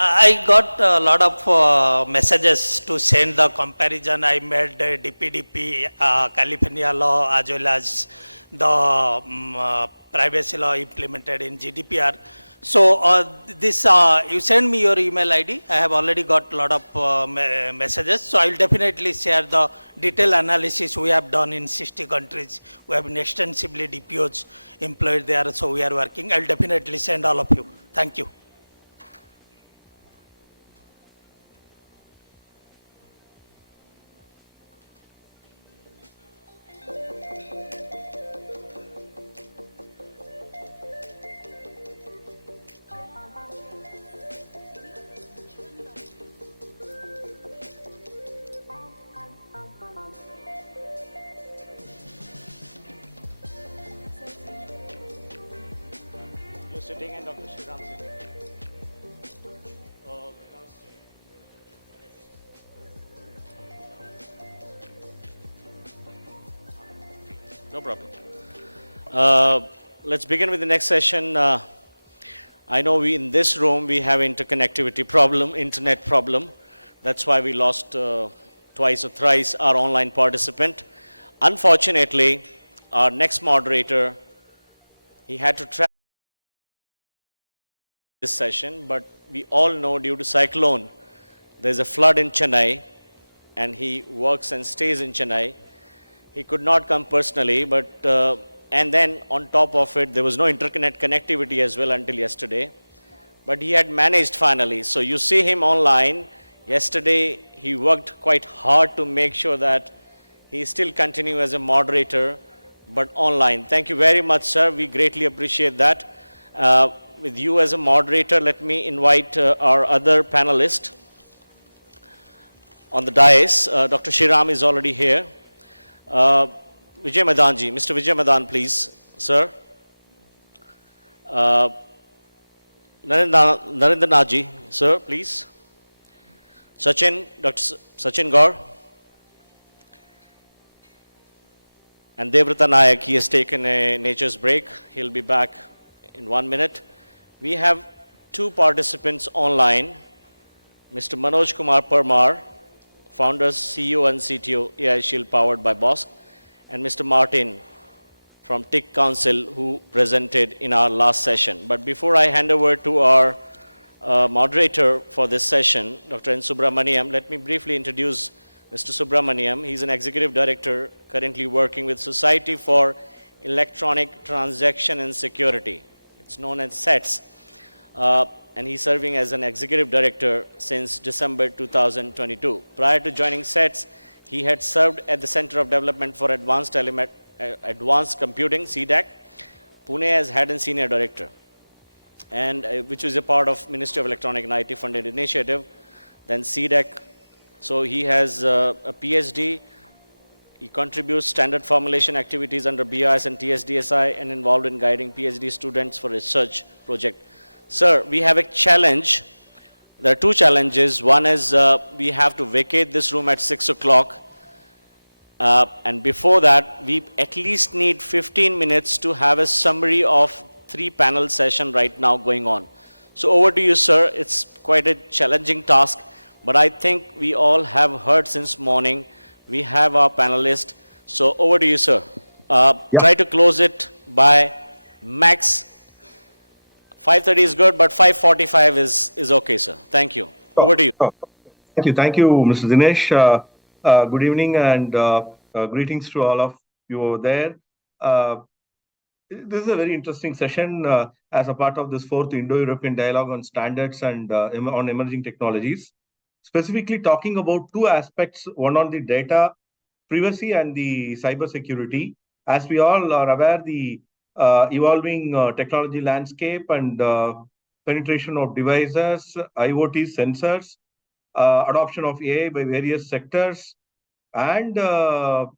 I got a lot of messages to send the comparison. I made DPDP, California law, as well as the privacy law implemented in GDPR. So this, you send me your email ID. I have already got a lot of messages. So I will definitely share the detailed analysis we have done in 60 countries. We have extensively DPOs employed there, so we are working. I will definitely send all of you. Thank you. You're sitting and Dr. Shriram sitting. No problem. Let's begin with the next session. I know in this room we have interconnectivity problem, internet problem. That's why we lost twice or thrice our online participant. Unfortunately, our next moderator, he had to travel this session, but we all know due to cyclone, there's a flood in Chennai, and he works and stays in Chennai. He could not come personally, but and then on top of it, there was no internet connectivity as well until yesterday. But he had managed finally. So you see him online. Yesterday, he worked quite hard to make sure that he still continue as a moderator, but online. Thank you very much, sir. We greatly appreciate that. With you as a moderator, let me invite our other panelist on the dais. Dr. Shriram is already here. Vijay Madanji, Mr. Vijay Madan, please, sir. Narendra Naji, sir, please. Sachin, Dr. Sachin Gaur. And Devrata Nayak, he has taken a nature's break. He'll be back in 1 minute. We have two participants online, Mr. Manoj Kumar Parmar, founder, CEO and CTO, AI Shield powered by BOSC, and Mr. Martin from TIC Council, who presented in our last session. But before I hand over to our moderator for this session, Dr. N. Subramaniam, let me briefly introduce Mr. Subramaniam. He's an executive director currently working with Society for Electronic Transaction and Security. It's known as SETS. And he's serving as an executive director since December 2022. Prior to joining SETS, he had served at the Center of Development for Advanced Computing, CDAC, Pune as head and senior director, and which is a part of Ministry of Electronic and IT funded initiative. Then CDAC, so he has a PhD. He contributes standard formulation activities under BIS and TSDSI and involved in guiding PhD students for research project. Sir, we have a challenge. There are two challenges. One is we have to vacate this room at 6 o'clock. And before that, we at least need 15 minutes to have a summary of 3 panel session right now going on. So over to you, sir. It's quite a challenging task, but I think we all have heard since morning. We have our panelists. So over to you, sir. Try to close it by max 5:30 is good, but 5:45 is okay, sir. Thank you. Over to you. Thank you, Mr. Dinesh. Good evening and greetings to all of you over there. this is a very interesting session as a part of this 4th Indo-European Dialogue on Standards and on Emerging Technologies. Specifically talking about two aspects, one on the data privacy and the cybersecurity. As we all are aware, the evolving technology landscape and penetration of devices, IoT sensors, adoption of AI by various sectors, and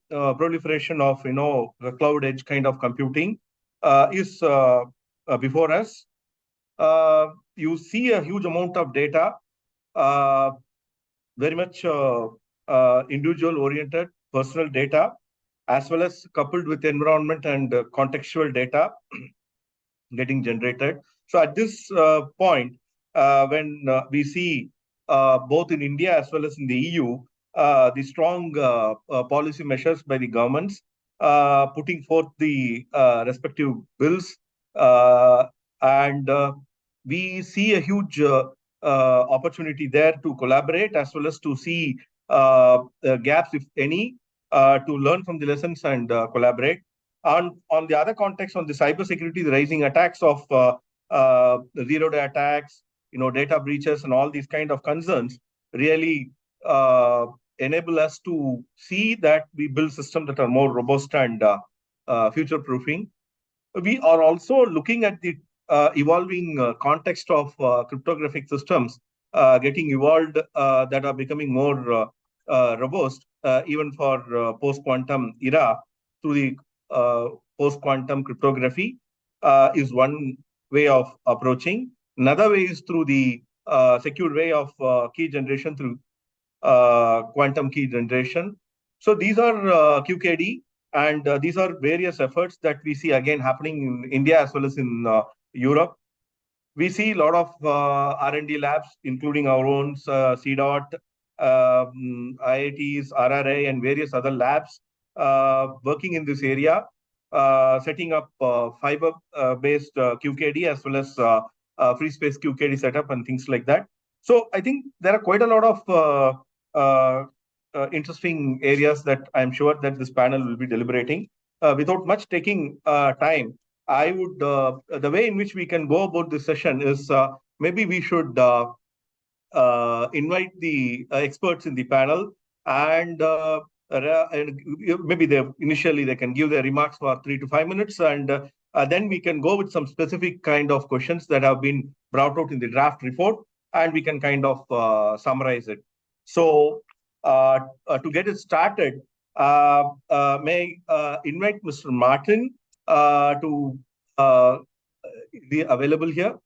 proliferation of the cloud edge kind of computing is before us. You see a huge amount of data, very much individual-oriented personal data, as well as coupled with environment and contextual data getting generated. So at this point, when we see both in India as well as in the EU, the strong policy measures by the governments putting forth the respective bills, and we see a huge opportunity there to collaborate as well as to see gaps, if any, to learn from the lessons and collaborate. On the other context, on the cybersecurity, the rising attacks of zero-day attacks, data breaches, and all these kind of concerns really enable us to see that we build systems that are more robust and future-proofing. We are also looking at the evolving context of cryptographic systems getting evolved that are becoming more robust even for post-quantum era through the post-quantum cryptography is one way of approaching. Another way is through the secure way of key generation through quantum key generation. So these are QKD, and these are various efforts that we see again happening in India as well as in Europe. We see a lot of R&D labs, including our own CDOT, IITs, RRI, and various other labs working in this area, setting up fiber-based QKD as well as free space QKD setup and things like that. So I think there are quite a lot of interesting areas that I'm sure that this panel will be deliberating. Without much taking time, I would, the way in which we can go about this session is maybe we should invite the experts in the panel, and maybe initially they can give their remarks for 3 to 5 minutes, and then we can go with some specific kind of questions that have been brought out in the draft report, and we can kind of summarize it. So to get it started, may I invite Mr. Martin to be available here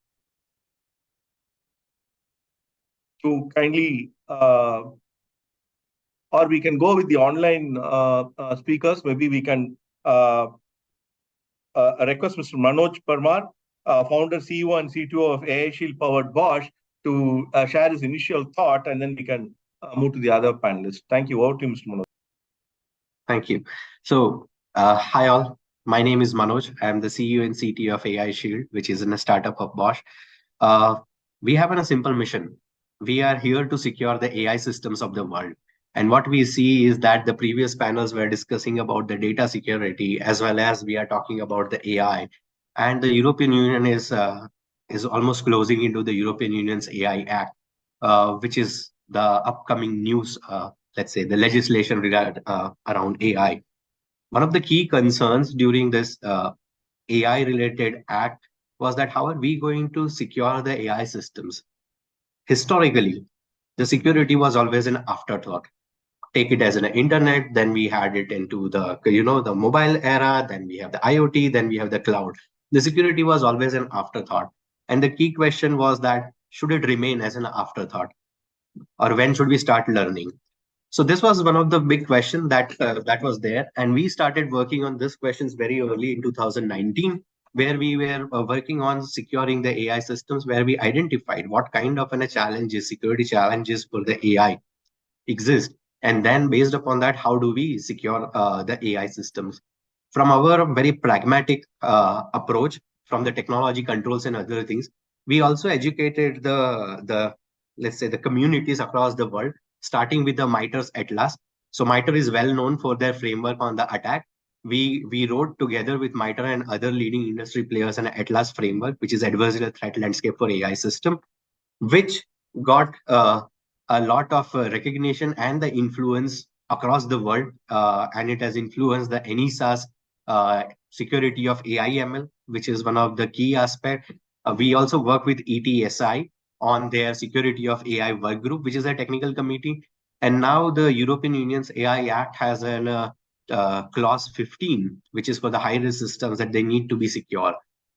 to kindly, or we can go with the online speakers. Maybe we can request Mr. Manoj Parmar, founder, CEO, and CTO of AI Shield powered Bosch, to share his initial thought, and then we can move to the other panelists. Thank you. Over to you, Mr. Manoj. Thank you. So, hi all. My name is Manoj. I am the CEO and CTO of AI Shield, which is a startup of Bosch. We have a simple mission. We are here to secure the AI systems of the world. And what we see is that the previous panels were discussing about the data security, as well as we are talking about the AI. And the European Union is almost closing into the European Union's AI Act, which is the upcoming news, let's say, the legislation around AI. One of the key concerns during this AI-related act was that how are we going to secure the AI systems? Historically, the security was always an afterthought. Take it as an internet, then we had it into the, the mobile era, then we have the IoT, then we have the cloud. The security was always an afterthought. And the key question was that, should it remain as an afterthought? Or when should we start learning? So this was one of the big questions that was there. And we started working on these questions very early in 2019, where we were working on securing the AI systems, where we identified what kind of security challenges for the AI exist. And then based upon that, how do we secure the AI systems? From our very pragmatic approach, from the technology controls and other things, we also educated let's say, the communities across the world, starting with the MITRE's Atlas. So MITRE is well known for their framework on the attack. we wrote together with MITRE and other leading industry players an Atlas framework, which is adversarial threat landscape for AI system, which got a lot of recognition and the influence across the world, and it has influenced the NISA's security of AI/ML, which is one of the key aspects. We also work with ETSI on their security of AI work group, which is a technical committee. And now the European Union's AI Act has an clause 15, which is for the high-risk systems that they need to be secure.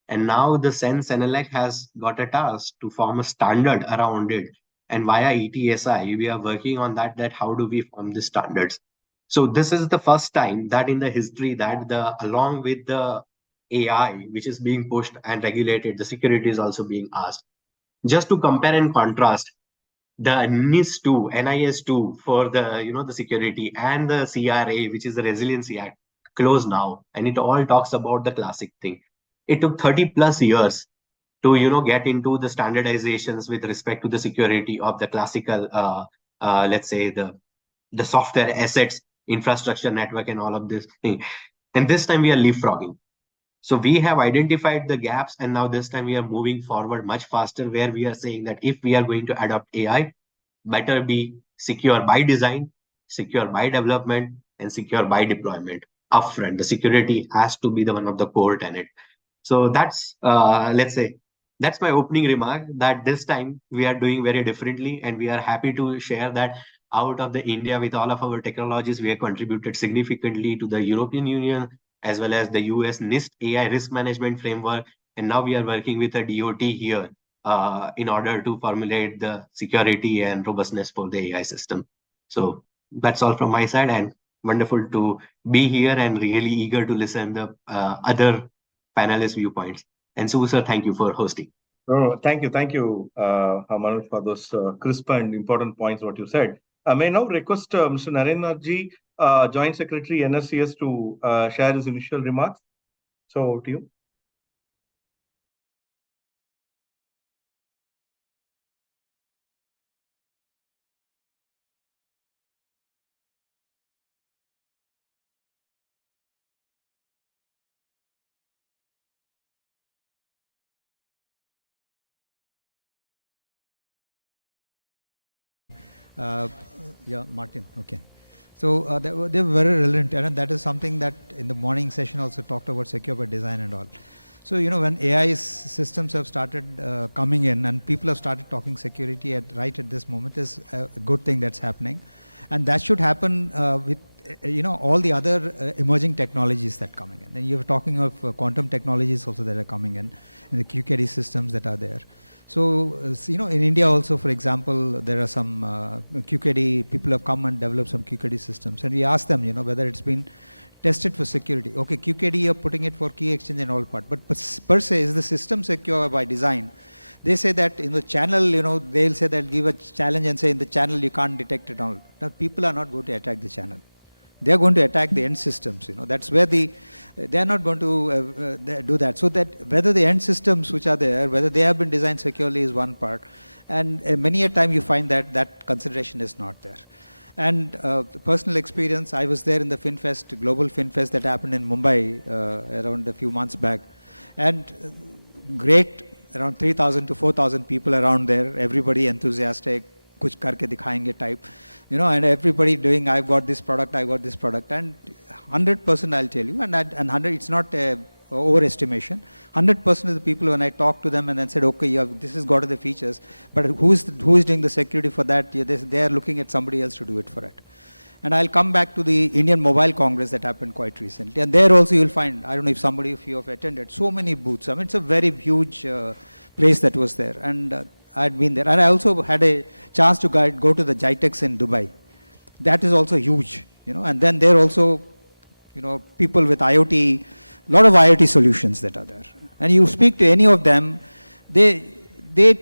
And now the CEN-CENELEC has got a task to form a standard around it. And via ETSI, we are working on that how do we form the standards. So this is the first time that in the history that along with the AI, which is being pushed and regulated, the security is also being asked. Just to compare and contrast, the NIS2 for the security and the CRA, which is the Resiliency Act, closed now, and it all talks about the classic thing. It took 30 plus years to get into the standardizations with respect to the security of the classical, let's say the software assets, infrastructure network, and all of this thing. And this time we are leapfrogging. So we have identified the gaps, and now this time we are moving forward much faster, where we are saying that if we are going to adopt AI, better be secure by design, secure by development, and secure by deployment upfront. The security has to be the one of the core tenet. So that's, let's say, that's my opening remark, that this time we are doing very differently, and we are happy to share that out of the India with all of our technologies, we have contributed significantly to the European Union, as well as the US NIST AI risk management framework. And now we are working with a DOT here in order to formulate the security and robustness for the AI system. So that's all from my side, and wonderful to be here and really eager to listen to other panelist viewpoints. And Subbu sir, thank you for hosting. Thank you, Manoj, for those crisp and important points what you said. May I now request Mr. Narendra Ji, Joint Secretary NSCS, to share his initial remarks. So over to you. Yeah, Martin, okay. So they were very relevant, and that is something that in the morning session also talked about secure by design and all. So, when AI systems have started coming in and people have started talking security right at this moment is a good thing that's happening. And that should happen with, all the other emerging technologies that are coming in. And you're talking of quantum technologies also that are coming in the QKD systems that are there. So, in India also, for example, there are some QKD, people have come and developed some QKD systems. And we ask them, whether it's been tested for security. Okay, QKD, you're putting it for key exchange and all part. But per se, is the system secure by design? They say that in the channel, they'll say they'll give a challenge and say in the channel you can't detect it all. Now, people are not going to attack the channel. They're going to attack the end systems, That's where they're not going to do that. So that whether the end systems which are there, whether they have been designed securely is one part. And many a time you find that that consideration is not there. And personal experience, I was there in the FinFest, Global FinFest that happened in Mumbai around a few months back. And great, around 3,000 to 4,000 people around there, everybody enthusiastic, kuch karke dikhayenge type. And everybody doing, I've got this product, and 100% I'll tell you, and 100, it's not overestimation. 100% of the people, when I talk to them and then said, okay, this has got the features, but who is doing the security for that? They are looking at somebody else to do it for it. And I'll come back to the Indian Mobile Congress that happened quite recently. And there also you'll find, I don't know if you have attended, so many booths. I mean, it's a very huge place that was there. And I'd been there. And I also had a chance to go to the GITEX in Dubai. That is also huge, and then there also, people with IoT, a lot of IoT solutions that are there. And you speak to any of them, they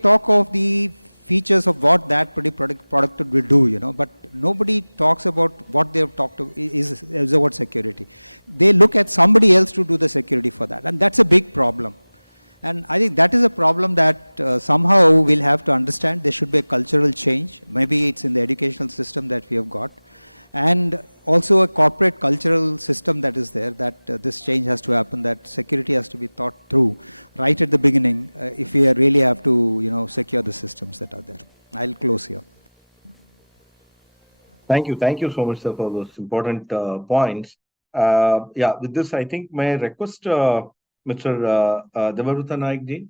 talk of the features of what that product will do, but nobody talks about what they've talked to is about security. They look at somebody else to do the security for that. And that's a big problem. And I think that is a problem that somehow we'll have to understand. There should be a cultural change. Maybe it's in the educational system that we have got. And also a corporate cultural system that is there, that this change has to happen, that security has to be thought through right at the beginning if we really have to, secure the systems that are there. I'll close here. Thank you so much, sir, for those important points. With this, I think may I request Mr. Devavruta Naik ji.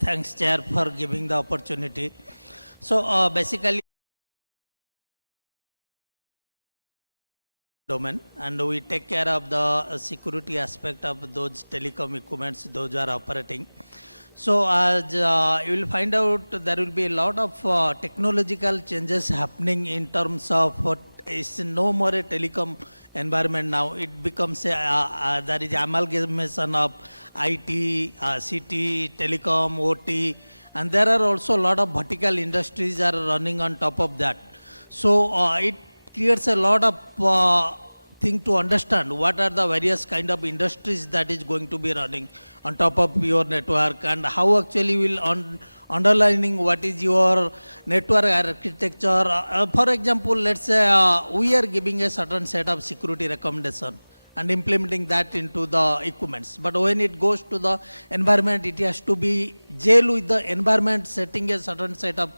Thanks, Chair, for giving the opportunity. So basically, domain, and we take care of the security aspect of those telecom equipments those are operating. So as you will find out, there will be a lot of technological changes happening in terms of it's no more a telecom environment now. It becomes there is amalgamation of IT, CT, telecom, OT, and there are also a lot of vertical industries are running on top of that. So it creates a lot of thing to understand what are the various kind of industries that is going to be running on top of your network, and how actually will underlining what is your network architecture. For example, let's say we are giving a certain set of security recommendation and implementing that into the equipments. But when it goes to the environment, it has to be gel with the environment, setting a certain set of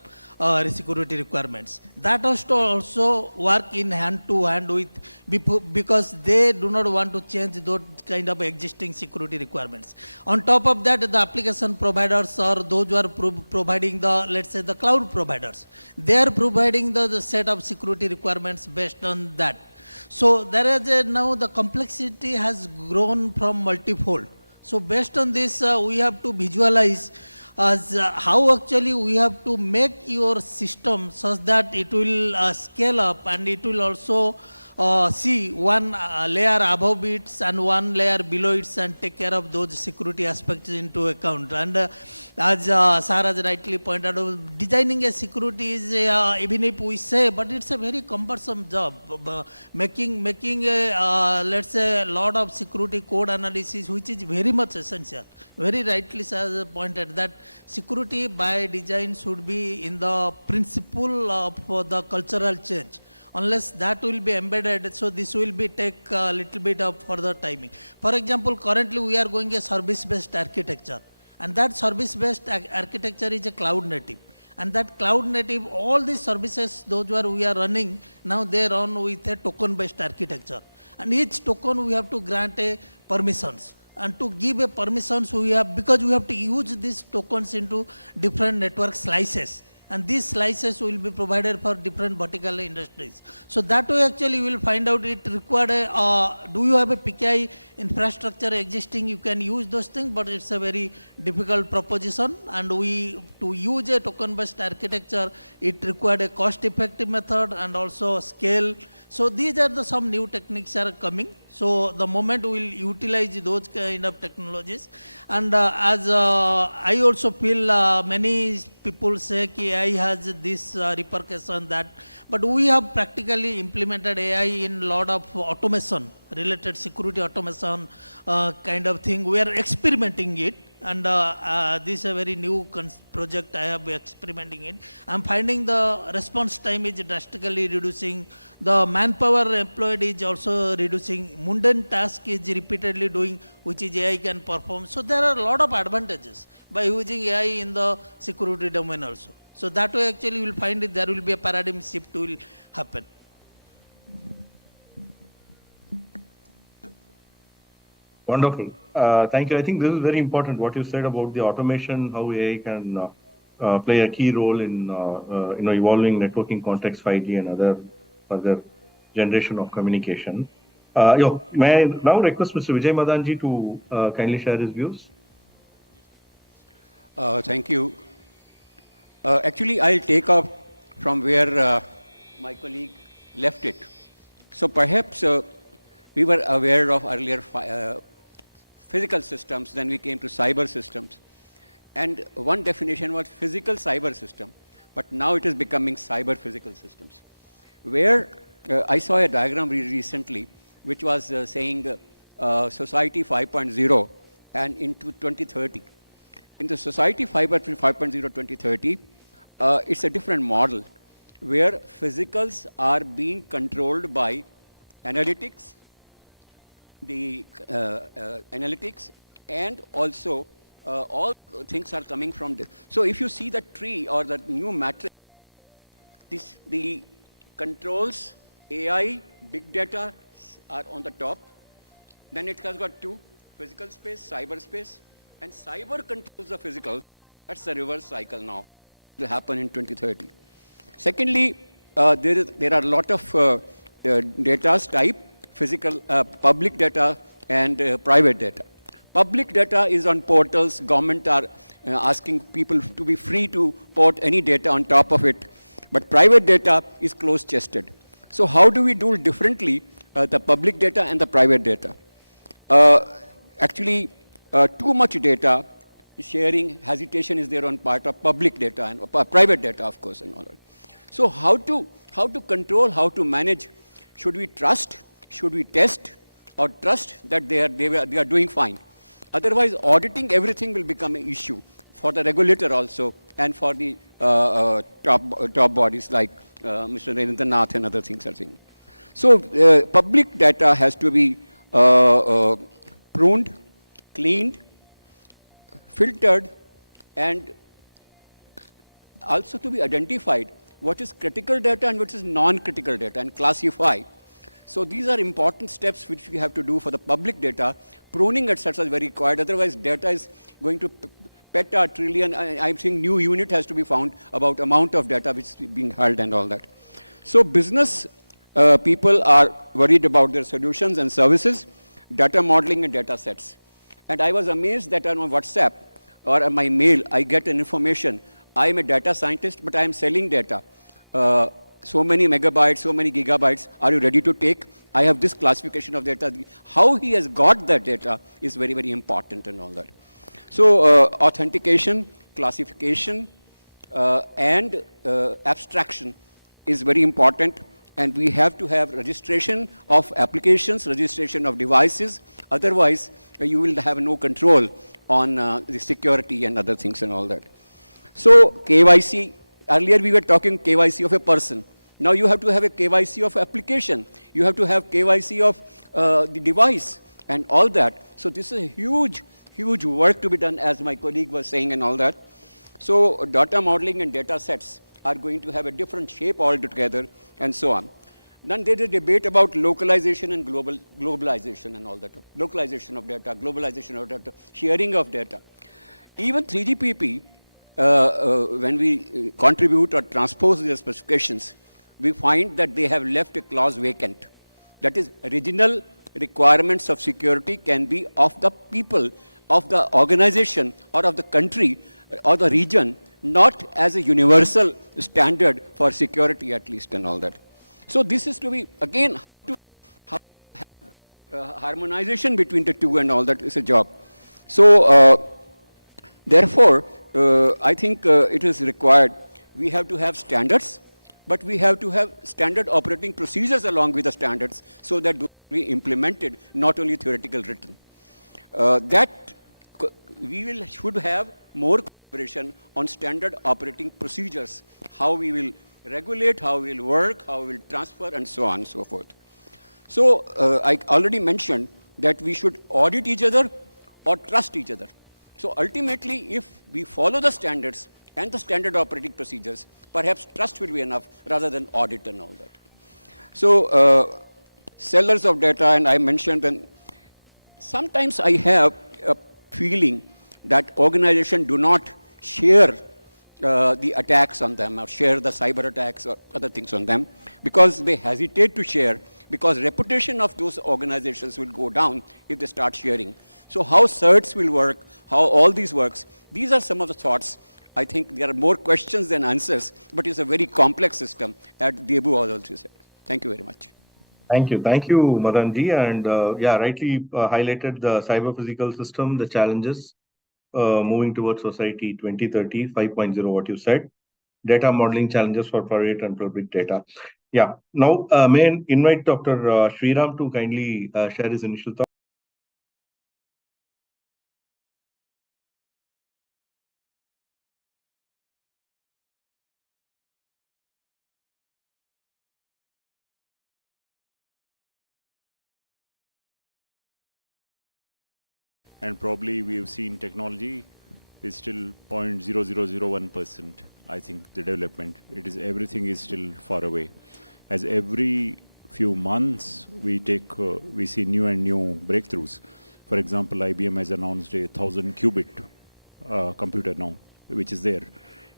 security requirements. That has to also work in hand to hand with, because they do not want to change those kind of existing security requirements. On top of that, the application providers or those who are providing the, let's say the cloud providers, they are providing the set of security requirements based on that. So there is now the complexity has grown from multifold. So based on this, we have to visualize as how actually we have to make your system such that it will scale up, and it will also see one layer above it and one layer below it, and take care of those security aspects into account. And as Sir has rightly pointed out, designing a security is even if we say, but it's a very cumbersome job. Making a let's say a lot of security code analysis, which is very much essential. Very rightly Sir has pointed that security by design should be in the principle of the cultural change. Unless that will be embedded, so this will be take a little bit of further timing. For example, currently we are going a service-based architecture, and that service-based architecture is a cloud native. And that cloud native, all these services, those where we are running, now they run with a token-based architecture. And each token we have to grant a permissions. And to give a permissions, we have, because we have to use these tokens into different network slices. And these slices will be provided for different vertical industries. So that way actually you will find out it required do you have a PKI infrastructure existing, you can use those things, but it's a very difficult proposition. And to use a token based architecture, it required a cost effective method and also scale. So these are some new techniques are coming. So the moment we will utilize those kind of technologies. And as I also feel many people say that AI has this repercussion that, but we have practically implemented AI in a lot of automation, related security automation kind of thing. We are experimenting it. And this is a very new project I have been experimenting in. I'm finding the response time is drastically reducing. The manpower employed is also reducing. Mundane task is repeatedly doing, which is AI can perform. So there are a lot of advantages by using AI in the security domain also. So that way actually you will find it, there will be a paradigm shift will happen. Wonderful. Thank you. I think this is very important, what you said about the automation, how AI can play a key role in evolving networking context, 5G and other generation of communication. May I now request Mr. Vijay Madanji to kindly share his views? Thank you. Actually, I'll take up from where my colleague left it. So perhaps we were aware of earlier physical systems, then we came to cyber systems. And one definition was physical cyber system, but now it is becoming cyber physical systems. where I saw a diagram recently which was saying society 5.0 and into 2030. In the society 5.0 2030, it's a different model where physicals are being controlled by analytics, analytics, and also all things are coming from this. So if you see the tree or the new matrix, the controls, AI, big data are on the top. Then it has got two, physical space, cyberspace, and cyber controls the physical. That's the reverse cycle now. It will happen in 2030. Secondly, there are a lot of data type, physical, public data and private data. Public data is on portals. Government are asking people to be free to port any data on top of it. But private data is closed-chested. So how do we do differently the public data and the private data? Actually, too much data sharing, hesitation is there on part of public data and private data, of course, and all that. So how to control, how to manage? Should we trust? Should we test or trust that they are doing fine? Otherwise, auditing everything will become an issue for the regulator also and for the top bodies like Mr. Narendranath and other things are saying. So public data has to be pruned, cleaned, filtered, and also to be identified what is critical data and what is non-critical data and classify. So these are important steps which we have to do for the public data. Pruning, etc. is very required. Otherwise, data is going to petatrillion. I'm saying new unit has to be found about amount of data which is being held and all that. So business people are worried about their solutions and services, data modeling and data sets. And I was amazed that on my WhatsApp or on my mail, I get an information. I'm a data scientist, but I'm selling data. So many megabytes, so many gigabytes. Are you ready to take? I have this classification of data. How he has got that data is very, very important and all that. So authentication, classification, and abstraction is very important. And we have to have registration of applications, registration of devices. Otherwise, you will have no control on the security and other things and all that. So KYC, earlier we were talking KYC of a person. Now you have to have a KYC of application. You have to have KYC of the device and all that. So this is a huge, huge work to be done, as my colleague was saying and all that. So data modeling and data sets are going to have a different shape altogether and so on. Then there is a debate about localization and globalization and all that. Localization of data, globalization of data, sharing of data. Even 3GPP, when we contribute or transpose their specifications, we find that they have left a clause vacant. That is, regional requirements of security can be of the people, of the organization, or of the country, or the region, not as a universal standard for security at least and all that. So this is to be, again, harmonization between the two and all that is a job. So therefore, I think it is required, we have to have standards, but we have to have standard operating procedures along with the standards so that they will be implemented, not only theoretical written. That we should have more cooperation on standard operating procedures, how we will regulate, how we will work, how we will transfer, and so on and so forth. So I already mentioned that we should audit each other or trust each other. So ultimately, if we follow the standards and the standard operating procedures, perhaps trust will be enough rather than audit and all that. So sellers of data, and I mentioned, and sometimes I have a feeling that organizations do not share the attacks on them or share the cyber attacks or other things on them because they hesitate to share, because reputation of those organizations will go down if they start sharing. So how certs will work, how all these works, these are some of the thoughts. I think there are more questions than answers, but it's a very complex system, as Debu also said. Thank you very much. Thank you, Madanji, and yeah, rightly highlighted the cyber physical system, the challenges moving towards society 2030, 5.0, what you said, data modeling challenges for private and public data. Yeah. Now, may I invite Dr. Sriram to kindly share his initial thoughts. And probably we have seen technology is still 0.0001%, I think, the development. Everything is still far away. As every few months we see new and new breakthroughs. For example, IBM has announced a 1000 qubit computer now, which is there.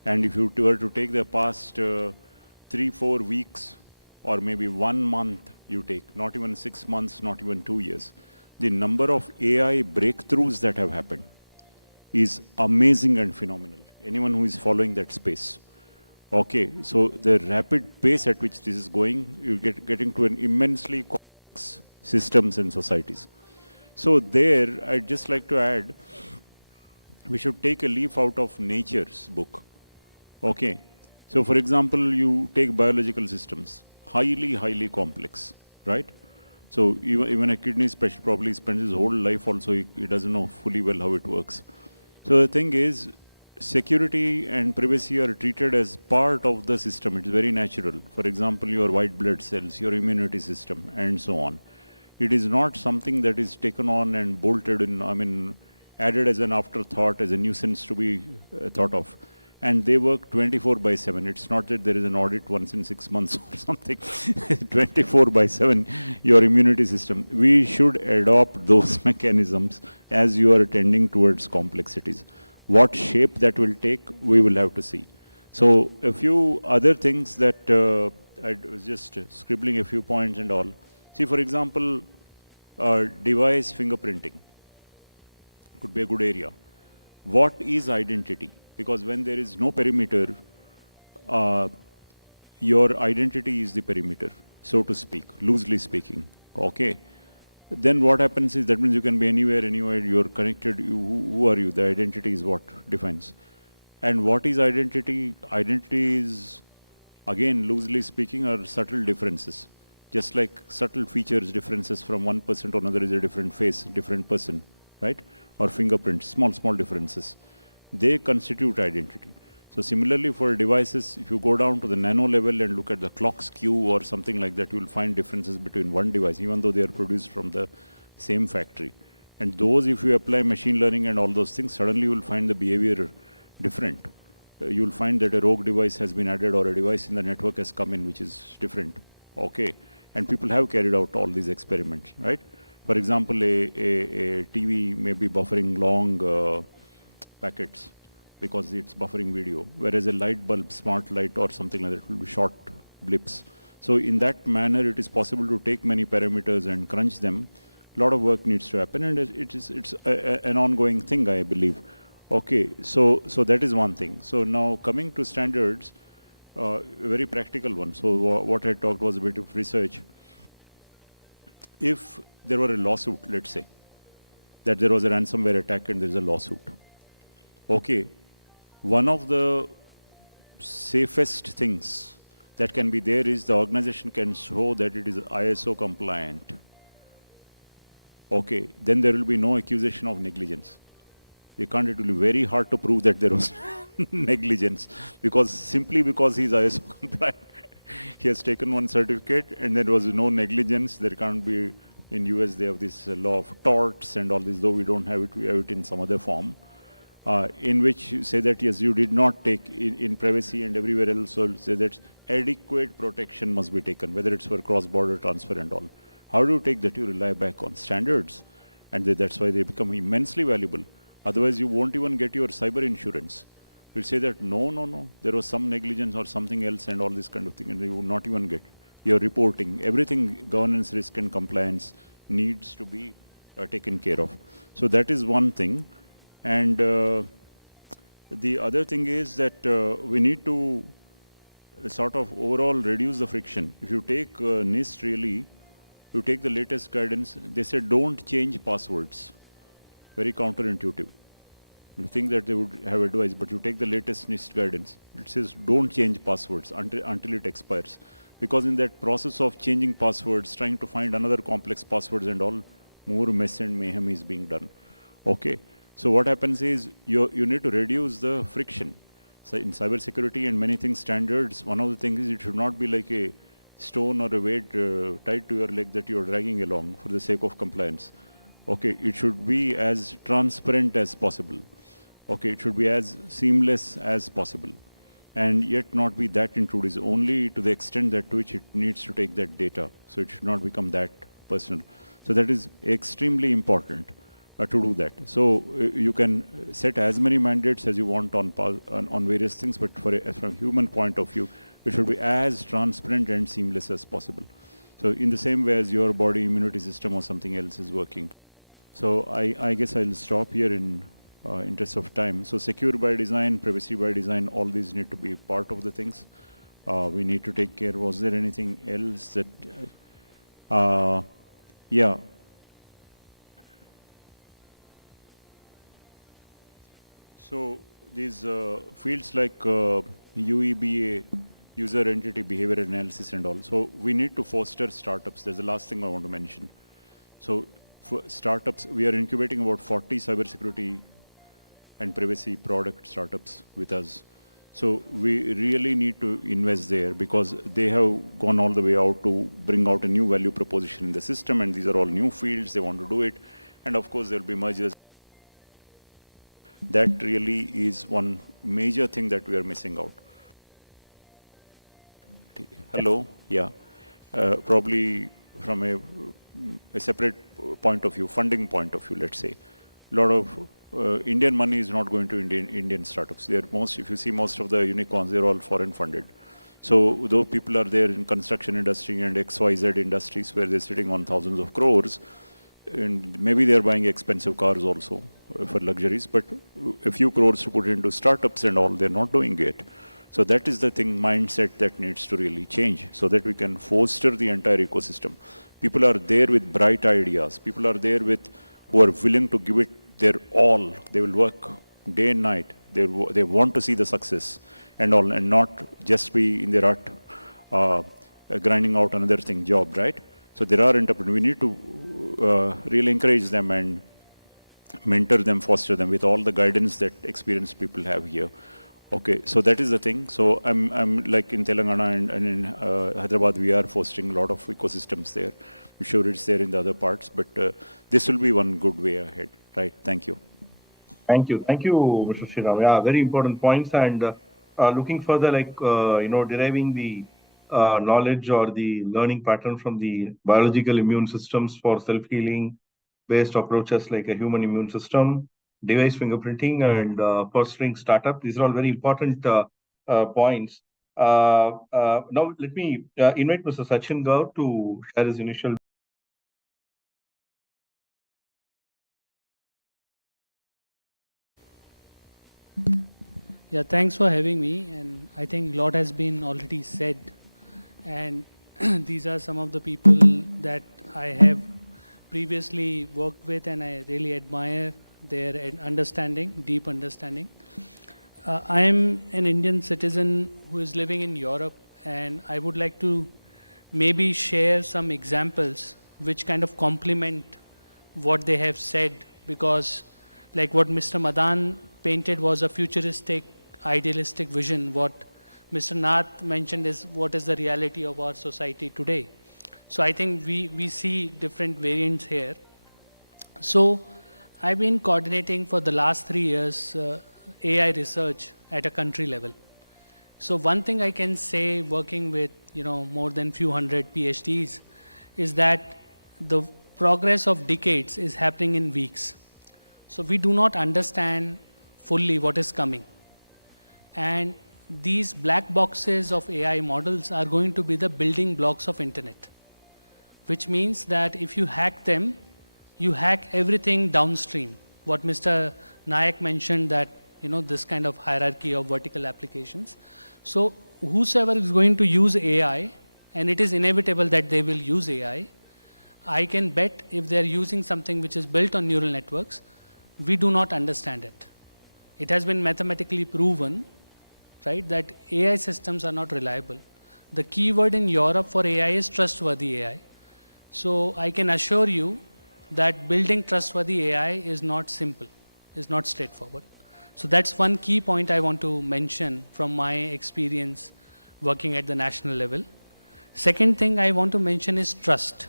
And if you were to take the past 3-4 weeks, or maybe 1 month you take, not even 6 months, not even 2 years, the number of AI breakthroughs that have happened is amazing and phenomenal. Anyone who is following that space. Okay, so the rapid pace at which this is going, you get into an immensely complex systems and societies. So there, I'd just like to add, we should take a leaf out of nature's book. Okay, so for example, you take biological systems, highly complex, right? So even a kidney specialist probably spends his whole life also, he doesn't know fully well how it works. So the thing is, security and privacy are treated as part of the system. It's very natural. For example, your white blood cells, your immunity system, and so on. It is not something that is taken on and bolted in, added as an afterthought, as a nuisance to be thought of. And they work 24/7. It's not that there is an audit once in 6 months or something. 24/7, your immunity system. We should adopt those mechanisms as you are attending towards complexities. What shape that will take, we will have to see. So a few other things that I was just scribbling a few points and all. See, for example, device fingerprinting could be a good area. What is identity? Because when there is no perimeter, your identity is the perimeter, so to speak, loosely speaking. Okay. Then what happens is that means you can be anywhere, you're connected. Who are you? The identity is what defines. And what is identity? Identity is, again, loosely speaking, are subtle differences. Just like subtle features, differences from one person to another is a different face, different person, right? Or fingerprints, small differences. They constitute identity. So similarly for devices, if you go down to the nano level and look at the clock skew or something like that, you will find differences between one device, even though they are produced from the same factory. And those, if you apply machine learning and all those things, suddenly you will find the behavior different. You will find that a rogue device has been added or a device in the network has come in which is different. Okay. And people have carried out all these experiments, right? For example, a TV may be buffering long packets because it's buffering video, whereas a light bulb, smart light or something like that will be short blips. So in that manner, it is possible to take many parameters and crunch them. A lot of work needs to happen, and it's an ongoing thing, I believe. Okay, so that is one thing. So now coming to standards, a very practical one. So what I talked was a bit of research. If there were a lawsuit, let's say, that there was a ransomware attack and there is a lawsuit. Okay, one of the safest things that can be there is the organization can show that it is ISO compliant. Okay, then there will be no accusation of negligence. It will be very hard to prove that there was negligence simply because he is ISO compliant. He has taken one certificate and there was no negligence. There can't be, in US they have this law of torts and all this, though we don't have it, we have it in some other form. In which you say that yes, you did not take in privacy and everywhere else, so say that adequate protection must be taken, whether it's for cross-border transfer and all. How do you take that? You rely back on standards, and that's why they become immensely valuable. Otherwise, you won't even get your cyber insurance. You'll say that no, there was some negligence or something else and all this kind of thing, and you will not even get your reporting. Everything, governance, risk, and compliance needs to be taken care of. So that is one thing. And the other thing is that we need to sort of overall reduce the friction. If you take NIST really, you take the latest guidance, they say don't change passwords. Very counterintuitive. You think that they would have advice, but you take the latest NIST guidance, it says don't change passwords until it expires. because in that process of changing passwords, trying to find another complex passwords and all, more mess and mayhem is being done. Okay, so what happens is you need to reduce the friction. So in cybersecurity and many things standards, one of the things is it should not be like a stone or a weight tied to your leg that you're dragging along for the sake of compliance. Okay, it should be as transparent as possible. Okay, it should be as seamless as possible, and yet not be that intrusive, only to the extent that to which it needs to take that data. So it should not become that personal. So that is extremely important to do that. So you can set as many mandates as you want on various things, but from a human point of view, it should be as transparent and seamless as possible. So in the same way as your body immunity system or something else is working. So I guess I'll stop here in interest of time. So secure by design, privacy by design, all these need to be part of the things. We need to take care. Was there anything else that, yeah. So these fields like UEBA, user entity behavior analysis and all. So we need to foster startups. There's the last thing I want to mention. So for startups, we are incubating about 40 cybersecurity and privacy product startups with us. So we really need to invest there because they have gone all the way out to bring out a new value proposition in the system, and these are all new fields, they want to do it. And of course, there'll be mergers. That really is one major thing that we are missing out. Hello, yeah. Probably from a separate point of view, funding point of view, let's say. A lot of Indian money is not going to Indian startups. They're if you see most of the unicorns, they're all foreign funded. So though people are there in construction industry and XYZ industries where they're sitting on thousands of crores, and maybe they're buying expensive cars also for luxuries, but a few crores to put into startups and all, they're not doing it. So that is the mindset that needs to really change so that we can foster the entire ecosystem. People are there with bright ideas. People are there who are willing to give it their all. They will work day and night. They want to see the success and all, and not just be in their art, grinding out another job, right? So there are entrepreneurs. We need to really encourage them and mentor them, foster them with all the guidance that experienced people have here. Okay, so that is the thing. So I'm like in Telangana and in Hyderabad, we are fostering a lot of ecosystems there. I'm sure it's there in the other parts, but this will be one good way ahead, right? Thank you. Thank you, Mr. Sriram. Yeah, very important points. And looking further, like deriving the knowledge or the learning pattern from the biological immune systems for self-healing based approaches like a human immune system, device fingerprinting, and fostering startup. These are all very important points. Now, let me invite Mr. Sachin Gaur to share his initial. Yeah, thanks for having me. And I think a lot has been already said. And these are some of the people that I have previously worked with, and I really admire their understanding, deep understanding. I am an Indian citizen who is living in Europe, and I would like to maybe share some examples which kind of complement what they have said, because like what Mr. Madan painted was a futuristic, idealistic vision. What Mr. Nath mentioned is what is the reality of our society today. So I think we see different variants here. So I've been coordinating for the last 3 years AI research at a country level. So one thing I can say, working with more than few hundred PhDs, is that the progress of decades is happening in weeks. So we do not understand fully what is coming. And these black boxes of AI models are going to be the building blocks of internet, which means that if you hack them, you hack everything downstream. What Mr. Nayak mentioned, that this kind of hierarchy of vertical applications. So whosoever is going to use AI, and it is inevitable that they will use AI, I can bet if they're using something which is built on neural networks, we do not understand it. It has been mathematically proven, right, that AI systems are not reliable. the keyword in Europe for AI is trustworthy AI. So I can assure you that building trustworthy AI is not simple, is not straightforward. So that's one key point I want to mention from my experience working at the national level. Second thing I want to mention is trust.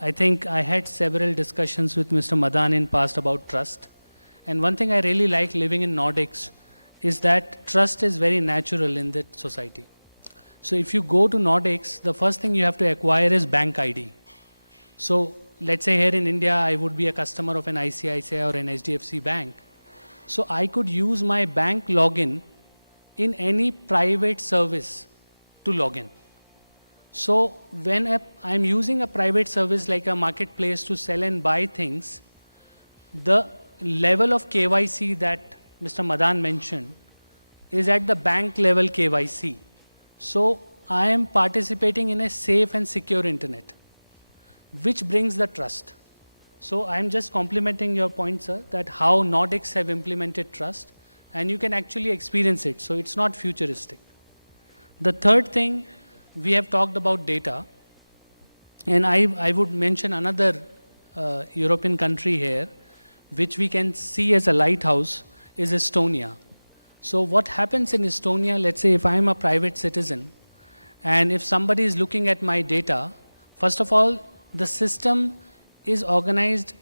I think I had several discussions with Mr. Madan in past about trust. And one thing I really like living in Nordics is that trust is very natural in that society. So if you go to Nordics, the first thing you have to acquire is bank ID. So let's say here in India, I would be a customer of an ICICI or an HDFC bank. So I could use my bank login in any private service to log in. So when I'm using a private service like a marketplace to sell and buy things, the level of KYC that Mr. Madan mentioned is at the bank level KYC. So I am participating in a safe and secure internet, which brings the trust. So I'm just complimenting your point, sir, that how Nordics have implemented trust, and you can actually experience it. So it's not futuristic. The third thing, we have talked about data, and I would mention another European country here, which we can see as a lighthouse, is Estonia. So what happens in Estonia, let's say if I'm a private citizen, and if somebody is looking at my data, first of all, the system is organized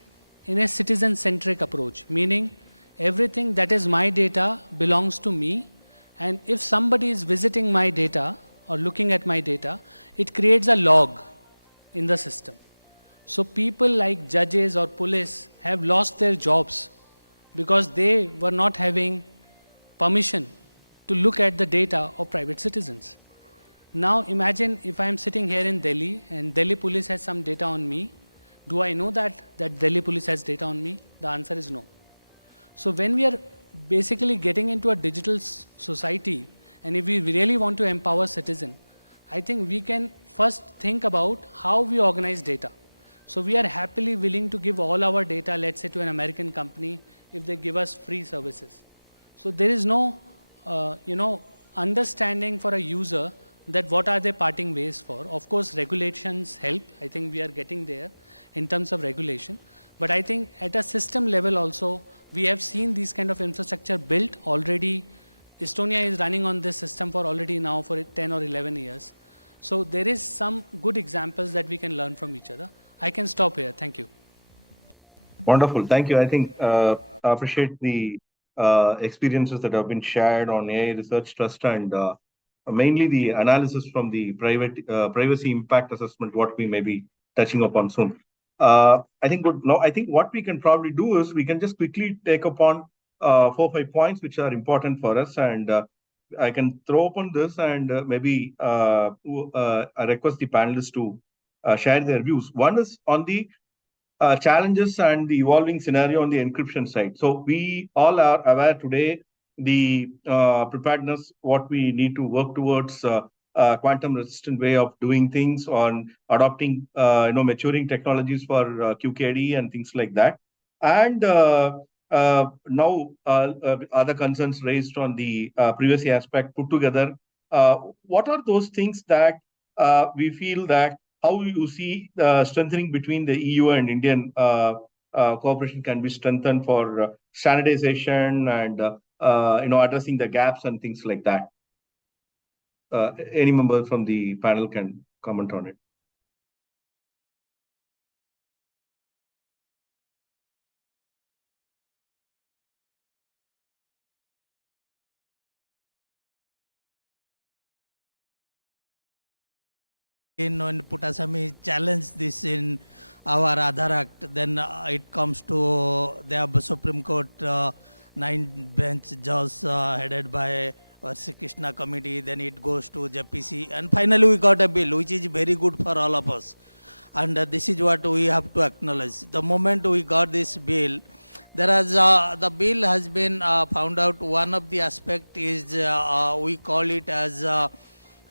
in a citizen-centric approach, meaning everything that is my data belongs to me, and if somebody is visiting my data or looking at my data, it creates a log in the system. So people like judges or police have lost their jobs because they were not having permission to look at the data of private citizens. Now imagine if I am sitting here in Delhi and Delhi police has some data on me. Do I know that Delhi police has data on me? The answer is no. So when we are basically getting into a digital society, and if we really want to empower citizens, I think we can first think about how we organize data. So we are happily willing to give all our data, let's say, to an American company if they give us free services. So there is no, understanding for a user that what are they parting ways for. Of course, regulations help. I think we are getting there in terms of regulation. But I think at a system level also, we have seen these kind of infrastructure built already. Estonia is running on this system for already now for 10 or 11 years. So there is some good examples that we can learn from each other. I can stop here. Thank you. Wonderful. Thank you. I think I appreciate the experiences that have been shared on AI research trust and mainly the analysis from the privacy impact assessment, what we may be touching upon soon. I think what we can probably do is we can just quickly take upon 4 or 5 points which are important for us, and I can throw upon this and maybe I request the panelists to share their views. One is on the challenges and the evolving scenario on the encryption side. So we all are aware today the preparedness, what we need to work towards quantum resistant way of doing things, on adopting maturing technologies for QKD and things like that. And now other concerns raised on the privacy aspect put together. What are those things that we feel that how you see the strengthening between the EU and Indian cooperation can be strengthened for standardization and addressing the gaps and things like that? Any member from the panel can comment on it. When Puttaswamy challenged this in our Aadhaar Act, then it comes to the Supreme Court 9-bench judge headed by Sri Krishna committee, then it goes to JPC, and finally we got a bill which is very good for all of us. And this is what we have to acknowledge. The moment we got this bill, the bill has been found out. One of the aspect is we call it as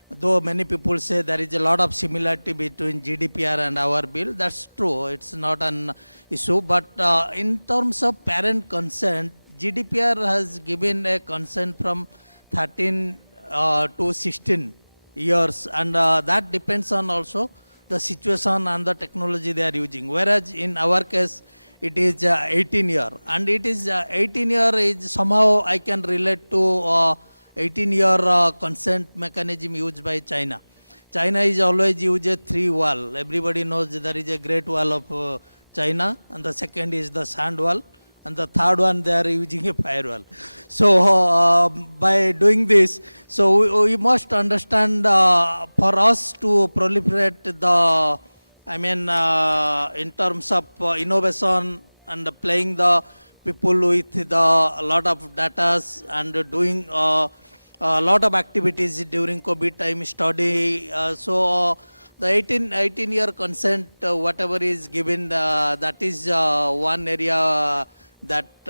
though many people say there is a lot of similarity between GDPR and our bill. That's true, it's not an issue. But in terms of parent consent, GDPR has given a consent from 13 to 16 years, and that depends on also the situation and the technology they are using. Whereas in our case, it is 18 year, and it is 18 year is somehow I can relate to 18 year consent mechanism used by China. China is always use a 3 wall. Everybody knows there is a Great Wall of China, and the second is the sand wall, and the third one they are using a firewall. So by doing this, so we must understand for us to proliferate the, I mean, in terms of innovation and playing the people with the a lot of data and doing a lot of activities during COVID time study. The 18 year consent, whatever is given, that is one area that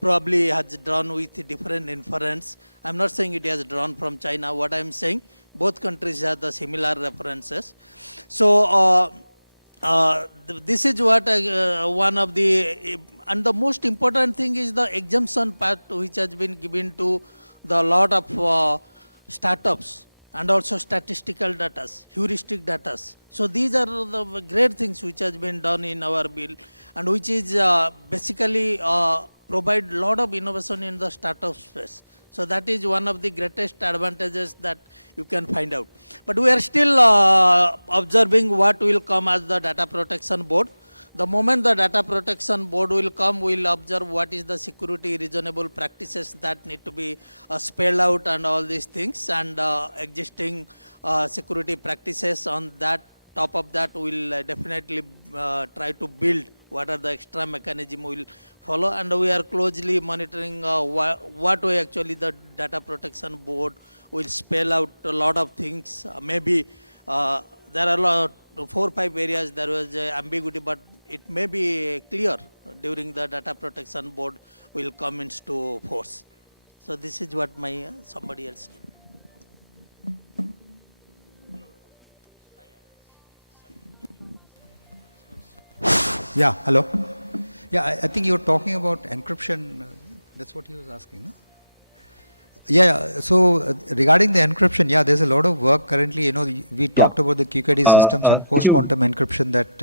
probably has drawn with different inference. I'm not saying it has drawn from China. What I'm saying, both countries have the similar references. So this is what one of the, and the most important thing is the exemption part which has been given to the lot of startups and also statistical data, heuristic data. So these are the great things which has been done in our bill, and which is basically provide lot of innovation in the startup space. So that is one of the greatest advantages that you can find out. But we are still observing what will come as the data protection board. The moment the data protection board will come, we will observe what is the security reasonable practices that need to be spelled out and all these things, and existing security practices. On that, top of that, we will definitely try to build what are the extra mechanism we will follow, and we are closely monitoring what way actually the data protection board will spell out a lot of things. Maybe there are 4 or 5 areas there was ambiguity, but it may be clear during the data protection board will come into force. So this is what my somebody else can. Yeah, hello. Yeah, I think you were talking about encryption. That's what he was asking, no? Yeah, so regarding the encryption, yeah, there's a lot of work currently. You know, we talked about the QKD systems and post-quantum encryption that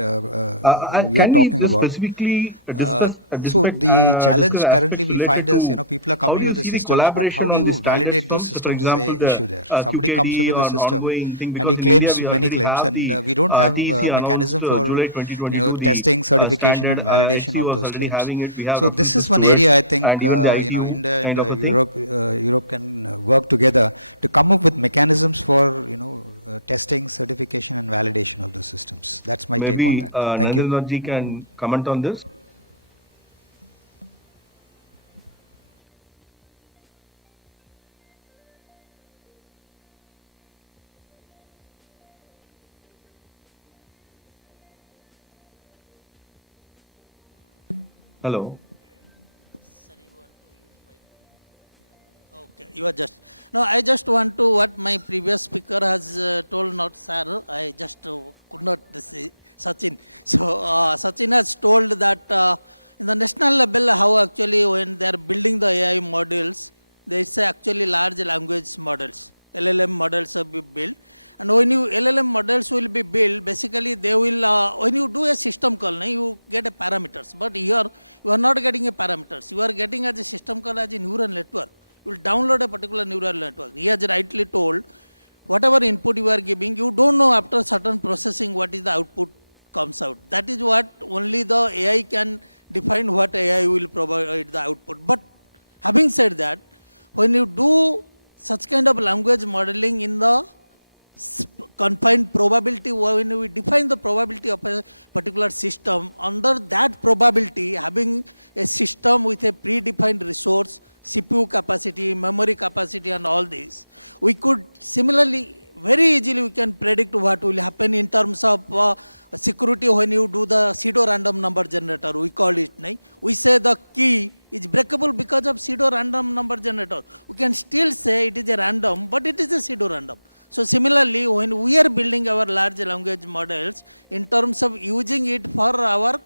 we are talking about. Specifically discuss, so the challenge currently we find is, you know, people are coming with the systems, but how do you validate those systems is an issue there. Somebody comes up with a system and he claims many claims, and we don't have a mechanism for, you know, testing, certification and validation of those claims. So this is one area I think, you know, India and Europe can work together to come up with mechanisms for, you know, testing, certification and validation of the systems. That's my take on that. Thank you. Maybe Narendraji can comment on this. Hello. You are just, no, I just want to, what my previous speaker has told, not sir, I just could not say, Sachin. So Sachin has told that in the national level, how actually when they are building the AI models, they say actually large language models, LLM models will be built. And when you LLM models will be built, basically they will, when you do a system call, you get a parameters. But here, you are not getting a parameters. You are getting as a system call as a neural network. You will download a particular neural network. He has rightly told, whatever input you are giving, you don't know after certain processing what is the output comes out. That is what only the AI can define what AI will provide the output. But having said that, when you do such kind of language modeling in the confined probability, when we define the probability of a particular system, under that probability, having a system with a predefined resource, CPU capacity, memory capacity and all this, we could similarly, very easily we can predict what will happen in terms of security when you do the pseudo-random number generator, we call it. We say the key is breakable because of pseudo-random number generator. We can still say it is a random, but it is a pseudo-random. So similarly, when we are building our large language models, in terms of using it for our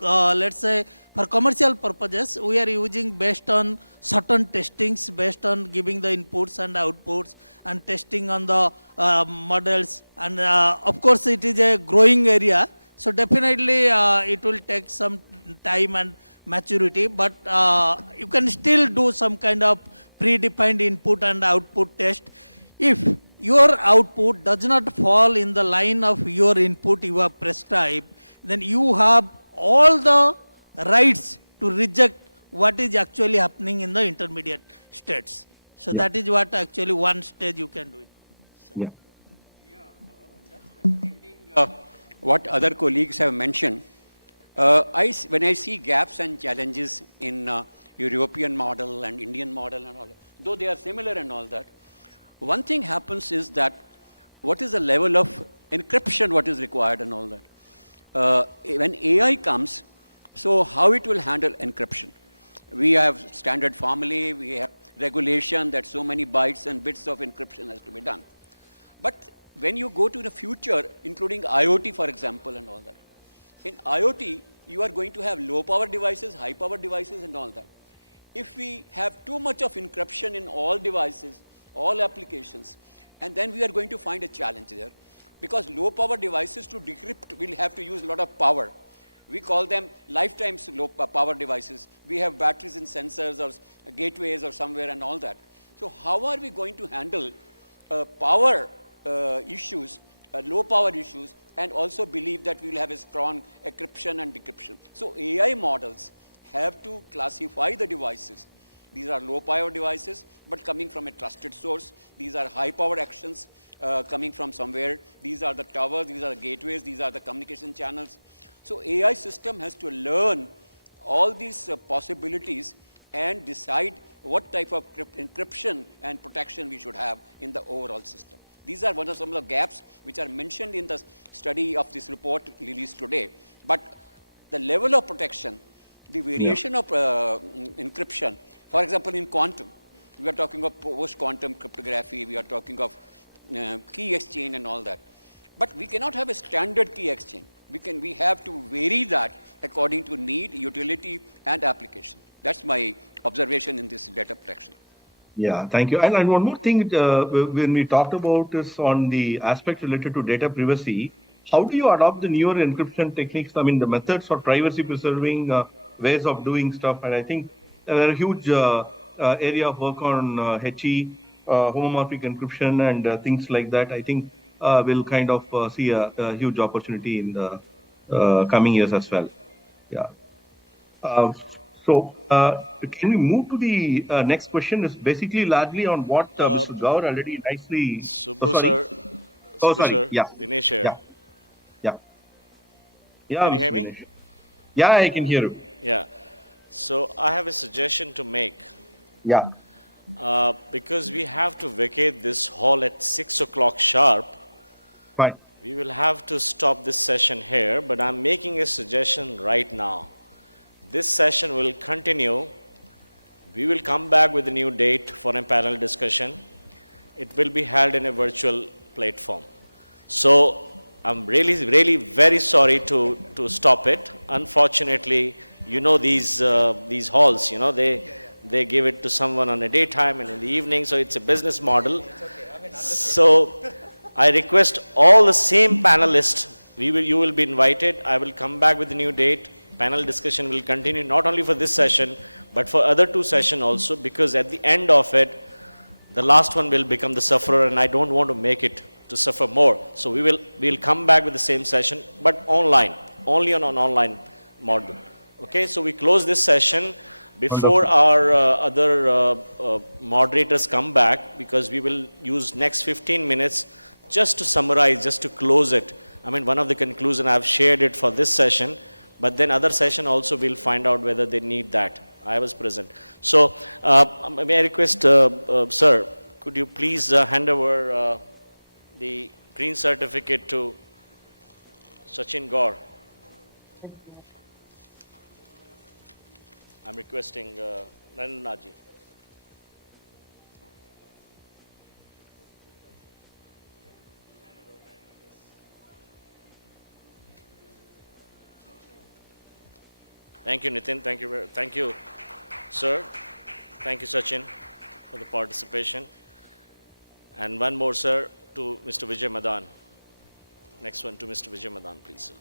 let's say for commercial purposes, we are using based on certain testings, based on giving the inputs and outputs and testing on the models. And of course, it is a growing area. So definitely it will take some time and maturity, but you can still do some kind of predefined input and output test. If your output does not fall in the line of your input you have prescribed, then you have all the rights to reject what is actually happening in the intermediate states. So that is what actually one stage you can do it. Yeah. What other colleagues have mentioned, when I see gaps and challenges in European model and Indian model and all, though they are similar and all that, one thing happens is that what is the level of encryption what is required and all that. When AI comes, so how it will handle encryption? We have standard formulae, we have regulation that so many bytes and bits of encryption has to be done. But when you go to the future, including IoT, for example, and all that, in IoT, you are going to have low power devices, high power devices, and all that. If we have too much of encryption in all devices, all applications, and then we are going to find a challenge there, because low power devices to decrypt will have to use a lot of power. We call them lifetime low power devices. We have batteries and sensors or gateways or somewhere and all that. So how are we going to handle power issues, low power issues, and also believe that we will have a strong encryption and decryption? So AI models have to classify the devices. These are low power devices, but coming from a trusted source. These are high power actions coming from somewhere. These are the towers, these are the gateways, these are the communication channels. So AI system has to learn all these possibilities and decide what type of encryption and protection we should have in the overall system. These are some of the gaps which are mentioned in the study of this report released today. But the level of protection, the variation of encryption, for example, in quantum, we are talking of post-quantum cryptography, we are talking of key exchange and all that. But we cannot have a standard key exchange. We have to vary that according to need, utility, and application. That's my observation in this data protection. Yeah, thank you. And one more thing, when we talked about this on the aspect related to data privacy, how do you adopt the newer encryption techniques? I mean, the methods for privacy preserving ways of doing stuff. And I think there are a huge area of work on HE, homomorphic encryption, and things like that. I think we'll kind of see a huge opportunity in the coming years as well. Yeah. So can we move to the next question? It's basically largely on what Mr. Gaur already nicely... Subbu sir. Oh, Subbu sorry. sir. Yeah. Dinesh here. Yeah. Yeah. Yeah. Can you Mr. hear me? Dinesh. Yeah, I can hear you. Yeah. So I have a suggestion to make. Yeah. Because we have to vacate this hall at 6 o'clock sharp. Fine. We will have to stop this session here, but I'm making a suggestion right now. This session will continue. We will come back with a new date for a panel discussion. It will be held in a virtual platform. So I'm really very sorry to stop it. Unfortunately, you know these halls, you know, they give it to someone on a daytime and in the evening, so it's a business model. So I request all the same panelists, you will be invited. I will come back with a new date. Panel discussion will continue not only for this session, but for other two sessions also, because at the end of it, the last one will become the sufferer, and I don't want to make it to suffer more. So we'll come back with the same session, but online, only on an online model. Okay, so we close this session before our other moderators come back, because we will use next 15 minutes just to summarize, just to close it. I mean, one of the conclusions I've shared it for this session, but then other session also we'll find out whether they need that. I was present. So may I request, sir, could you please hand over the green certificate to Sachin Gaur? I'm requesting Nannaji. Thank you, Nitin. Thank you, sir. Thank you, Sachin, for the participation. And one more, sir, to Mr. Vijay Madan. Next one to Mr. Vijay Madan, please, sir.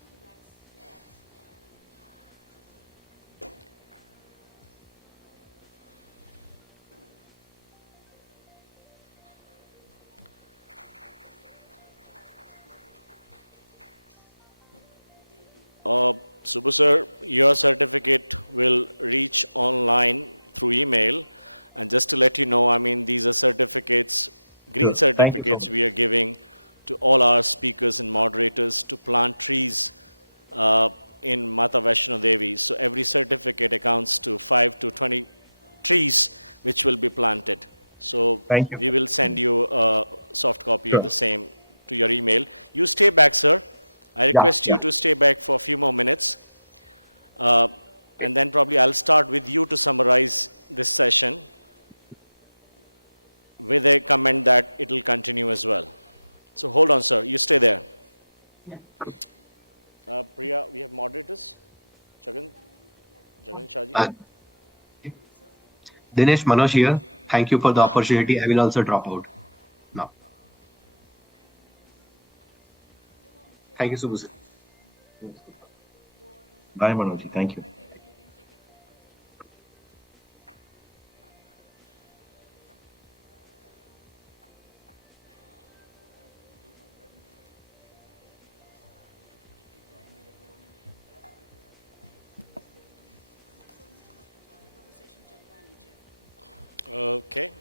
Subbu sir, your certificate will reach online through email. And just to let you know, I mean, these are certificates, green Sure. Thank you so certificates we are giving to all our speakers and moderators to plant trees in Mata Vaishno Devi. So every certificate accounts to 5 to 20 trees which will be planted. So we will send you a soft copy of the same to your email. You stay back, sir. I request you to stay back for a few more minutes. And then probably I'll start with you to summarize this session with a comment that it will continue as well. So hold on, sir. You stay there. Priya, we have moderators. Jagan Shahji. Dinesh, Manoj here. Thank you for the opportunity. I will also drop out now. Thank you, Subbu sir. Bye, Manoj. Thank you. Okay.